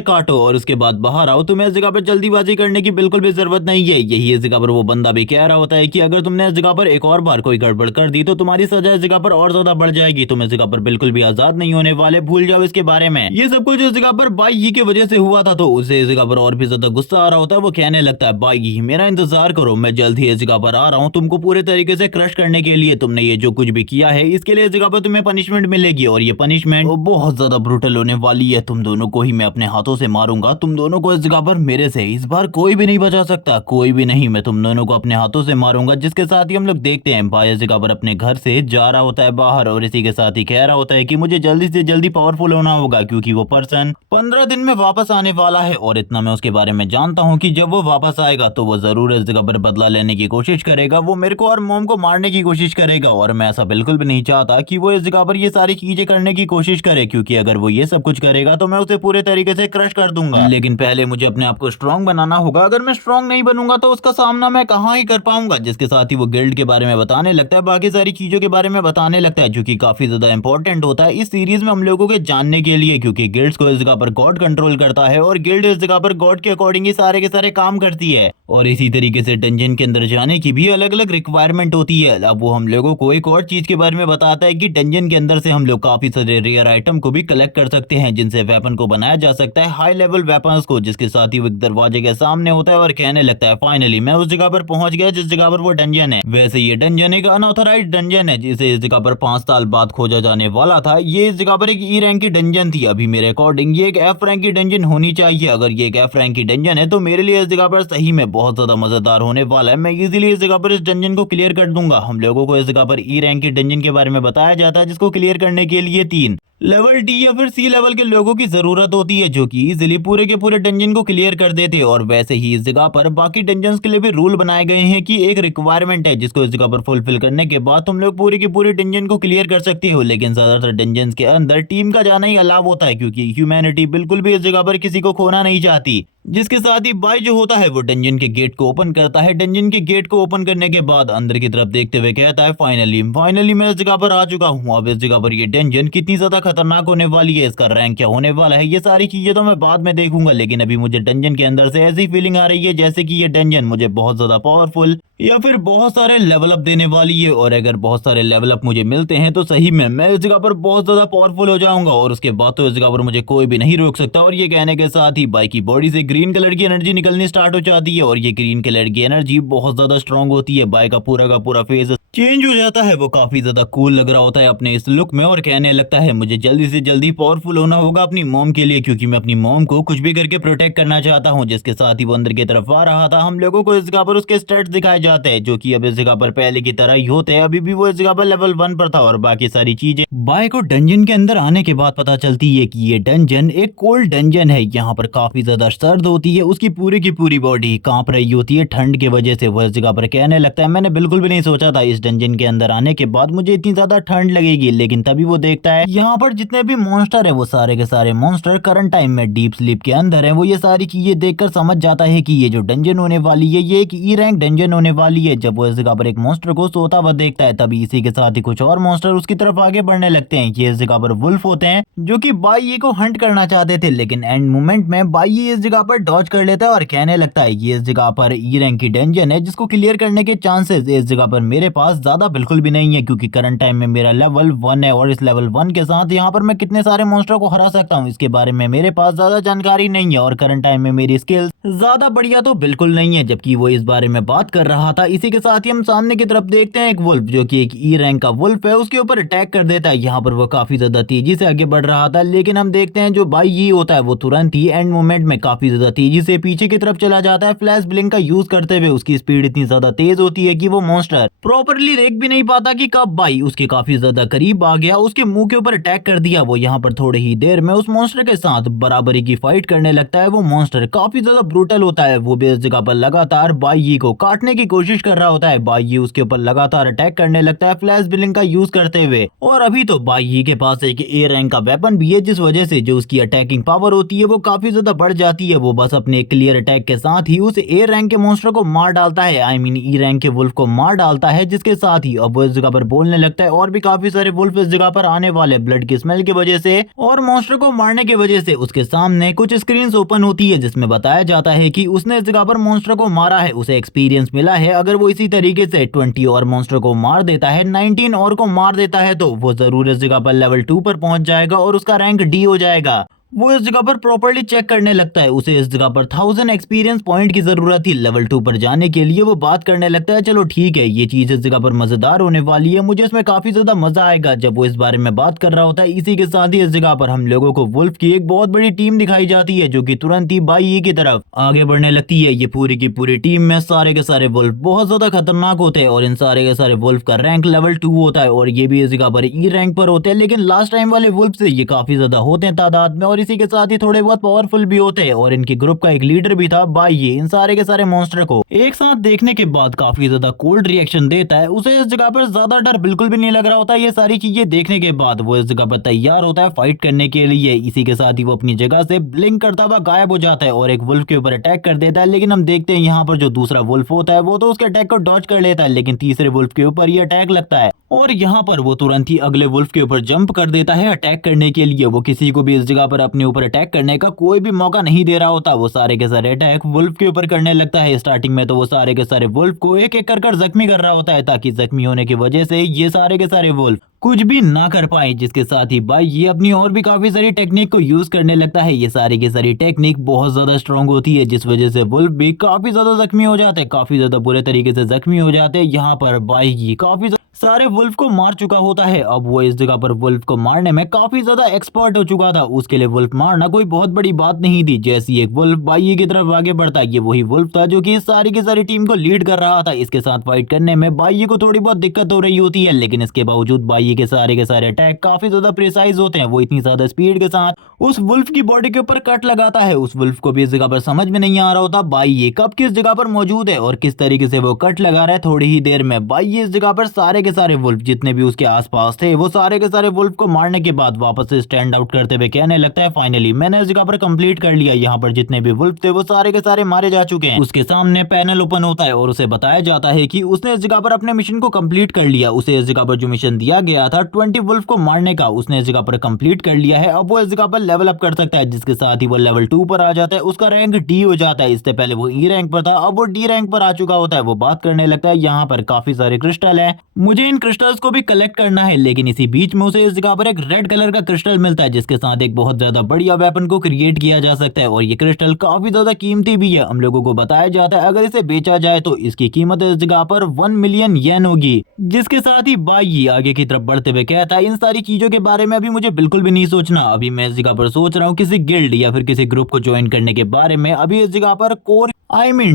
काटो और उसके बाद बाहर आओ। तुम्हें इस जगह पर जल्दीबाजी करने की बिल्कुल भी जरूरत नहीं है। यही इस जगह पर वो बंदा भी कह रहा होता है कि अगर तुमने इस जगह पर एक और बार कोई गड़बड़ कर दी तो तुम्हारी सजा इस जगह पर और ज्यादा बढ़ जाएगी। तुम इस जगह पर बिल्कुल भी आजाद नहीं होने वाले, भूल जाओ इसके बारे में। ये सब कुछ इस जगह पर बाई ही की वजह से हुआ था, तो उसे इस जगह पर और भी ज्यादा गुस्सा आ रहा होता है। वो कहने लगता है बाई मेरा इंतजार करो, मैं जल्द ही इस जगह पर आ रहा हूँ तुमको पूरे तरीके से क्रश करने के लिए। तुमने ये जो कुछ भी किया है इसके लिए इस जगह पर तुम्हें पनिशमेंट मिलेगी और ये पनिशमेंट बहुत ज्यादा ब्रूटल होने वाली है। तुम दोनों को ही मैं अपने हाथों से मारूंगा, तुम दोनों को इस जगह पर मेरे से इस बार कोई भी नहीं बचा सकता, कोई भी नहीं। मैं तुम दोनों को अपने हाथों से मारूंगा। जिसके साथ ही हम लोग देखते हैं भाई इस जगह पर अपने घर से जा रहा होता है बाहर और इसी के साथ ही कह रहा होता है कि मुझे जल्दी से जल्दी पावरफुल होना होगा, क्योंकि वो पर्सन 15 दिन में वापस आने वाला है और इतना मैं उसके बारे में जानता हूँ कि जब वो वापस आएगा तो वो जरूर इस जगह पर बदला लेने की कोशिश करेगा। वो मेरे को और मॉम को मारने की कोशिश करेगा और मैं ऐसा बिल्कुल भी नहीं चाहता कि वो इस जगह पर ये सारी चीजें करने की कोशिश करे, क्योंकि अगर वो ये सब कुछ करेगा तो मैं उसे पूरे तरीके से क्रश कर दूंगा। लेकिन पहले मुझे अपने आप को स्ट्रांग बनाना होगा। अगर मैं स्ट्रांग नहीं बनूंगा तो उसका सामना मैं कहाँ ही कर पाऊंगा। जिसके साथ ही वो गिल्ड के बारे में बताने लगता है, बाकी सारी चीजों के बारे में बताने लगता है, जो कि काफी ज्यादा इंपॉर्टेंट होता है इस सीरीज में हम लोगों के जानने के लिए, क्योंकि गिल्ड्स को इस जगह पर गॉड कंट्रोल करता है और गिल्ड इस जगह पर गॉड के अकॉर्डिंग ही सारे के सारे काम करती है। और इसी तरीके से डंजन के अंदर जाने की भी अलग अलग रिक्वायरमेंट होती है। अब वो हम लोगों को एक और चीज के बारे में बताता है कि डंजन के अंदर से हम लोग काफी सारे रेयर आइटम को भी कलेक्ट कर सकते हैं, जिनसे वेपन को बनाया जा सकता है, हाई लेवल वेपन्स को। जिसके साथ ही वो एक दरवाजे के सामने होता है और कहने लगता है फाइनली मैं उस जगह पर पहुंच गया जिस जगह पर वो डंजन है। वैसे ये डंजन एक अनऑथराइज्ड डंजन है जिसे इस जगह पर 5 साल बाद खोजा जाने वाला था। ये इस जगह पर एक ई रैंक की डंजन थी। अभी मेरे अकॉर्डिंग ये एक एफ रैंक की डंजन होनी चाहिए। अगर ये एक एफ रैंक की डंजन है तो मेरे लिए इस जगह पर सही में बहुत ज्यादा मजेदार होने वाला है। मैं इजीली इस जगह पर इस डंजन को क्लियर कर दूंगा। हम लोगों को इस जगह पर ई रैंक की डंजन के बारे में बताया जाता है, जिसको क्लियर करने के लिए 3 लेवल डी या फिर सी लेवल के लोगों की जरूरत होती है, जो कि इजीली पूरे के पूरे डंजन को क्लियर कर देते हैं। और वैसे ही इस जगह पर बाकी डंजन्स के लिए भी रूल बनाए गए हैं कि एक रिक्वायरमेंट है जिसको इस जगह पर फुलफिल करने के बाद तुम लोग पूरी की पूरी डंजन को क्लियर कर सकती हो। लेकिन ज्यादातर डंजन्स के अंदर टीम का जाना ही अलाव होता है, क्योंकि ह्यूमैनिटी बिल्कुल भी इस जगह पर किसी को खोना नहीं चाहती। जिसके साथ ही बाई जो होता है वो डंजन के गेट को ओपन करता है। डंजन के गेट को ओपन करने के बाद अंदर की तरफ देखते हुए कहता है फाइनली मैं इस जगह पर आ चुका हूँ। अब इस जगह पर ये डंजन कितनी ज्यादा खतरनाक होने वाली है, इसका रैंक क्या होने वाला है, ये सारी चीजें तो मैं बाद में देखूंगा। लेकिन अभी मुझे डंजन के अंदर से ऐसी फीलिंग आ रही है जैसे कि ये डंजन मुझे बहुत ज्यादा पावरफुल या फिर बहुत सारे लेवल अप देने वाली है। और अगर बहुत सारे लेवल अप मुझे मिलते हैं तो सही में मैं इस जगह पर बहुत ज्यादा पावरफुल हो जाऊंगा और उसके बाद तो इस जगह पर मुझे कोई भी नहीं रोक सकता। और ये कहने के साथ ही बाई की बॉडी से ग्रीन कलर की एनर्जी निकलनी स्टार्ट हो जाती है और ये ग्रीन कलर की एनर्जी बहुत ज्यादा स्ट्रांग होती है। बाई का पूरा फेस चेंज हो जाता है। वो काफी ज्यादा कूल लग रहा होता है अपने इस लुक में और कहने लगता है मुझे जल्दी से जल्दी पावरफुल होना होगा अपनी मॉम के लिए, क्योंकि मैं अपनी मॉम को कुछ भी करके प्रोटेक्ट करना चाहता हूँ। जिसके साथ ही वो अंदर की तरफ आ रहा था। हम लोगों को इस जगह पर उसके स्टैट्स दिखाए जाते हैं, जो कि अब इस जगह पर पहले की तरह ही होते हैं। अभी भी वो इस जगह पर लेवल 1 पर था और बाकी सारी चीजें बाय को डंजन के अंदर आने के बाद पता चलती है कि ये डंजन एक कोल्ड डंजन है। यहाँ पर काफी ज्यादा सर्द होती है, उसकी पूरी की पूरी बॉडी कांप रही होती है ठंड की वजह से। वो इस जगह पर कहने लगता है मैंने बिल्कुल भी नहीं सोचा था इस डंजन के अंदर आने के बाद मुझे इतनी ज्यादा ठंड लगेगी। लेकिन तभी वो देखता है यहाँ पर जितने भी मॉन्स्टर है वो सारे के सारे मॉन्स्टर करंट टाइम में डीप स्लीप के अंदर है। वो ये सारी चीजें देखकर समझ जाता है कि ये जो डंजन होने वाली है ये एक ई रैंक डंजन होने वाली है। जब वो इस जगह पर एक मॉन्स्टर को सोता हुआ देखता है तभी इसी के साथ ही कुछ और मॉन्स्टर उसकी तरफ आगे बढ़ने लगते हैं। ये इस जगह पर वुल्फ होते हैं जो कि बाई को हंट करना चाहते थे, लेकिन एंड मोमेंट में बाई इस जगह पर डॉज कर लेता है और कहने लगता है ये इस जगह पर ई रैंक की डंजन है जिसको क्लियर करने के चांसेस इस जगह पर मेरे पास ज्यादा बिल्कुल भी नहीं है, क्योंकि करंट टाइम में मेरा लेवल 1 है और इस लेवल 1 के साथ यहाँ पर मैं कितने सारे मॉन्स्टर को हरा सकता हूँ इसके बारे में मेरे पास ज्यादा जानकारी नहीं है। और करंट टाइम में मेरी स्किल्स ज्यादा बढ़िया तो बिल्कुल नहीं है। जबकि वो इस बारे में बात कर रहा था इसी के साथ ही हम सामने की तरफ देखते हैं एक वुल्फ जो कि एक ई रैंक का वुल्फ है, उसके ऊपर अटैक कर देता है। यहाँ पर वो काफी ज्यादा तेजी से आगे बढ़ रहा था, लेकिन हम देखते हैं जो बाई ये होता है वो तुरंत ही एंड मोमेंट में काफी ज्यादा तेजी से पीछे की तरफ चला जाता है। फ्लैश ब्लिंक का यूज करते हुए उसकी स्पीड इतनी ज्यादा तेज होती है कि वो मॉन्स्टर प्रॉपरली देख भी नहीं पाता कि कब बाई उसके काफी ज्यादा करीब आ गया, उसके मुंह के ऊपर अटैक कर दिया। वो यहाँ पर थोड़े ही देर में उस मॉन्स्टर के साथ बराबरी की फाइट करने लगता है। वो मॉन्स्टर काफी ज्यादा ब्रूटल होता है। वो भी इस जगह पर लगातार बाई को काटने की कोशिश कर रहा होता है। बाई उसके ऊपर लगातार अटैक करने लगता है फ्लैश ब्लिंक का यूज करते हुए। और अभी तो बाई के पास एक ए रैंक का वेपन भी है, जिस वजह से जो उसकी अटैकिंग पावर होती है वो काफी ज्यादा बढ़ जाती है। वो बस अपने क्लियर अटैक के साथ ही उस ए रैंक के मॉन्स्टर को मार डालता है, आई मीन ई रैंक के वुल्फ को मार डालता है। जिसके साथ ही अब वो इस जगह पर बोलने लगता है और भी काफी सारे वुल्फ इस जगह पर आने वाले ब्लड की स्मेल की वजह से और मॉन्स्टर को मारने की वजह से उसके सामने कुछ स्क्रीन्स ओपन होती है जिसमें बताया जाता है कि उसने इस जगह पर मॉन्स्टर को मारा है, उसे एक्सपीरियंस मिला है। अगर वो इसी तरीके से 20 और मॉन्स्टर को मार देता है, 19 और को मार देता है तो वो जरूर इस जगह पर लेवल 2 पर पहुंच जाएगा और उसका रैंक डी हो जाएगा। वो इस जगह पर प्रॉपर्ली चेक करने लगता है। उसे इस जगह पर 1000 एक्सपीरियंस पॉइंट की जरूरत थी लेवल 2 पर जाने के लिए। वो बात करने लगता है चलो ठीक है ये चीज इस जगह पर मजेदार होने वाली है, मुझे इसमें काफी ज्यादा मजा आएगा। जब वो इस बारे में बात कर रहा होता है इसी के साथ ही इस जगह पर हम लोगों को वुल्फ की एक बहुत बड़ी टीम दिखाई जाती है जो कि तुरंत ही बाई की तरफ आगे बढ़ने लगती है। ये पूरी की पूरी टीम में सारे के सारे वुल्फ बहुत ज्यादा खतरनाक होते हैं और इन सारे के सारे वुल्फ का रैंक लेवल 2 होता है और ये भी इस जगह पर ई रैंक पर होते हैं। लेकिन लास्ट टाइम वाले वुल्फ से ये काफी ज्यादा होते हैं तादाद में और इसी के साथ ही थोड़े बहुत पावरफुल भी होते हैं और इनकी ग्रुप का एक लीडर भी था बाई। इन सारे के सारे मॉन्स्टर को एक साथ देखने के बाद काफी ज्यादा कोल्ड रिएक्शन देता है। उसे इस जगह पर ज्यादा डर बिल्कुल भी नहीं लग रहा होता। ये सारी चीजें देखने के बाद वो इस जगह पर तैयार होता है फाइट करने के लिए। इसी के साथ ही वो अपनी जगह से ब्लिंक करता हुआ गायब हो जाता है और एक वुल्फ के ऊपर अटैक कर देता है। लेकिन हम देखते हैं यहाँ पर जो दूसरा वुल्फ होता है वो तो उसके अटैक को डॉज कर लेता है, लेकिन तीसरे वुल्फ के ऊपर ये अटैक लगता है और यहाँ पर वो तुरंत ही अगले वुल्फ के ऊपर जंप कर देता है अटैक करने के लिए। वो किसी को भी इस जगह पर अपने ऊपर अटैक करने का कोई भी मौका नहीं दे रहा होता। वो सारे के सारे अटैक वुल्फ के ऊपर करने लगता है। स्टार्टिंग में तो वो सारे के सारे वुल्फ को एक एक कर जख्मी कर रहा होता है ताकि जख्मी होने की वजह से ये सारे के सारे वुल्फ कुछ भी ना कर पाए। जिसके साथ ही भाई ये अपनी और भी काफी सारी टेक्निक को यूज करने लगता है। ये सारी की सारी टेक्निक बहुत ज्यादा स्ट्रांग होती है जिस वजह से वुल्फ भी काफी ज्यादा जख्मी हो जाते हैं, काफी ज्यादा बुरे तरीके से जख्मी हो जाते हैं। यहाँ पर भाई ये काफी सारे वुल्फ को मार चुका होता है। अब वो इस जगह पर वुल्फ को मारने में काफी ज्यादा एक्सपर्ट हो चुका था। उसके लिए वुल्फ मारना कोई बहुत बड़ी बात नहीं थी। जैसे ही एक वुल्फ बाई की तरफ आगे बढ़ता है, ये वही वुल्फ था जो कि इस सारी की सारी टीम को लीड कर रहा था। इसके साथ फाइट करने में बाई को थोड़ी बहुत दिक्कत हो रही होती है, लेकिन इसके बावजूद बाई के सारे अटैक काफी ज्यादा प्रिसाइज होते हैं। वो इतनी ज्यादा स्पीड के साथ उस वुल्फ की बॉडी के ऊपर कट लगाता है। उस वुल्फ को भी इस जगह पर समझ में नहीं आ रहा होता बाई ये कब किस जगह पर मौजूद है और किस तरीके से वो कट लगा रहा है। थोड़ी ही देर में बाई इस जगह पर सारे के सारे वुल्फ जितने भी उसके आसपास थे वो सारे के सारे वुल्फ को मारने के बाद वापस से स्टैंड आउट करते हुए कहने लगता है फाइनली मैंने इस जगह पर कंप्लीट कर लिया। यहाँ पर जितने भी वुल्फ थे वो सारे के सारे मारे जा चुके हैं। उसके सामने पैनल ओपन होता है और उसे बताया जाता है कि उसने इस जगह पर अपने मिशन को कंप्लीट कर लिया। उसे इस जगह पर जो मिशन दिया गया था 20 वुल्फ को मारने का, उसने इस जगह पर कंप्लीट कर लिया है। अब वो इस जगह पर लेवल अप कर सकता है, जिसके साथ ही वो लेवल 2 पर आ जाता है। उसका रैंक डी हो जाता है। इससे पहले वो ई रैंक पर था, अब वो डी रैंक पर आ चुका होता है। वो बात करने लगता है यहाँ पर काफी सारे क्रिस्टल है, मुझे इन क्रिस्टल्स को भी कलेक्ट करना है। लेकिन इसी बीच में उसे इस जगह पर एक रेड कलर का क्रिस्टल मिलता है जिसके साथ एक बहुत ज्यादा बढ़िया वेपन को क्रिएट किया जा सकता है और ये क्रिस्टल काफी ज्यादा कीमती भी है। हम लोगों को बताया जाता है अगर इसे बेचा जाए तो इसकी कीमत इस जगह पर 1 मिलियन येन होगी। जिसके साथ ही बाई आगे की तरफ बढ़ते हुए कहता है इन सारी चीजों के बारे में अभी मुझे बिल्कुल भी नहीं सोचना। अभी मैं इस जगह पर सोच रहा हूँ किसी गिल्ड या फिर किसी ग्रुप को ज्वाइन करने के बारे में। अभी इस जगह पर कोर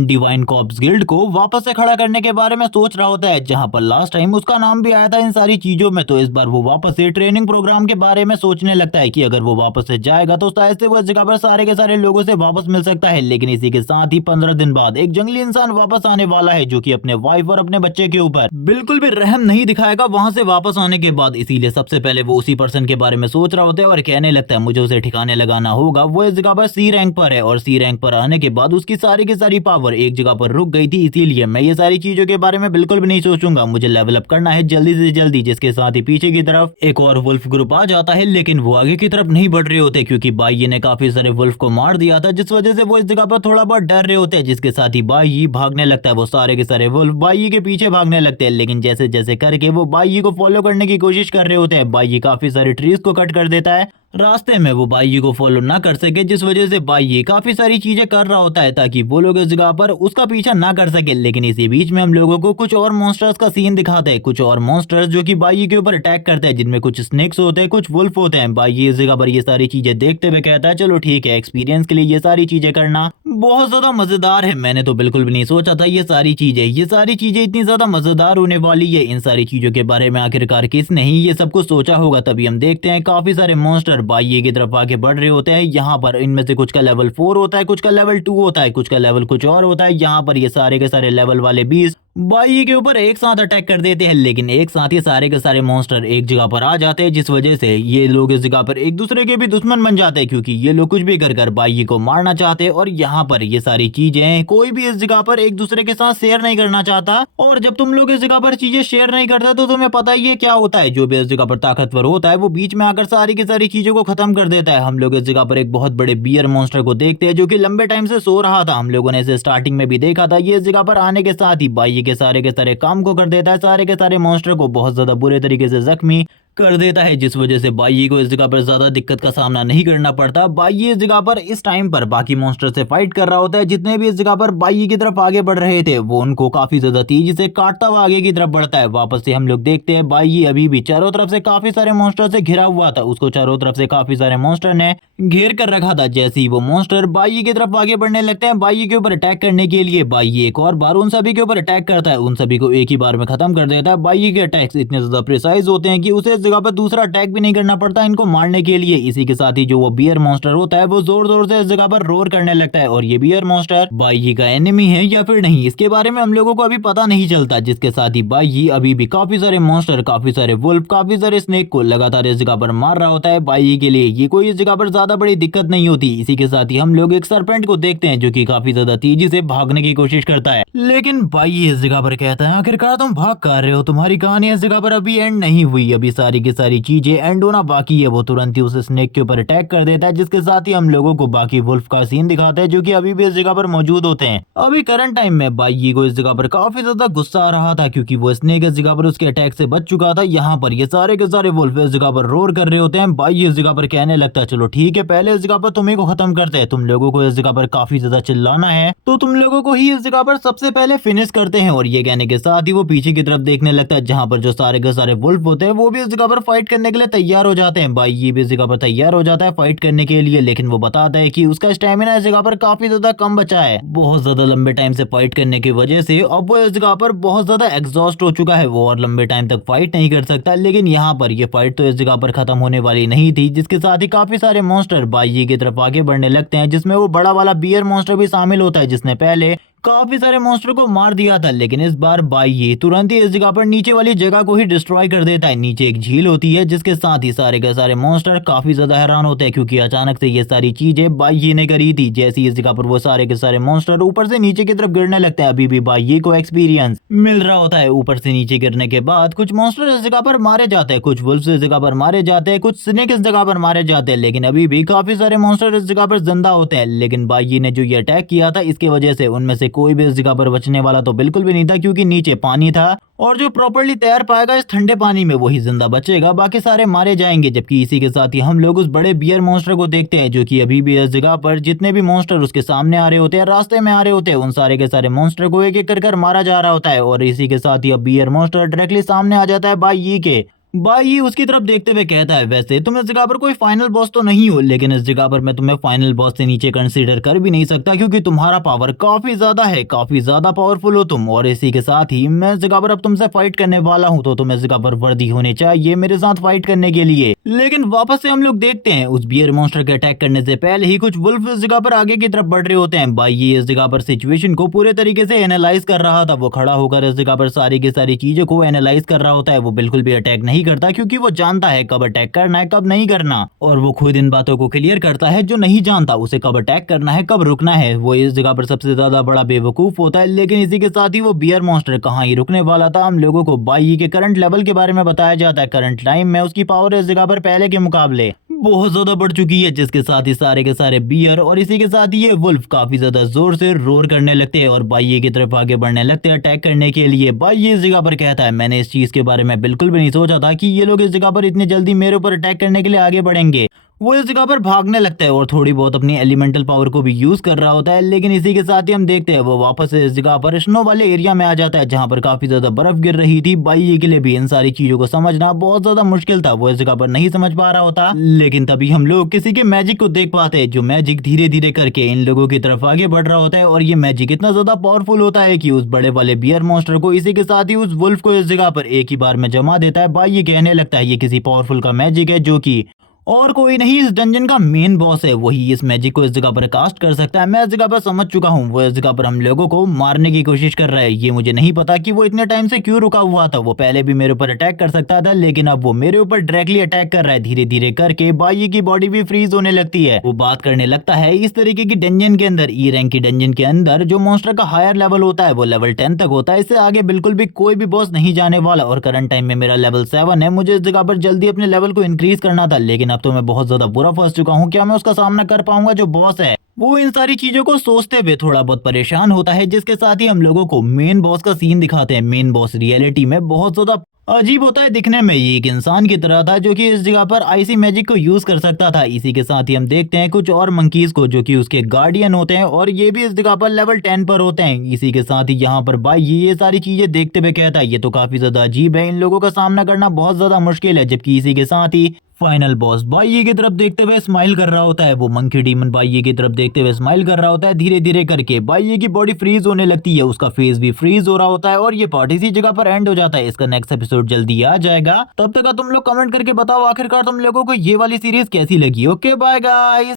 डिवाइन कॉर्प्स गिल्ड को वापस से खड़ा करने के बारे में सोच रहा होता है, जहां पर लास्ट टाइम उसका नाम भी आया था इन सारी चीजों में। तो इस बार वो वापस से ट्रेनिंग प्रोग्राम के बारे में सोचने लगता है कि अगर वो वापस से जाएगा तो शायद से वो इस जगह पर सारे के सारे लोगों से वापस मिल सकता है। लेकिन इसी के साथ ही 15 दिन बाद एक जंगली इंसान वापस आने वाला है जो कि अपने वाइफ और अपने बच्चे के ऊपर बिल्कुल भी रहम नहीं दिखाएगा वहां से वापस आने के बाद। इसीलिए सबसे पहले वो उसी पर्सन के बारे में सोच रहा होता है और कहने लगता है मुझे उसे ठिकाने लगाना होगा। वो इस जगह पर सी रैंक पर है और सी रैंक पर आने के बाद उसकी सारी की सारी पावर एक जगह पर रुक गई थी। इसीलिए मैं ये सारी चीजों के बारे में बिल्कुल भी नहीं सोचूंगा, मुझे लेवल अप करना है जल्दी से जल्दी। जिसके साथ ही पीछे की तरफ एक और वुल्फ ग्रुप आ जाता है, लेकिन वो आगे की तरफ नहीं बढ़ रहे होते क्योंकि बाई ने काफी सारे वुल्फ को मार दिया था, जिस वजह से वो इस जगह पर थोड़ा बहुत डर रहे होते हैं। जिसके साथ ही बाई भागने लगता है। वो सारे के सारे वुल्फ बाई के पीछे भागने लगते हैं, लेकिन जैसे जैसे करके वो बाई को फॉलो करने की कोशिश कर रहे होते हैं। बाई काफी सारे ट्रीज को कट कर देता है रास्ते में वो बाई को फॉलो ना कर सके, जिस वजह से बाई काफी सारी चीजें कर रहा होता है ताकि वो लोग इस जगह पर उसका पीछा ना कर सके। लेकिन इसी बीच में हम लोगों को कुछ और मॉन्स्टर्स का सीन दिखाते हैं, कुछ और मॉन्स्टर्स जो कि बाई के ऊपर अटैक करते हैं, जिनमें कुछ स्नेक्स होते हैं, कुछ वुल्फ होते हैं। बाई इस जगह पर ये सारी चीजें देखते हुए कहता है चलो ठीक है, एक्सपीरियंस के लिए ये सारी चीजें करना बहुत ज्यादा मजेदार है। मैंने तो बिल्कुल भी नहीं सोचा था ये सारी चीजें इतनी ज्यादा मजेदार होने वाली है। इन सारी चीजों के बारे में आखिरकार किसने ही ये सब कुछ सोचा होगा। तभी हम देखते हैं काफी सारे मॉन्स्टर बाई की तरफ आगे बढ़ रहे होते हैं। यहाँ पर इनमें से कुछ का लेवल 4 होता है, कुछ का लेवल 2 होता है, कुछ का लेवल कुछ और होता है। यहाँ पर ये सारे के सारे लेवल वाले 20 बाई के ऊपर एक साथ अटैक कर देते हैं, लेकिन एक साथ ही सारे के सारे मॉन्स्टर एक जगह पर आ जाते हैं, जिस वजह से ये लोग इस जगह पर एक दूसरे के भी दुश्मन बन जाते हैं क्योंकि ये लोग कुछ भी कर बाई को मारना चाहते हैं। और यहाँ पर ये सारी चीजें कोई भी इस जगह पर एक दूसरे के साथ शेयर नहीं करना चाहता। और जब तुम लोग इस जगह पर चीजें शेयर नहीं करता तो तुम्हें पता ही है क्या होता है। जो भी इस जगह पर ताकतवर होता है वो बीच में आकर सारी की सारी चीजों को खत्म कर देता है। हम लोग इस जगह पर एक बहुत बड़े बियर मॉन्स्टर को देखते हैं जो कि लंबे टाइम से सो रहा था। हम लोगों ने इसे स्टार्टिंग में भी देखा था। ये इस जगह पर आने के साथ ही बाई के सारे काम को कर देता है, सारे के सारे मॉन्स्टर को बहुत ज्यादा बुरे तरीके से जख्मी कर देता है, जिस वजह से बाई को इस जगह पर ज्यादा दिक्कत का सामना नहीं करना पड़ता। बाई इस जगह पर इस टाइम पर बाकी मॉन्स्टर से फाइट कर रहा होता है। जितने भी इस जगह पर बाई की तरफ आगे बढ़ रहे थे वो उनको काफी ज्यादा तेजी से काटता हुआ आगे की तरफ बढ़ता है। वापस से हम लोग देखते हैं बाई अभी भी चारों तरफ से काफी सारे मॉन्स्टर से घिरा हुआ था। उसको चारों तरफ से काफी सारे मॉन्स्टर ने घेर कर रखा था। जैसे ही वो मॉन्स्टर बाई की तरफ आगे बढ़ने लगते हैं बाई के ऊपर अटैक करने के लिए, बाई एक और बार उन सभी के ऊपर अटैक करता है, उन सभी को एक ही बार में खत्म कर देता है। बाई के अटैक्स इतने ज्यादा प्रिसाइज होते हैं कि उसे इस जगह पर दूसरा अटैक भी नहीं करना पड़ता इनको मारने के लिए। इसी के साथ ही जो वो बियर मॉन्स्टर होता है वो जोर जोर से इस जगह पर रोर करने लगता है और ये बियर मॉन्स्टर बाई का एनिमी है या फिर नहीं, इसके बारे में हम लोगों को अभी पता नहीं चलता। जिसके साथ ही बाई अभी भी काफी सारे मॉन्स्टर, काफी सारे वुल्फ, काफी सारे स्नेक को लगातार इस जगह पर मार रहा होता है। बाई के लिए ये कोई इस जगह पर ज्यादा बड़ी दिक्कत नहीं होती। इसी के साथ ही हम लोग एक सरपेंट को देखते हैं जो कि काफी ज्यादा तेजी से भागने की कोशिश करता है, लेकिन बाई इस जगह पर कहता है आखिरकार तुम भाग कर रहे हो, तुम्हारी कहानी इस जगह पर अभी एंड नहीं हुई, अभी सारी की सारी चीजें एंड होना बाकी है। वो तुरंत ही उस स्नेक के ऊपर अटैक कर देता है, जिसके साथ ही हम लोगों को बाकी वुल्फ का सीन दिखाता है जो कि अभी भी इस जगह पर मौजूद होते हैं। अभी करंट टाइम में बाई को इस जगह पर काफी ज्यादा गुस्सा आ रहा था क्योंकि वो स्नेक इस जगह पर उसके अटैक से बच चुका था। यहाँ पर ये सारे के सारे वुल्फ इस जगह पर रोर कर रहे होते हैं। बाई इस जगह पर कहने लगता है चलो ठीक है, पहले इस जगह पर तुम्ही को खत्म करते हैं, तुम लोगों को इस जगह पर काफी ज्यादा चिल्लाना है तो तुम लोगों को ही इस जगह पर सबसे पहले फिनिश करते हैं। और ये कहने के साथ ही वो पीछे की तरफ देखने लगता है जहाँ पर जो सारे के सारे वुल्फ होते हैं वो भी इस जगह पर फाइट करने के लिए तैयार हो जाते हैं। बाई ये भी इस जगह पर तैयार हो जाता है फाइट करने के लिए, लेकिन वो बताता है कि उसका स्टेमिना इस जगह पर काफी ज्यादा कम बचा है। बहुत ज्यादा लंबे टाइम से फाइट करने की वजह से अब वो इस जगह पर बहुत ज्यादा एग्जॉस्ट हो चुका है, वो और लंबे टाइम तक फाइट नहीं कर सकता। लेकिन यहाँ पर ये फाइट तो इस जगह पर खत्म होने वाली नहीं थी, जिसके साथ ही काफी सारे मॉन्स्टर बाई की तरफ आगे बढ़ने लगते हैं, जिसमें वो बड़ा वाला बियर मॉन्स्टर भी शामिल होता है जिसने पहले काफी सारे मॉन्स्टर को मार दिया था। लेकिन इस बार बाई तुरंत ही इस जगह पर नीचे वाली जगह को ही डिस्ट्रॉय कर देता है। नीचे एक झील होती है जिसके साथ ही सारे के सारे मॉन्स्टर काफी ज्यादा हैरान होते हैं क्योंकि अचानक से ये सारी चीजें बाई ने करी थी। जैसी इस जगह पर वो सारे के सारे मॉन्स्टर ऊपर से नीचे की तरफ गिरने लगते हैं, अभी भी बाई को एक्सपीरियंस मिल रहा होता है। ऊपर से नीचे गिरने के बाद कुछ मॉन्स्टर इस जगह पर मारे जाते हैं, कुछ वुल्फ इस जगह पर मारे जाते हैं, कुछ स्नेक इस जगह पर मारे जाते हैं, लेकिन अभी भी काफी सारे मॉन्स्टर इस जगह पर जिंदा होते हैं। लेकिन बाई ने जो ये अटैक किया था इसकी वजह से उनमें से कोई भी इस जगह पर बचने वाला तो बिल्कुल भी नहीं था क्योंकि नीचे पानी था और जो प्रॉपर्ली तैर पाएगा इस ठंडे पानी में वही जिंदा बचेगा, बाकी सारे मारे जाएंगे। जबकि इसी के साथ ही हम लोग उस बड़े बियर मॉन्स्टर को देखते हैं जो कि अभी भी इस जगह पर जितने भी मॉन्स्टर उसके सामने आ रहे होते हैं, रास्ते में आ रहे होते हैं, उन सारे के सारे मॉन्स्टर को एक एक कर मारा जा रहा होता है। और इसी के साथ ही अब बियर मॉन्स्टर डायरेक्टली सामने आ जाता है बाई के। बाई उसकी तरफ देखते हुए कहता है वैसे तुम इस जगह पर कोई फाइनल बॉस तो नहीं हो, लेकिन इस जगह पर मैं तुम्हें फाइनल बॉस से नीचे कंसीडर कर भी नहीं सकता क्योंकि तुम्हारा पावर काफी ज्यादा है, काफी ज्यादा पावरफुल हो तुम। और इसी के साथ ही मैं इस जगह पर अब तुमसे फाइट करने वाला हूँ तो तुम्हें इस जगह पर वर्दी होने चाहिए मेरे साथ फाइट करने के लिए। लेकिन वापस से हम लोग देखते हैं उस बियर मॉन्स्टर के अटैक करने से पहले ही कुछ वुल्फ इस जगह पर आगे की तरफ बढ़ रहे होते हैं। बाई इस जगह पर सिचुएशन को पूरे तरीके से एनालाइज कर रहा था, वो खड़ा होकर इस जगह पर सारी की सारी चीजों को एनालाइज कर रहा होता है। वो बिल्कुल भी अटैक नहीं करता क्योंकि वो जानता है कब अटैक करना है कब नहीं करना, और वो खुद इन बातों को क्लियर करता है। जो नहीं जानता उसे कब अटैक करना है कब रुकना है, वो इस जगह पर सबसे ज्यादा बड़ा बेवकूफ होता है। लेकिन इसी के साथ ही वो बियर मॉन्स्टर कहाँ ही रुकने वाला था। हम लोगों को बाई के करंट लेवल के बारे में बताया जाता है। करंट टाइम में उसकी पावर इस जगह पर पहले के मुकाबले बहुत ज्यादा बढ़ चुकी है, जिसके साथ ही सारे के सारे बियर और इसी के साथ ही ये वुल्फ काफी ज्यादा जोर से रोर करने लगते हैं और बाई की तरफ आगे बढ़ने लगते हैं अटैक करने के लिए। बाई इस जगह पर कहता है मैंने इस चीज के बारे में बिल्कुल भी नहीं सोचा था कि ये लोग इस जगह पर इतनी जल्दी मेरे ऊपर अटैक करने के लिए आगे बढ़ेंगे। वो इस जगह पर भागने लगता है और थोड़ी बहुत अपनी एलिमेंटल पावर को भी यूज कर रहा होता है। लेकिन इसी के साथ ही हम देखते हैं वो वापस इस जगह पर स्नो वाले एरिया में आ जाता है जहां पर काफी ज्यादा बर्फ गिर रही थी। बाई के लिए भी इन सारी चीजों को समझना बहुत ज्यादा मुश्किल था, वो इस जगह पर नहीं समझ पा रहा होता। लेकिन तभी हम लोग किसी के मैजिक को देख पाते हैं, जो मैजिक धीरे धीरे करके इन लोगों की तरफ आगे बढ़ रहा होता है। और ये मैजिक इतना ज्यादा पावरफुल होता है कि उस बड़े वाले बियर मॉन्स्टर को इसी के साथ ही उस वुल्फ को इस जगह पर एक ही बार में जमा देता है। बाई ये कहने लगता है ये किसी पावरफुल का मैजिक है जो कि और कोई नहीं इस डंजन का मेन बॉस है, वही इस मैजिक को इस जगह पर कास्ट कर सकता है। मैं इस जगह पर समझ चुका हूँ, वो इस जगह पर हम लोगों को मारने की कोशिश कर रहा है। ये मुझे नहीं पता कि वो इतने टाइम से क्यों रुका हुआ था, वो पहले भी मेरे ऊपर अटैक कर सकता था लेकिन अब वो मेरे ऊपर डायरेक्टली अटैक कर रहा है। धीरे धीरे करके बाई की बॉडी भी फ्रीज होने लगती है। वो बात करने लगता है इस तरीके की डंजन के अंदर, ई रैंक की डंजन के अंदर जो मॉन्स्टर का हायर लेवल होता है वो लेवल 10 तक होता है। इससे आगे बिल्कुल भी कोई भी बॉस नहीं जाने वाला। और करंट टाइम में मेरा लेवल 7 है, मुझे इस जगह पर जल्दी अपने लेवल को इंक्रीज करना था, लेकिन अब तो मैं बहुत ज्यादा बुरा फंस चुका हूँ। क्या मैं उसका सामना कर पाऊंगा जो बॉस है? वो इन सारी चीजों को सोचते हुए थोड़ा बहुत परेशान होता है, जिसके साथ ही हम लोगों को मेन बॉस का सीन दिखाते हैं। मेन बॉस रियलिटी में बहुत ज्यादा अजीब होता है दिखने में, ये एक इंसान की तरह था जो कि इस जगह पर आईसी मैजिक को यूज कर सकता था। इसी के साथ ही हम देखते हैं कुछ और मंकीज को जो कि उसके गार्डियन होते हैं और ये भी इस जगह पर लेवल 10 पर होते हैं। इसी के साथ ही यहाँ पर बाई ये सारी चीजें देखते हुए कहता है ये तो काफी ज्यादा अजीब है, इन लोगों का सामना करना बहुत ज्यादा मुश्किल है। जबकि इसी के साथ ही फाइनल बॉस बाइये की तरफ देखते हुए स्माइल कर रहा होता है। वो मंकी डीमन बाइये की तरफ देखते हुए स्माइल कर रहा होता है। धीरे धीरे करके बाइये की बॉडी फ्रीज होने लगती है, उसका फेस भी फ्रीज हो रहा होता है और ये पार्ट इसी जगह पर एंड हो जाता है। इसका नेक्स्ट एपिसोड जल्दी आ जाएगा, तब तक तुम लोग कमेंट करके बताओ आखिरकार तुम लोगों को ये वाली सीरीज कैसी लगी। Okay bye guys.